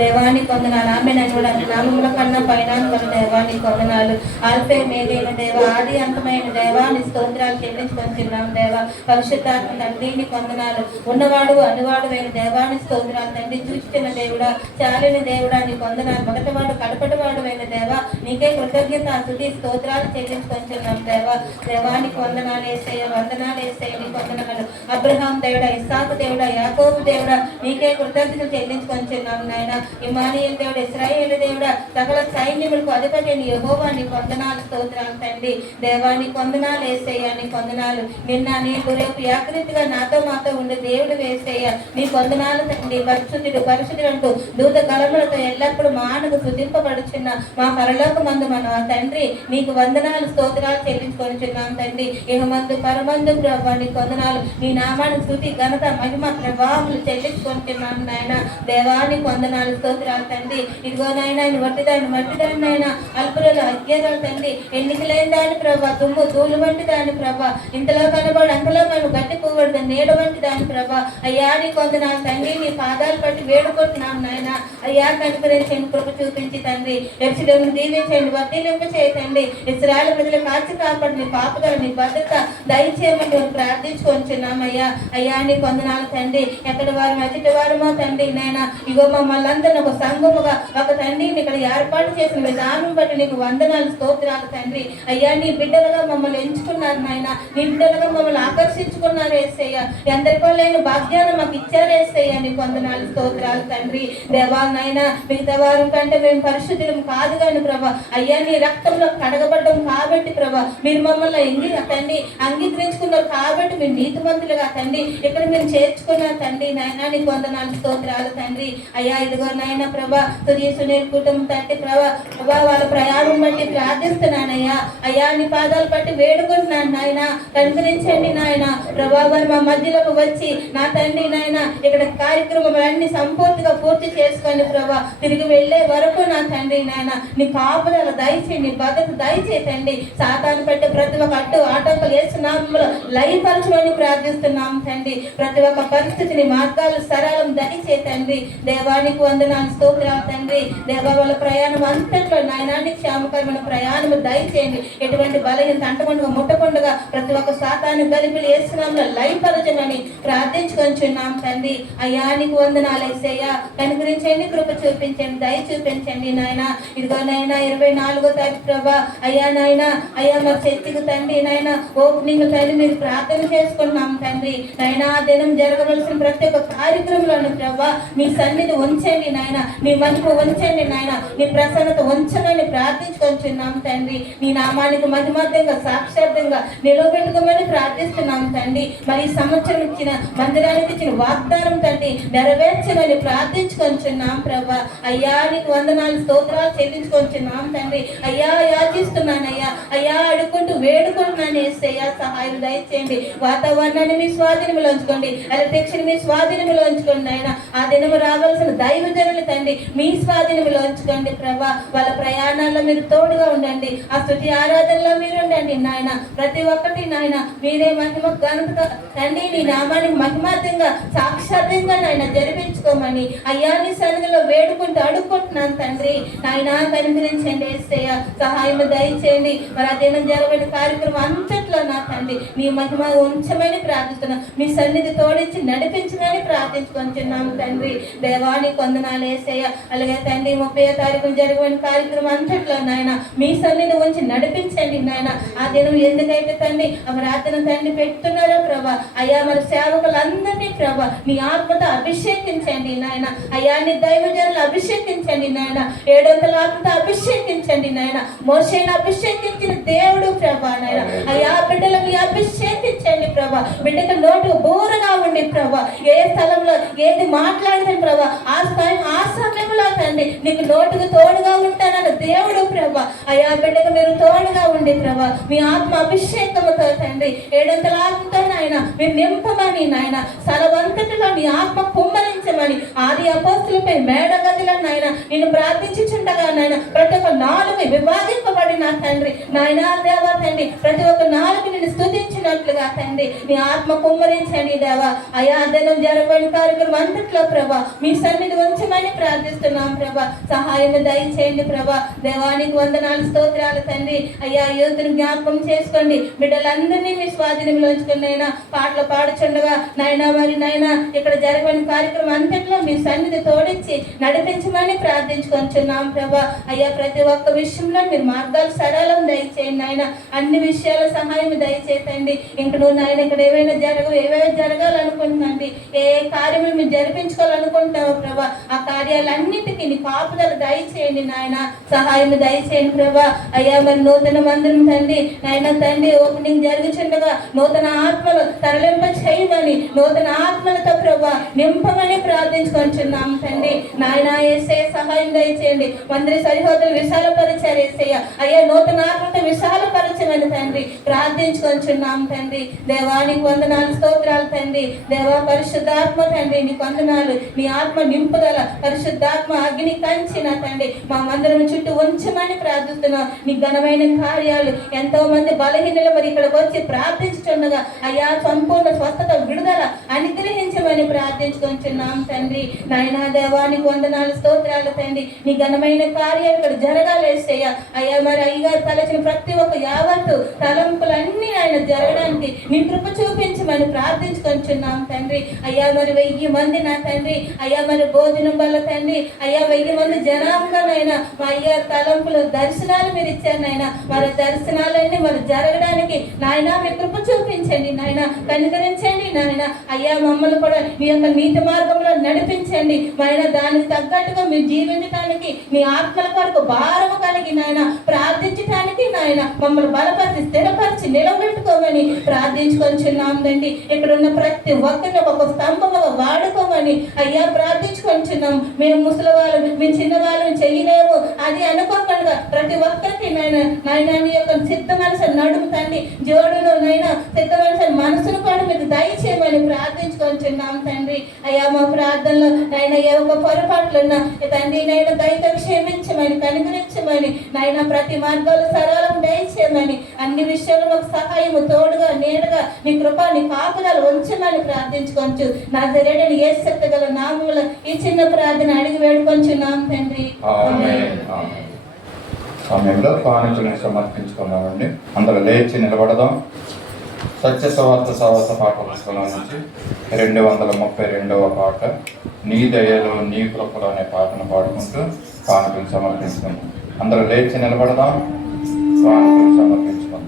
దేవానికి వందనాలు. ఆమె నన్ను నామముల కన్నా పైనాను గల దేవానికి వందనాలు. ఆల్ఫే మేలైన దేవ, ఆది అంతమైన దేవాని స్తోత్రాలు చెల్లించుకుంటున్నాం దేవ. పరిశుద్ధ తండ్రి నీకు వందనాలు. ఉన్నవాడు అనువాడు అయిన దేవాని స్తోత్రాలు తండ్రి. చూచిన దేవుడా, చాలిన దేవుడా నీకు వందనాలు. మొదటివాడు కడపటివాడు అయిన దేవ, నీకే కృతజ్ఞత స్తుతి స్తోత్రాలు చెల్లించుకుంటున్నాం దేవ. దేవానికి వందనాలు యేసయ్య, వందనాలు యేసయ్య నీకు వందనాలు. అబ్రహాం దేవుడా, ఇస్సాకు దేవుడా, యాకోబు దేవుడా నీకే కృతజ్ఞతలు చెల్లించుకుంటున్నాం నాయన. ఇమ్మానుయేలు దేవుడు, ఇశ్రాయేలు దేవుడా, సకల సైన్యములకు అధిపతి అయిన యెహోవా నీకు వందనాలు, స్తోత్రాలు తండ్రి. దేవానికి వందనాలు యేసయ్య నీకు వందనాలు. నిన్న నీకు రేపు ఏకరీతిగా నాతో మాతో ఉండే దేవుడు యేసయ్య నీకు వందనాలు తండ్రి. పరిశుద్ధుడు పరిశుద్ధుడు అంటూ దూత గలములతో ఎల్లప్పుడూ మానకు స్తుతింపబడుచున్న మా పరలోకమందు మన తండ్రి నీకు వందనాలు, స్తోత్రాలు చెల్లించుకొనిచున్నాం తండ్రి. ఇహమందు పరమందు ప్రభువా నీకు వందనాలు. నీ నామానికి స్తుతి ఘనత మహిమ ప్రభావములు చెల్లించుకొనిచున్నాం నాయన. దేవానికి వందనాలు, స్తోత్రాలు తండ్రి. ఇదిగో నాయన మట్టిదాన్ని నాయన, అల్పురలు అజ్ఞానాలు తండ్రి, ఎన్నికలేని దాని ప్రభా, దుమ్ము ధూళి వంటి దాని ప్రభా, ఇంతలో కనబడు అంతలో మేము గట్టి పువ్వడు నీడ వంటి దాని ప్రభా. అయ్యా నీకు వందనాలు తండ్రి. నీ పాదాలు పట్టి వేడుకుంటున్నాం నాయన. అయ్యా కనుకరించండి, కృప చూపించి తండ్రి. యెరూషలేమును దీవించండి, వర్ధిల్లింప చేయండి. ఇశ్రాయేలు ప్రజలు కాచి కాపాడు నీ కాపుదల, నీ భద్రత దయచేయమని మేము ప్రార్థించుకొంచున్నాం అయ్యా. అయ్యా నీకు వందనాలు తండ్రి. ఎక్కడ వారు ఎదుటి వారమో తండ్రి నాయన, ఇగో మమ్మల్ని అందరిని ఒక సంఘముగా ఒక తండ్రిని ఇక్కడ ఏర్పాటు చేసిన విధానం బట్టి నీకు వందనాలు, స్తోత్రాలు తండ్రి. అయ్యా నీ బిడ్డలుగా మమ్మల్ని ఎంచుకున్నారు నాయన. నీ బిడ్డలుగా మమ్మల్ని ఆకర్షించుకున్నారు యేసయ్య. ఎందరికో లేని భాగ్యాన్ని మాకు ఇచ్చారు యేసయ్య నీకు వందనాలు, స్తోత్రాలు తండ్రి. దేవా నాయన, మిగతా వారి కంటే మేము పరిశుద్ధులం కాదు కానీ ప్రభా, అయ్యా నీ రక్తంలో కడగబడ్డం కాబట్టి ప్రభా, మీరు మమ్మల్ని తండ్రి అంగీకరించుకున్నారు కాబట్టి మీరు నీతిమంతులుగా తండ్రి ఇక్కడ మేము చేర్చుకున్నారు తండ్రి నాయన. నీకు వందనాలు, స్తోత్రాలు తండ్రి. అయ్యా ఇదిగో నాయన ప్రభా, సునీల్ కుటుంబం తండ్రి ప్రభా వాళ్ళ ప్రయాణం బట్టి ప్రార్థిస్తున్నానయ్యా. అయ్యా నీ పాదాలు పట్టి వేడుకుంటున్నాను నాయన. కనుకరించండి నాయన ప్రభా. వారు మా మధ్యలోకి వచ్చి నా తండ్రి నాయన ఇక్కడ కార్యక్రమాలన్నీ సంపూర్తిగా పూర్తి చేసుకొని ప్రభా తిరిగి వెళ్ళే వరకు నా తండ్రి నాయన నీ కాపుదల దయచేయండి, భద్రత దయచేయండి. సాతాను పెట్టే ప్రతి ఒక్క అడ్డు ఆటంకాలు వేస్తున్నాములో లయపరచమని ప్రార్థిస్తున్నాం తండ్రి. ప్రతి ఒక్క పరిస్థితిని మార్గాలు సరళం దయచేయండి. దేవానికి వందనాలు, స్తోత్రాలు తండ్రి. దేవా వాళ్ళ ప్రయాణం అంతట్లో నాయనాన్ని క్షేమకరమైన ప్రయాణం దయచేయండి. ఎటువంటి బలహీన అంటకుండా ముట్టకుండా ప్రతి ఒక్క సాతాను గలిపిలు వేస్తున్నాములో లయపరచమని ప్రార్థించుకొంచున్నాం తండ్రి. అయ్యా నీకు వందనాలు యేసయ్య. కనుకరించండి, కృప చూపించండి, దయ చూపించండి నాయన. ఇదిగో నాయన 24వ తారీఖు ప్రభా అయ్యా నాయన, అయ్యా మా చర్చికి తండ్రి నాయన ఓపెనింగ్ తండ్రి మీరు ప్రార్థన చేసుకున్నాం తండ్రి నాయన. ఆ దినం జరగవలసిన ప్రతి ఒక్క కార్యక్రమంలోని ప్రభా మీ సన్నిధి ఉంచండి నాయన, నీ మహిమ ఉంచండి నాయన, నీ ప్రసన్నత ఉంచమని ప్రార్థించుకొంచున్నాం తండ్రి. నీ నామానికి మహిమార్థంగా సాక్షార్థంగా నిలబెట్టుకోమని ప్రార్థిస్తున్నాం తండ్రి. మరి ఈ సంవత్సరం ఇచ్చిన మందిరానికి ఇచ్చిన వాగ్దానం తండ్రి నెరవేర్చమని ప్రార్థించుకొంచున్నాం ప్రభా. అయ్యా నీకు వందనాలు, స్తోత్రాలు చెల్లించుకొంచున్నాం తండ్రి. అయ్యా యాచిస్తున్నానయ్యా, అయ్యా అడుక్కుంటూ వేడుకుంటున్నాను యేసయ్యా. సహాయం దయచేయండి. వాతావరణాన్ని మీ స్వాధీనంలో ఉంచుకోండి, ఎలక్ట్రిక్షన్ మీ స్వాధీనంలో ఉంచుకోండి ఆయన. ఆ దినము రావాల్సిన దైవజనులు తండ్రి మీ స్వాధీనంలో ఉంచుకోండి ప్రభా. వాళ్ళ ప్రయాణాల్లో మీరు తోడుగా ఉండండి, ఆ స్తుతి ఆరాధనలో మీరు ఉండండి నాయన. ప్రతి ఒక్కటి నాయన మీరే మహిమ ఘనత తండ్రి నీ నామానికి మహిమార్థంగా సాక్షార్థంగా నాయన జరిపించుకోమని అయ్యా నీ సన్నిధిలో వేడుకుంటూ అడుక్కుంటున్నాను తండ్రి నాయన. కనికరించండి యేసయ్య, సహాయం దయచేయండి. మరి ఆ దినం జరగని కార్యక్రమం అంతట్లో నా తండ్రి నీ మహిమ ఉంచమని ప్రార్థిస్తున్నాం. మీ సన్నిధి తోడించి నడిపించమని ప్రార్థించుకుంటున్నాము తండ్రి. దేవానికి వందనాలు యేసయ్య. అలాగే తండ్రి 30వ తారీఖు జరగని కార్యక్రమం అంతట్లో నాయన మీ సన్నిధి ఉంచి నడిపించండి నాయన. ఆ దినం ఎందుకైతే తండ్రి ఆ ప్రార్థన తండ్రి పెడుతున్నారో ప్రభా అయ్యా మరి సేవకులందరినీ ప్రభా నీ ఆత్మతో అభిషేకించండి నాయన. అయ్యా నీ దైవజనులు అభిషేకించండి నాయన. 700 ఆత్మతో అభిషేకించండి నాయన. నాయన మోషేను అభిషేకించిన దేవుడు ప్రభా నాయన అయ్యా బిడ్డలను అభిషేకించండి ప్రభా బిడ్డకు నోటు బోరగా ఉండి ప్రభా ఏ స్థలంలో ఏది మాట్లాడితే ప్రభా ఆ సమయంలో తండ్రి నీకు నోటుకు తోడుగా ఉంటానన్న దేవుడు ప్రభా అయ్యా బిడ్డకు మీరు తోడుగా ఉండి ప్రభా మీ ఆత్మ అభిషేకముతో తండ్రి ఏడంతల ఆత్మతో నాయన మీరు నింపమని నాయన స్థలవంతటిలో నీ ఆత్మ కుమ్మరించమని ఆది అపోస్తులపై మేడ గదిలో నాయన నిన్ను ప్రార్థించుచుండగా నాయన ప్రతి ఒక్క నాలుగు విభాగింపబడిన తండ్రి నాయన దేవా తండ్రి ప్రతి ఒక్క నాలుగు నిన్ను స్తుతించినట్లుగా తండ్రి నీ ఆత్మ కుమ్మరించండి దేవా అయా అధ్యయనం జరగని కార్యక్రమం అంతట్లో ప్రభా మీ సన్నిధి ఉంచమని ప్రార్థిస్తున్నాం ప్రభా సహాయం దయచేయండి ప్రభా దేవానికి వందనాలు స్తోత్రాలు తండ్రి అయ్యా యూత్ను జ్ఞాపకం చేసుకోండి బిడ్డలందరినీ మీ స్వాధీనంలో ఉంచుకుని అయినా పాటలు పాడుచుండగా నాయన మరి నాయన ఇక్కడ జరగని కార్యక్రమం అంతట్లో మీ సన్నిధి తోడించి నడిపించమని ప్రార్థించుకొంచున్నాం ప్రభా అయ్యా ప్రతి ఒక్క విషయంలో మీరు మార్గాలు సరళం దయచేయండి నాయన అన్ని విషయాల సహాయం దయచేయండి ఇంక నువ్వు నాయన ఇక్కడ ఏవైనా జరగాలనుకుంటున్నాండి ఏ కార్యము మీరు జరిపించుకోవాలనుకుంటావో ప్రభా ఆ కార్యాలన్నిటికీ నీ కాపుదల దయచేయండి నాయన సహాయం దయచేయండి ప్రభా అయ్యా మరి నూతన మందిరం తండ్రి నాయన తండ్రి ఓపెనింగ్ జరుగుచుండగా నూతన ఆత్మలు తరలింప చేయమని నూతన ఆత్మలతో ప్రభా నింపమని ప్రార్థించుకుంటున్నాం తండ్రి నాయన యేసయ్య సహాయం దయచేయండి మందిర సరిహద్దులు విశాలపరిచారు యేసయ్య అయ్యా నూతన ఆత్మతో విశాలపరచమని తండ్రి ప్రార్థించుకుంటున్నాం తండ్రి దేవానికి వందనాలు స్తోత్రాలు తండ్రి దేవా పరిశుద్ధాత్మ తండ్రి నీకు వందనాలు నీ ఆత్మ నింపుదల పరిశుద్ధాత్మ అగ్ని కంచిన తండ్రి మా మందిరం చుట్టూ ఉంచమని ప్రార్థిస్తున్నాం నీ ఘనమైన కార్యాలు ఎంతో మంది బలహీనలు మరి ఇక్కడికి వచ్చి ప్రార్థించుతుండగా అయ్యా సంపూర్ణ స్వస్థత విడుదల అనుగ్రహించమని ప్రార్థించుకుంటున్నాం తండ్రి నాయనా దేవానికి వందనాలు స్తోత్రాలు తండ్రి నీ ఘనమైన కార్యాలు ఇక్కడ జరగాలేసయ్యా అయ్యా మరి అయ్యగారు తలచిన ప్రతి ఒక్క యావత్తు తలంపులన్నీ ఆయన జరగడానికి నీ కృప చూపించమని ప్రార్థించుకుంటున్నాం తండ్రి అయ్యా మరి 1000 మంది నా తండ్రి అయ్యా మరి భోజనం వల్ల తండ్రి అయ్యా 1000 మంది జనాంగనైనా మా అయ్యా తలంపులు దర్శనాలు మీరు ఇచ్చారు నాయన మరి దర్శనాలన్నీ మరి జరగడానికి నాయన మీ కృప చూపించండి నాయన కనికరించండి నాయన అయ్యా మమ్మల్ని కూడా మీ యొక్క నీతి మార్గంలో నడిపించండి నాయన దానికి తగ్గట్టుగా మీరు జీవించడానికి మీ ఆత్మల కొరకు భారము కలిగి నాయన ప్రార్థించడానికి నాయన మమ్మల్ని బలపరిచి స్థిరపరిచి నిలబెట్టుకోమని ప్రార్థించుకొంచున్నాం తండ్రి ఇక్కడ ఉన్న ప్రతి ఒక్కరిని ఒక స్తంభముగా వాడుకోమని అయ్యా ప్రార్థించుకొంచున్నాం మేము ముసలి వాళ్ళు మీ చిన్నవాళ్ళు చెయ్యలేము అది అనుకోకుండా ప్రతి ఒక్కరికి నాయన నీ యొక్క సిద్ధ మనసు నడుము తండ్రి జోడును నైనా సిద్ధ మనసు మనసును కూడా మీకు దయచేయమని ప్రార్థించుకొంచున్నాం తండ్రి అయ్యా మా ప్రార్థనలో నాయన ఏ ఒక్క పొరపాట్లున్నా తండ్రి నైనా దయతో క్షమించమని కనుగరించమని నాయన ప్రతి మార్గాలు సరళం దయచేయమని అన్ని విషయాలు మాకు సహాయము తోడుగా నేడుగా మీ కృప నీ కాపుదలు ఉంచమని ప్రార్థించుకోవచ్చు నా జరేడని ఏ శక్తి గల నామముల ఈ చిన్న ప్రార్థన అడిగి వేడుకొంచున్నాం తండ్రి సమయంలో కానుకలను సమర్పించుకున్నామండి అందరూ లేచి నిలబడదాం. సత్య సవార్త సహవాస పాఠ పుస్తకం నుంచి 232వ పాట నీ దయలో నీ కృపలో అనే పాటను పాడుకుంటూ కానుకలను సమర్పించుకుందాం. అందరూ లేచి నిలబడదాం, కానుకలను సమర్పించుకుందాం.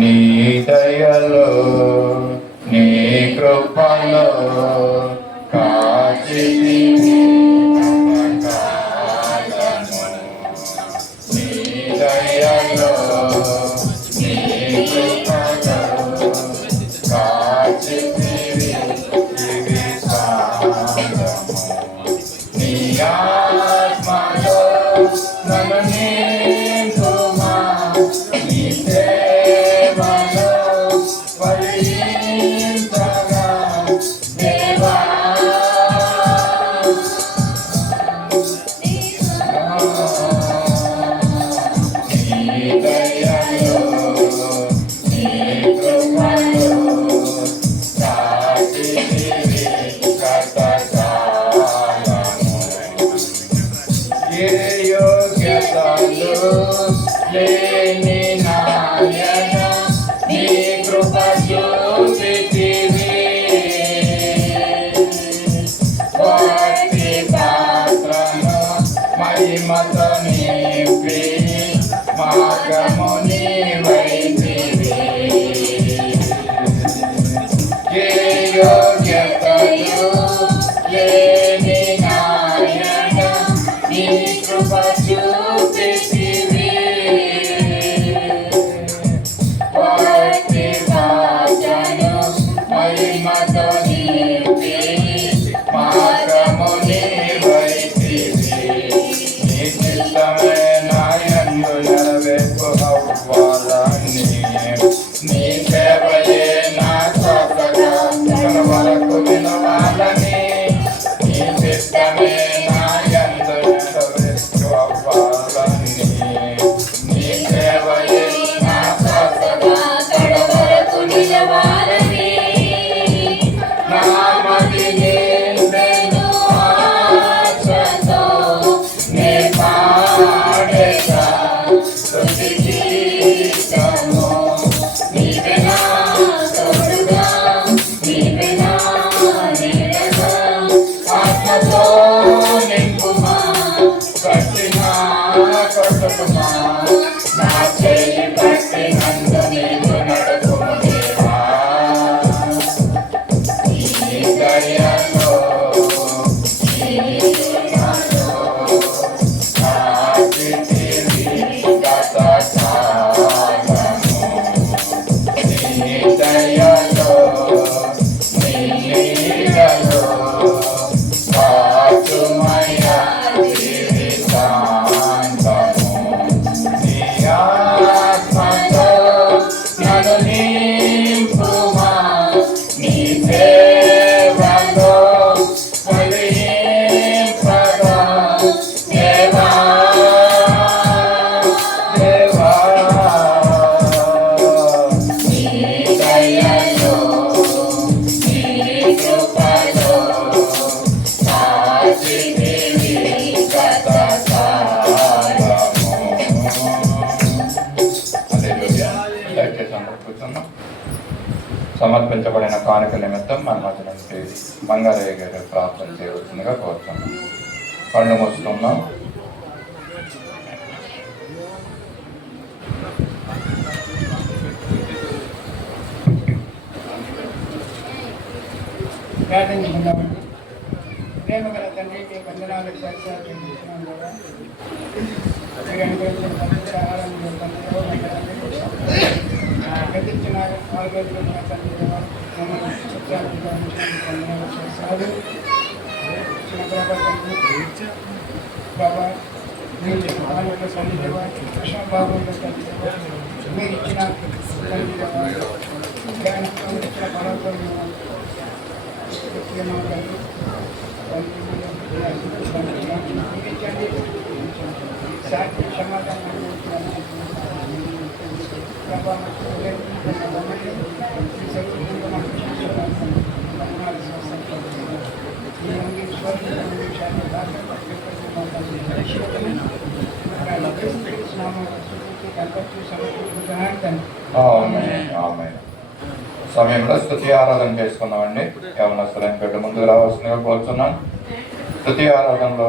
నీ దయలో నీ కృపలో కాచి దయలో నీ కృపలో కాచితివి నీ ఆత్మలో నన్ను నింపుమా నీ సేవలో ఫలించగా దేవా లేని నాయన నీ కృప చూపితివి వాటి పాత్రను మహిమతో నింపి మార్గము నీవైతివి ఏ యోగ్యతయు లేని నాయన నీ కృప కృప చూపితివి భక్తి భాషను మహిమతో నింపి మార్గము నీవైతివి నీ చిత్తమే నాయందు నెరవేర్పు అవ్వాలని నీ సేవయే నా శ్వాసగా వరకు వినవాలని నీ చిత్తమే నాయందు నెరవేర్పు అవ్వాలని నీ సేవయే నా శ్వాసగా వరకు నిలవాలని నామది నిందెను ఆశతో నే పాడేగా స్తుతి గీతము నీవే నా తోడుగా నీవే నా నీడగా ఆత్మతో నింపుమా కట్టినా కొట్టుకుమా నా చేయి పట్టి నందు నీవు నడుపుము దేవా నీ దయలో నీ కృపలో కాచితివి గత కాలము నీ దయలో నీ నీడలో కాచుమయ్యా జీవితాంతము నీ ఆత్మతో నన్ను నింపుమా నీ సేవలో ఫలింపగా దేవా దేవా నీ దయలో నీ కృపలో కాచితివి గత కాలము. హల్లెలూయా. దయచేసి అందరూ కూర్చున్నాం. సమర్పించబడిన కానుక నిమిత్తం మన మధ్య నుంచి మంగారయ్య గారు ప్రార్థన చేయవలసిందిగా కోరుతున్నాం. కళ్ళు మూసుకున్నాం. ప్రార్థించుకుందామండి. ప్రేమ గల తండ్రి మీ వందనాలు పరిచయాలు చెల్లించుకున్నాం కూడా మీరు అనుగ్రహించిన పవిత్ర ఆహారం గతించిన 4 రోజులు మన తండ్రి మమ్మల్ని సత్యాలుగా వందనాలు చేస్తారు. ఇచ్చిన బాబా మీరు ఆనంద సన్నిధివా కృష్ణ బాబులో సన్నిధివా మీరు ఇచ్చిన సన్నిధివా జ్ఞానంతో ఇచ్చిన బలంతో శాంతి సమాధానం సమయంలో స్తుతి ఆరాధన చేసుకున్నామండి. యవనస్తులైన బిడ్డ ముందుకు రావాల్సిందిగా కోరుతున్నాను. స్తుతి ఆరాధనలో